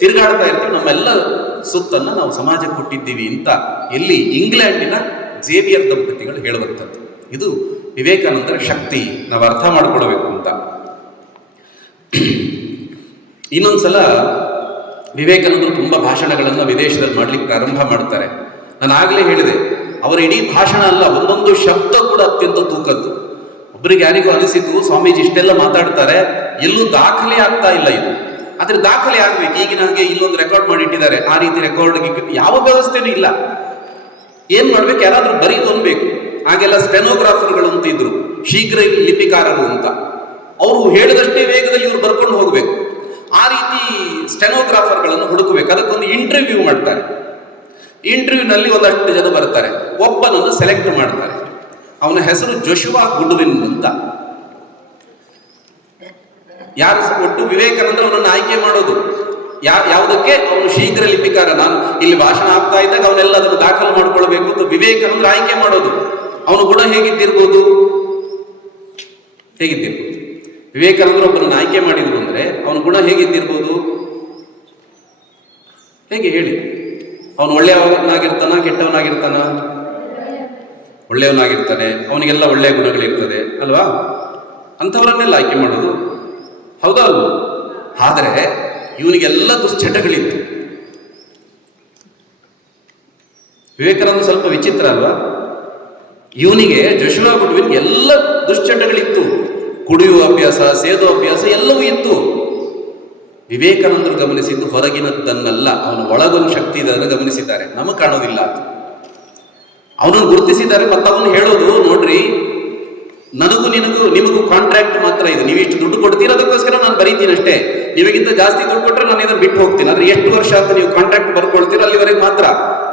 ತಿರುಗಾಡ್ತಾ ಇರ್ತೀವಿ, ನಮ್ಮೆಲ್ಲ ಸುತ್ತನ್ನ ನಾವು ಸಮಾಜಕ್ಕೆ ಕೊಟ್ಟಿದ್ದೀವಿ ಅಂತ ಎಲ್ಲಿ ಇಂಗ್ಲೆಂಡಿನ ಝೇವಿಯರ್ ದಂಪತಿಗಳು ಹೇಳುವಂಥದ್ದು. ಇದು ವಿವೇಕಾನಂದರ ಶಕ್ತಿ, ನಾವು ಅರ್ಥ ಮಾಡ್ಕೊಳ್ಬೇಕು ಅಂತ. ಇನ್ನೊಂದ್ಸಲ ವಿವೇಕಾನಂದರು ತುಂಬಾ ಭಾಷಣಗಳನ್ನು ವಿದೇಶದಲ್ಲಿ ಮಾಡ್ಲಿಕ್ಕೆ ಪ್ರಾರಂಭ ಮಾಡ್ತಾರೆ. ನಾನು ಆಗ್ಲೇ ಹೇಳಿದೆ, ಅವರ ಇಡೀ ಭಾಷಣ ಅಲ್ಲ, ಒಂದೊಂದು ಶಬ್ದ ಕೂಡ ಅತ್ಯಂತ ತೂಕದ್ದು. ಒಬ್ಬರಿಗೆ ಯಾರಿಗೂ ಅನಿಸಿದ್ದು, ಸ್ವಾಮೀಜಿ ಇಷ್ಟೆಲ್ಲ ಮಾತಾಡ್ತಾರೆ, ಎಲ್ಲೂ ದಾಖಲೆ ಆಗ್ತಾ ಇಲ್ಲ ಇದು, ಆದ್ರೆ ದಾಖಲೆ ಆಗ್ಬೇಕು. ಈಗಿನ ಹಾಗೆ ಇಲ್ಲೊಂದು ರೆಕಾರ್ಡ್ ಮಾಡಿಟ್ಟಿದ್ದಾರೆ, ಆ ರೀತಿ ರೆಕಾರ್ಡ್ ಯಾವ ವ್ಯವಸ್ಥೆನೂ ಇಲ್ಲ. ಏನ್ ಮಾಡ್ಬೇಕು, ಯಾರಾದ್ರೂ ಬರೀದು ಅನ್ಬೇಕು. ಹಾಗೆಲ್ಲ ಸ್ಟೆನೋಗ್ರಾಫರ್ಗಳು ಅಂತ ಇದ್ರು, ಶೀಘ್ರ ಲಿಪಿಕಾರರು ಅಂತ. ಅವರು ಹೇಳಿದಷ್ಟೇ ವೇಗದಲ್ಲಿ ಇವರು ಬರ್ಕೊಂಡು ಹೋಗ್ಬೇಕು. ಆ ರೀತಿ ಸ್ಟೆನೋಗ್ರಾಫರ್ಗಳನ್ನು ಹುಡುಕಬೇಕು. ಅದಕ್ಕೊಂದು ಇಂಟರ್ವ್ಯೂ ಮಾಡ್ತಾರೆ. ಇಂಟರ್ವ್ಯೂನಲ್ಲಿ ಒಂದಷ್ಟು ಜನ ಬರ್ತಾರೆ, ಒಬ್ಬನನ್ನು ಸೆಲೆಕ್ಟ್ ಮಾಡ್ತಾರೆ. ಅವನ ಹೆಸರು ಜೋಶುವಾ ಗುಡ್ವಿನ್ ಅಂತ. ಯಾರು ಒಟ್ಟು ವಿವೇಕಾನಂದ ಅವನನ್ನು ಆಯ್ಕೆ ಮಾಡೋದು ಯಾವುದಕ್ಕೆ? ಅವನು ಶೀಘ್ರ ಲಿಪಿಕಾರ, ನಾನು ಇಲ್ಲಿ ಭಾಷಣ ಆಗ್ತಾ ಇದ್ದಾಗ ಅವನೆಲ್ಲ ಅದನ್ನು ದಾಖಲು ಮಾಡ್ಕೊಳ್ಬೇಕು ಅಂತ ವಿವೇಕಾನಂದ್ರ ಆಯ್ಕೆ ಮಾಡೋದು. ಅವನು ಗುಣ ಹೇಗಿದ್ದಿರ್ಬೋದು? ವಿವೇಕಾನಂದರು ಒಬ್ಬನನ್ನು ಆಯ್ಕೆ ಮಾಡಿದ್ರು ಅಂದ್ರೆ ಅವನ ಗುಣ ಹೇಗಿದ್ದಿರ್ಬೋದು? ಹೇಗೆ ಹೇಳಿ? ಅವನು ಒಳ್ಳೆಯವನಾಗಿರ್ತಾನ, ಕೆಟ್ಟವನಾಗಿರ್ತಾನ? ಒಳ್ಳೆಯವನಾಗಿರ್ತಾನೆ, ಅವನಿಗೆಲ್ಲ ಒಳ್ಳೆಯ ಗುಣಗಳಿರ್ತದೆ ಅಲ್ವಾ? ಅಂಥವರನ್ನೆಲ್ಲ ಆಯ್ಕೆ ಮಾಡೋದು, ಹೌದಾ ಅಲ್ವಾ? ಆದರೆ ಇವನಿಗೆಲ್ಲ ದುಶ್ಚಟಗಳಿತ್ತು. ವಿವೇಕಾನಂದ ಸ್ವಲ್ಪ ವಿಚಿತ್ರ ಅಲ್ವಾ? ಇವನಿಗೆ ಜೋಶುವಾ ಗುಡ್ವಿನ್ ಎಲ್ಲ ದುಶ್ಚಟಗಳಿತ್ತು. ಕುಡಿಯುವ ಅಭ್ಯಾಸ, ಸೇದೋ ಅಭ್ಯಾಸ ಎಲ್ಲವೂ ಇತ್ತು. ವಿವೇಕಾನಂದರು ಗಮನಿಸಿದ್ದು ಹೊರಗಿನದ್ದನ್ನಲ್ಲ, ಅವನ ಒಳಗೊಂದು ಶಕ್ತಿ ಇದನ್ನು ಗಮನಿಸಿದ್ದಾರೆ, ನಮಗೆ ಕಾಣೋದಿಲ್ಲ. ಅವನನ್ನು ಗುರುತಿಸಿದ್ದಾರೆ. ಮತ್ತು ಅವನು ಹೇಳೋದು, ನೋಡ್ರಿ, ನನಗೂ ನಿಮಗೂ ಕಾಂಟ್ರಾಕ್ಟ್ ಮಾತ್ರ ಇದೆ, ನೀವು ಇಷ್ಟು ದುಡ್ಡು ಕೊಡ್ತೀರ, ಅದಕ್ಕೋಸ್ಕರ ನಾನು ಬರೀತೀನಿ ಅಷ್ಟೇ. ನಿಮಗಿಂತ ಜಾಸ್ತಿ ದುಡ್ಡು ಕೊಟ್ಟರೆ ನಾನು ಇದನ್ನು ಬಿಟ್ಟು ಹೋಗ್ತೀನಿ. ಆದ್ರೆ ಎಷ್ಟು ವರ್ಷ ಅಂತ ನೀವು ಕಾಂಟ್ರಾಕ್ಟ್ ಬರ್ಕೊಳ್ತೀರ ಅಲ್ಲಿವರೆಗೆ ಮಾತ್ರ,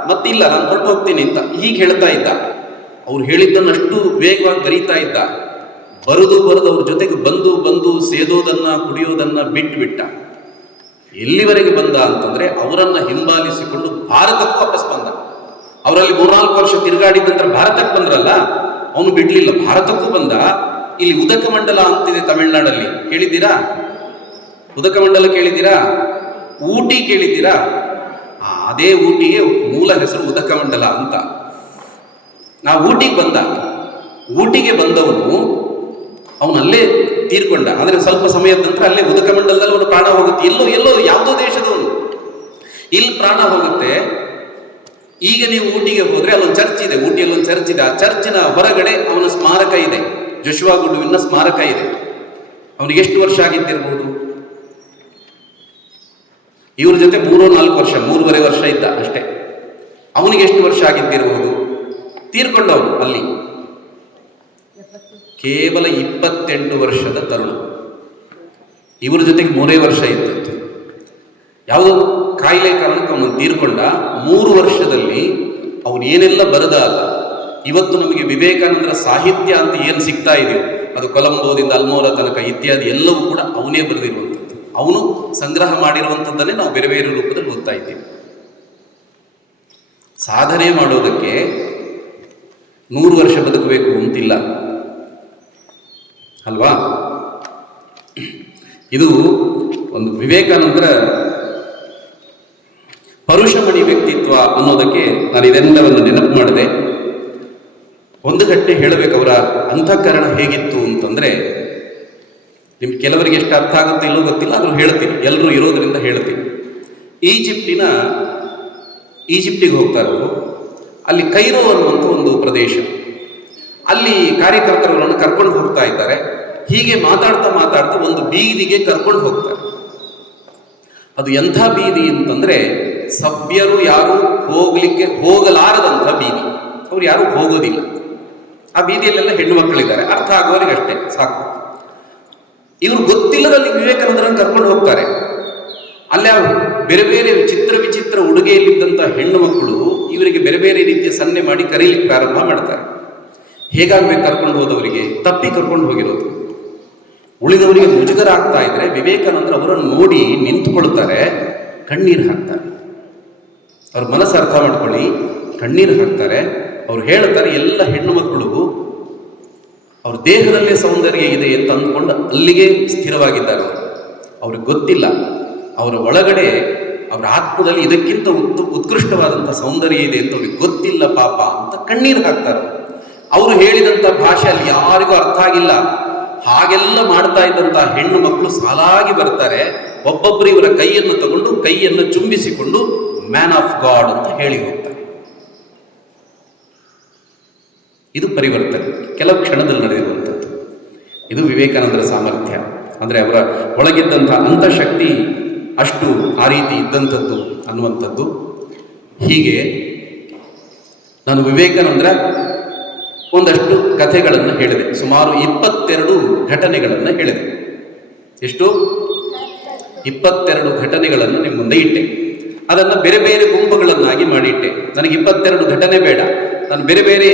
ಮತ್ತಿಲ್ಲ ನಾನು ಹೊರಟು ಹೋಗ್ತೀನಿ ಅಂತ ಹೀಗೆ ಹೇಳ್ತಾ ಇದ್ದ. ಅವ್ರು ಹೇಳಿದ್ದನ್ನಷ್ಟು ವೇಗವಾಗಿ ಬರೀತಾ ಇದ್ದ. ಬರುದು ಅವ್ರ ಜೊತೆಗೆ ಬಂದು ಸೇದೋದನ್ನ ಕುಡಿಯೋದನ್ನ ಬಿಟ್ಟ. ಎಲ್ಲಿವರೆಗೆ ಬಂದ ಅಂತಂದ್ರೆ ಅವರನ್ನ ಹಿಂಬಾಲಿಸಿಕೊಂಡು ಭಾರತಕ್ಕೂ ವಾಪಸ್ ಬಂದ. ಅವರಲ್ಲಿ 3-4 ವರ್ಷ ತಿರುಗಾಡಿದ ಭಾರತಕ್ಕೆ ಬಂದ್ರಲ್ಲ, ಅವನು ಬಿಡ್ಲಿಲ್ಲ, ಭಾರತಕ್ಕೂ ಬಂದ. ಇಲ್ಲಿ ಉದಕ ಮಂಡಲ ಅಂತಿದೆ ತಮಿಳುನಾಡಲ್ಲಿ, ಕೇಳಿದ್ದೀರಾ? ಉದಕ ಮಂಡಲ ಕೇಳಿದ್ದೀರಾ? ಊಟಿ ಕೇಳಿದ್ದೀರಾ? ಅದೇ ಊಟಿಗೆ ಮೂಲ ಹೆಸರು ಉದಕ ಮಂಡಲ ಅಂತ. ಊಟಿಗೆ ಬಂದವನು ಅವನಲ್ಲೇ ತೀರ್ಕೊಂಡ. ಅಂದ್ರೆ ಸ್ವಲ್ಪ ಸಮಯದ ನಂತರ ಅಲ್ಲೇ ಉದಕ ಮಂಡಲದಲ್ಲಿ ಅವನು ಪ್ರಾಣ ಹೋಗುತ್ತೆ. ಎಲ್ಲೋ ಯಾವುದೋ ದೇಶದವನು ಇಲ್ಲಿ ಪ್ರಾಣ ಹೋಗುತ್ತೆ. ಈಗ ನೀವು ಊಟಿಗೆ ಹೋದ್ರೆ ಅಲ್ಲೊಂದು ಚರ್ಚ್ ಇದೆ, ಊಟಿಯಲ್ಲಿ ಒಂದು ಚರ್ಚ್ ಇದೆ. ಆ ಚರ್ಚಿನ ಹೊರಗಡೆ ಅವನ ಸ್ಮಾರಕ ಇದೆ, ಜೋಶುವಾ ಗುಡ್ವಿನ್ನ ಸ್ಮಾರಕ ಇದೆ. ಅವನಿಗೆ ಎಷ್ಟು ವರ್ಷ ಆಗಿದ್ದಿರ್ಬೋದು? ಇವ್ರ ಜೊತೆ 3-4 ವರ್ಷ, 3.5 ವರ್ಷ ಇದ್ದ ಅಷ್ಟೇ. ಅವನಿಗೆ ಎಷ್ಟು ವರ್ಷ ಆಗಿದ್ದಿರ್ಬೋದು? ತೀರ್ಕೊಂಡವನು ಅಲ್ಲಿ ಕೇವಲ 28 ವರ್ಷದ ತರುಣ. ಇವ್ರ ಜೊತೆಗೆ 3 ವರ್ಷ ಇದ್ದದ್ದು. ಯಾವುದೋ ಕಾಯಿಲೆ ಕಾರಣಕ್ಕೆ ಅವನು ತೀರ್ಕೊಂಡ. 3 ವರ್ಷದಲ್ಲಿ ಅವನು ಏನೆಲ್ಲ ಬರೆದ ಅಲ್ಲ. ಇವತ್ತು ನಮಗೆ ವಿವೇಕಾನಂದರ ಸಾಹಿತ್ಯ ಅಂತ ಏನು ಸಿಗ್ತಾ ಇದೆಯೋ, ಅದು ಕೊಲಂಬೋದಿಂದ ಅಲ್ಮೋರ ತನಕ ಇತ್ಯಾದಿ ಎಲ್ಲವೂ ಕೂಡ ಅವನೇ ಬರೆದಿರುವಂಥದ್ದು. ಅವನು ಸಂಗ್ರಹ ಮಾಡಿರುವಂಥದ್ದನ್ನೇ ನಾವು ಬೇರೆ ಬೇರೆ ರೂಪದಲ್ಲಿ ಓದ್ತಾ ಇದ್ದೀವಿ. ಸಾಧನೆ ಮಾಡೋದಕ್ಕೆ 100 ವರ್ಷ ಬದುಕಬೇಕು ಅಂತಿಲ್ಲ ಅಲ್ವಾ? ಇದು ಒಂದು ವಿವೇಕಾನಂದರ ಪರುಷಮಣಿ ವ್ಯಕ್ತಿತ್ವ ಅನ್ನೋದಕ್ಕೆ ನಾನು ಇದೆಲ್ಲವನ್ನು ನೆನಪು ಮಾಡಿದೆ. ಒಂದು ಗಂಟೆ ಹೇಳಬೇಕು ಅವರ ಅಂತಃಕರಣ ಹೇಗಿತ್ತು ಅಂತಂದ್ರೆ, ನಿಮ್ಗೆ ಕೆಲವರಿಗೆ ಎಷ್ಟು ಅರ್ಥ ಆಗುತ್ತೆ ಇಲ್ಲೋ ಗೊತ್ತಿಲ್ಲ, ಆದ್ರೂ ಹೇಳ್ತೀನಿ, ಎಲ್ಲರೂ ಇರೋದ್ರಿಂದ ಹೇಳ್ತೀನಿ. ಈಜಿಪ್ಟಿಗೆ ಹೋಗ್ತಾರೆ ಅವರು. ಅಲ್ಲಿ ಕೈರೋ ಅನ್ನುವಂಥ ಒಂದು ಪ್ರದೇಶ, ಅಲ್ಲಿ ಕಾರ್ಯಕರ್ತರನ್ನು ಕರ್ಕೊಂಡು ಹೋಗ್ತಾ ಇದ್ದಾರೆ. ಹೀಗೆ ಮಾತಾಡ್ತಾ ಒಂದು ಬೀದಿಗೆ ಕರ್ಕೊಂಡು ಹೋಗ್ತಾರೆ. ಅದು ಎಂಥ ಬೀದಿ ಅಂತಂದ್ರೆ, ಸಭ್ಯರು ಯಾರು ಹೋಗಲಾರದಂಥ ಬೀದಿ. ಅವ್ರು ಯಾರು ಹೋಗೋದಿಲ್ಲ. ಆ ಬೀದಿಯಲ್ಲೆಲ್ಲ ಹೆಣ್ಣು ಮಕ್ಕಳಿದ್ದಾರೆ, ಅರ್ಥ ಆಗುವವರಿಗೆ ಅಷ್ಟೇ ಸಾಕು. ಇವರು ಗೊತ್ತಿಲ್ಲದಲ್ಲಿ ವಿವೇಕಾನಂದರನ್ನು ಕರ್ಕೊಂಡು ಹೋಗ್ತಾರೆ. ಅಲ್ಲಿ ಬೇರೆ ಬೇರೆ ವಿಚಿತ್ರ ಉಡುಗೆಯಲ್ಲಿದ್ದಂಥ ಹೆಣ್ಣು ಮಕ್ಕಳು ಇವರಿಗೆ ಬೇರೆ ಬೇರೆ ರೀತಿಯ ಸನ್ನೆ ಮಾಡಿ ಕರೀಲಿಕ್ಕೆ ಪ್ರಾರಂಭ ಮಾಡ್ತಾರೆ. ಹೇಗಾಗ್ಬೇಕು ಕರ್ಕೊಂಡು ಹೋದವರಿಗೆ? ತಪ್ಪಿ ಕರ್ಕೊಂಡು ಹೋಗಿರೋದು. ಉಳಿದವರಿಗೆ ಮುಜುಗರ ಆಗ್ತಾ ಇದ್ರೆ ವಿವೇಕಾನಂದರು ಅವರನ್ನು ನೋಡಿ ನಿಂತುಕೊಳ್ತಾರೆ, ಕಣ್ಣೀರು ಹಾಕ್ತಾರೆ. ಅವ್ರ ಮನಸ್ಸು ಅರ್ಥ ಮಾಡ್ಕೊಳ್ಳಿ, ಕಣ್ಣೀರು ಹಾಕ್ತಾರೆ. ಅವ್ರು ಹೇಳ್ತಾರೆ, ಎಲ್ಲ ಹೆಣ್ಣು ಮಕ್ಕಳು ಅವ್ರ ದೇಹದಲ್ಲೇ ಸೌಂದರ್ಯ ಇದೆ ಅಂತ ಅಂದ್ಕೊಂಡು ಅಲ್ಲಿಗೆ ಸ್ಥಿರವಾಗಿದ್ದಾರೆ. ಅವ್ರಿಗೆ ಗೊತ್ತಿಲ್ಲ ಅವರ ಒಳಗಡೆ, ಅವರ ಆತ್ಮದಲ್ಲಿ ಇದಕ್ಕಿಂತ ಉತ್ಕೃಷ್ಟವಾದಂಥ ಸೌಂದರ್ಯ ಇದೆ ಅಂತ ಅವ್ರಿಗೆ ಗೊತ್ತಿಲ್ಲ ಪಾಪ ಅಂತ ಕಣ್ಣೀರು ಹಾಕ್ತಾರೆ. ಅವರು ಹೇಳಿದಂಥ ಭಾಷೆ ಅಲ್ಲಿ ಯಾರಿಗೂ ಅರ್ಥ ಆಗಿಲ್ಲ. ಹಾಗೆಲ್ಲ ಮಾಡ್ತಾ ಇದ್ದಂಥ ಹೆಣ್ಣು ಮಕ್ಕಳು ಸಾಲಾಗಿ ಬರ್ತಾರೆ. ಒಬ್ಬೊಬ್ಬರು ಇವರ ಕೈಯನ್ನು ತಗೊಂಡು ಕೈಯನ್ನು ಚುಂಬಿಸಿಕೊಂಡು ಮ್ಯಾನ್ ಆಫ್ ಗಾಡ್ ಅಂತ ಹೇಳಿ ಹೋಗ್ತಾರೆ. ಇದು ಪರಿವರ್ತನೆ ಕೆಲವು ಕ್ಷಣದಲ್ಲಿ ನಡೆದಿರುವಂಥದ್ದು. ಇದು ವಿವೇಕಾನಂದರ ಸಾಮರ್ಥ್ಯ. ಅಂದರೆ ಅವರ ಒಳಗಿದ್ದಂಥ ಅಂತಃಶಕ್ತಿ ಅಷ್ಟು ಆ ರೀತಿ ಇದ್ದಂಥದ್ದು ಅನ್ನುವಂಥದ್ದು. ಹೀಗೆ ನಾನು ವಿವೇಕಾನಂದರ ಒಂದಷ್ಟು ಕಥೆಗಳನ್ನು ಹೇಳಿದೆ. ಸುಮಾರು 22 ಘಟನೆಗಳನ್ನು ಹೇಳಿದೆ. ಎಷ್ಟು? 22 ಘಟನೆಗಳನ್ನು ನಿಮ್ಮ ಮುಂದೆ ಇಟ್ಟೆ. ಅದನ್ನು ಬೇರೆ ಬೇರೆ ಗುಂಪುಗಳನ್ನಾಗಿ ಮಾಡಿಟ್ಟೆ. ನನಗೆ 22 ಘಟನೆ ಬೇಡ, ನಾನು ಬೇರೆ ಬೇರೆ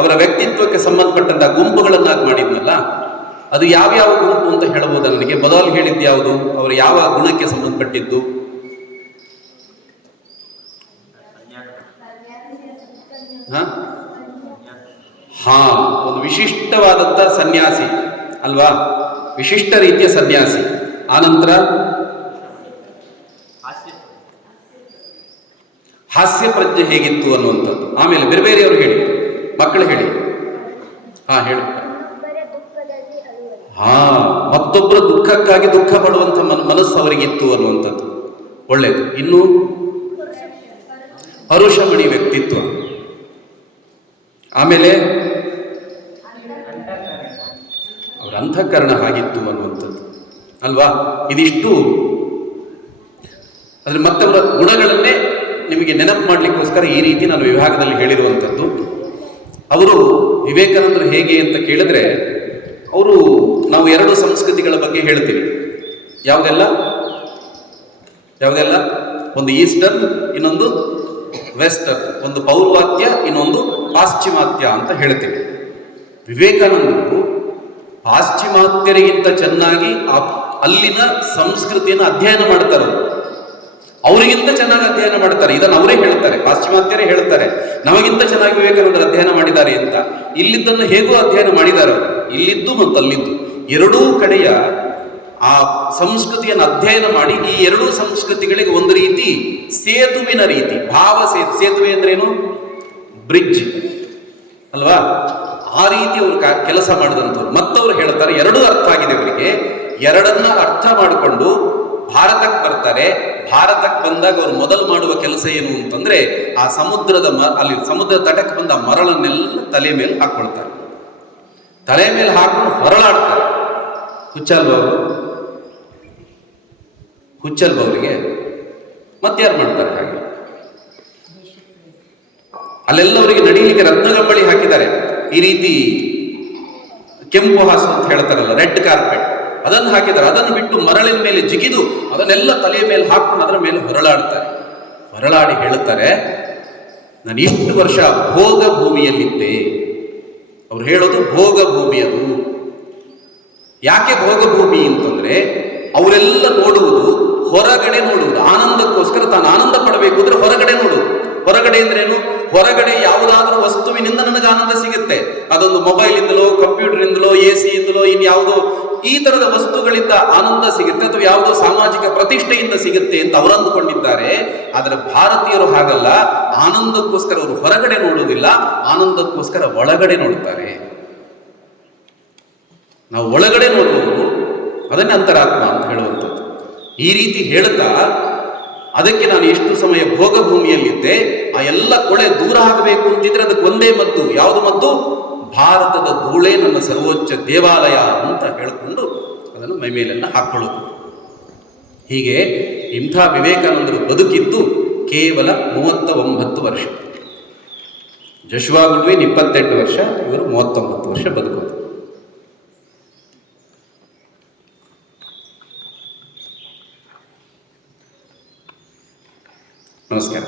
ಅವರ ವ್ಯಕ್ತಿತ್ವಕ್ಕೆ ಸಂಬಂಧಪಟ್ಟಂಥ ಗುಂಪುಗಳನ್ನಾಗಿ ಮಾಡಿದ್ನಲ್ಲ, ಅದು ಯಾವ್ಯಾವ ಗುಂಪು ಅಂತ ಹೇಳಬಹುದಾ? ನನಗೆ ಮೊದಲು ಹೇಳಿದ್ದು ಯಾವುದು? ಅವರು ಯಾವ ಗುಣಕ್ಕೆ ಸಂಬಂಧಪಟ್ಟಿದ್ದು? ಒಂದು ವಿಶಿಷ್ಟವಾದಂಥ ಸನ್ಯಾಸಿ ಅಲ್ವಾ, ವಿಶಿಷ್ಟ ರೀತಿಯ ಸನ್ಯಾಸಿ. ಆನಂತರ ಹಾಸ್ಯ ಪ್ರಜ್ಞೆ ಹೇಗಿತ್ತು ಅನ್ನುವಂಥದ್ದು. ಆಮೇಲೆ ಬೇರೆ ಬೇರೆಯವರು ಹೇಳಿ, ಮಕ್ಕಳು ಹೇಳಿ. ಹೇಳಿ. ಮತ್ತೊಬ್ಬರ ದುಃಖಕ್ಕಾಗಿ ದುಃಖ ಪಡುವಂಥ ಮನಸ್ಸು ಅವರಿಗಿತ್ತು ಅನ್ನುವಂಥದ್ದು. ಒಳ್ಳೆಯದು. ಇನ್ನು ಹರುಷಮಣಿ ವ್ಯಕ್ತಿತ್ವ. ಆಮೇಲೆ ಅವರ ಅಂತಃಕರಣ ಹಾಗಿತ್ತು ಅನ್ನುವಂಥದ್ದು ಅಲ್ವಾ. ಇದಿಷ್ಟು ಅಂದ್ರೆ ಮತ್ತವರ ಗುಣಗಳನ್ನೇ ನಿಮಗೆ ನೆನಪು ಮಾಡಲಿಕ್ಕೋಸ್ಕರ ಈ ರೀತಿ ನಾನು ವಿಭಾಗದಲ್ಲಿ ಹೇಳಿರುವಂಥದ್ದು. ಅವರು ವಿವೇಕಾನಂದರು ಹೇಗೆ ಅಂತ ಕೇಳಿದ್ರೆ, ಅವರು ನಾವು 2 ಸಂಸ್ಕೃತಿಗಳ ಬಗ್ಗೆ ಹೇಳ್ತೀವಿ. ಯಾವುದೆಲ್ಲ? ಒಂದು ಈಸ್ಟರ್ನ್, ಇನ್ನೊಂದು ವೆಸ್ಟರ್ನ್. ಒಂದು ಪೌರ್ವಾತ್ಯ, ಇನ್ನೊಂದು ಪಾಶ್ಚಿಮಾತ್ಯ ಅಂತ ಹೇಳ್ತೀವಿ. ವಿವೇಕಾನಂದರು ಪಾಶ್ಚಿಮಾತ್ಯರಿಗಿಂತ ಚೆನ್ನಾಗಿ ಅಲ್ಲಿನ ಸಂಸ್ಕೃತಿಯನ್ನು ಅಧ್ಯಯನ ಮಾಡ್ತಾರೆ. ಅವರಿಗಿಂತ ಚೆನ್ನಾಗಿ ಅಧ್ಯಯನ ಮಾಡ್ತಾರೆ. ಇದನ್ನು ಅವರೇ ಹೇಳ್ತಾರೆ, ಪಾಶ್ಚಿಮಾತ್ಯರೇ ಹೇಳ್ತಾರೆ, ನಮಗಿಂತ ಚೆನ್ನಾಗಿ ವಿವೇಕಾನಂದರು ಅಧ್ಯಯನ ಮಾಡಿದ್ದಾರೆ ಅಂತ. ಇಲ್ಲಿದ್ದನ್ನು ಹೇಗೂ ಅಧ್ಯಯನ ಮಾಡಿದ್ದಾರೆ. ಇಲ್ಲಿದ್ದು ಮತ್ತು ಅಲ್ಲಿದ್ದು ಎರಡೂ ಕಡೆಯ ಆ ಸಂಸ್ಕೃತಿಯನ್ನು ಅಧ್ಯಯನ ಮಾಡಿ ಈ 2 ಸಂಸ್ಕೃತಿಗಳಿಗೆ ಒಂದು ರೀತಿ ಸೇತುವಿನ ರೀತಿ, ಸೇತುವೆ ಅಂದ್ರೇನು? ಬ್ರಿಡ್ಜ್ ಅಲ್ವಾ. ಆ ರೀತಿ ಅವರು ಕೆಲಸ ಮಾಡಿದಂಥವ್ರು. ಮತ್ತವರು ಹೇಳ್ತಾರೆ, 2 ಅರ್ಥ ಆಗಿದೆ ಅವರಿಗೆ. 2 ಅರ್ಥ ಮಾಡಿಕೊಂಡು ಭಾರತಕ್ಕೆ ಬರ್ತಾರೆ. ಭಾರತಕ್ಕೆ ಬಂದಾಗ ಅವರು ಮೊದಲು ಮಾಡುವ ಕೆಲಸ ಏನು ಅಂತಂದ್ರೆ, ಆ ಅಲ್ಲಿ ಸಮುದ್ರ ತಟಕ್ಕೆ ಬಂದ ಮರಳನ್ನೆಲ್ಲ ತಲೆ ಮೇಲೆ ಹಾಕೊಳ್ತಾರೆ. ತಲೆ ಮೇಲೆ ಹಾಕೊಂಡು ಹೊರಳಾಡ್ತಾರೆ. ಹುಚ್ಚಲ್ವ ಅವರಿಗೆ? ಮತ್ತಾರು ಮಾಡ್ತಾರೆ ಹಾಗೆ? ಅಲ್ಲೆಲ್ಲ ಅವರಿಗೆ ನಡೀಲಿಕ್ಕೆ ರತ್ನಗಂಬಳಿ ಹಾಕಿದ್ದಾರೆ. ಈ ರೀತಿ ಕೆಂಪು ಹಾಸು ಅಂತ ಹೇಳ್ತಾರಲ್ಲ, ರೆಡ್ ಕಾರ್ಪೆಟ್, ಅದನ್ನು ಹಾಕಿದ್ದಾರೆ. ಅದನ್ನು ಬಿಟ್ಟು ಮರಳಿನ ಮೇಲೆ ಜಿಗಿದು ಅದನ್ನೆಲ್ಲ ತಲೆಯ ಮೇಲೆ ಹಾಕೊಂಡು ಅದರ ಮೇಲೆ ಹೊರಳಾಡ್ತಾರೆ. ಹೊರಳಾಡಿ ಹೇಳುತ್ತಾರೆ, ನಾನು ಇಷ್ಟು ವರ್ಷ ಭೋಗ ಭೂಮಿಯಲ್ಲಿದ್ದೆ. ಅವ್ರು ಹೇಳೋದು ಭೋಗ ಭೂಮಿ. ಅದು ಯಾಕೆ ಭೋಗ ಭೂಮಿ ಅಂತಂದ್ರೆ, ಅವರೆಲ್ಲ ನೋಡುವುದು ಹೊರಗಡೆ ನೋಡುವುದು. ಆನಂದಕ್ಕೋಸ್ಕರ ತಾನು ಆನಂದ ಪಡಬೇಕು ಅಂದ್ರೆ ಹೊರಗಡೆ ನೋಡುವುದು. ಹೊರಗಡೆ ಅಂದ್ರೇನು? ಹೊರಗಡೆ ಯಾವುದಾದ್ರೂ ವಸ್ತುವಿನಿಂದ ನನಗೆ ಆನಂದ ಸಿಗುತ್ತೆ. ಅದೊಂದು ಮೊಬೈಲ್ ಇಂದಲೋ, ಕಂಪ್ಯೂಟರ್ ಇಂದಲೋ, AC ಇಂದಲೋ, ಇನ್ಯಾವುದೋ ಈ ತರದ ವಸ್ತುಗಳಿಂದ ಆನಂದ ಸಿಗುತ್ತೆ, ಅಥವಾ ಯಾವುದೋ ಸಾಮಾಜಿಕ ಪ್ರತಿಷ್ಠೆಯಿಂದ ಸಿಗುತ್ತೆ ಅಂತ ಅವರು ಅಂದುಕೊಂಡಿದ್ದಾರೆ. ಆದರೆ ಭಾರತೀಯರು ಹಾಗಲ್ಲ. ಆನಂದಕ್ಕೋಸ್ಕರ ಅವರು ಹೊರಗಡೆ ನೋಡುವುದಿಲ್ಲ, ಆನಂದಕ್ಕೋಸ್ಕರ ಒಳಗಡೆ ನೋಡ್ತಾರೆ. ನಾವು ಒಳಗಡೆ ನೋಡುವುದು ಅದನ್ನೇ ಅಂತರಾತ್ಮ ಅಂತ ಹೇಳುವಂಥದ್ದು. ಈ ರೀತಿ ಹೇಳುತ್ತಾ, ಅದಕ್ಕೆ ನಾನು ಎಷ್ಟು ಸಮಯ ಭೋಗ ಭೂಮಿಯಲ್ಲಿದ್ದೆ, ಆ ಎಲ್ಲ ಕೊಳೆ ದೂರ ಆಗಬೇಕು ಅಂತಿದ್ರೆ ಅದಕ್ಕೆ ಒಂದೇ ಮದ್ದು. ಯಾವುದು ಮದ್ದು? ಭಾರತದ ಧೂಳೇ ನನ್ನ ಸರ್ವೋಚ್ಚ ದೇವಾಲಯ ಅಂತ ಹೇಳಿಕೊಂಡು ಅದನ್ನು ಮೈಮೇಲೆಲ್ಲ ಹಾಕೊಳ್ಳೋದು. ಹೀಗೆ ಇಂಥ ವಿವೇಕಾನಂದರು ಬದುಕಿದ್ದು ಕೇವಲ 39 ವರ್ಷ. ಜೋಶುವಾ ಗುಡ್ವಿನ್ 28 ವರ್ಷ, ಇವರು 39 ವರ್ಷ ಬದುಕೋದು. ನಮಸ್ಕಾರ.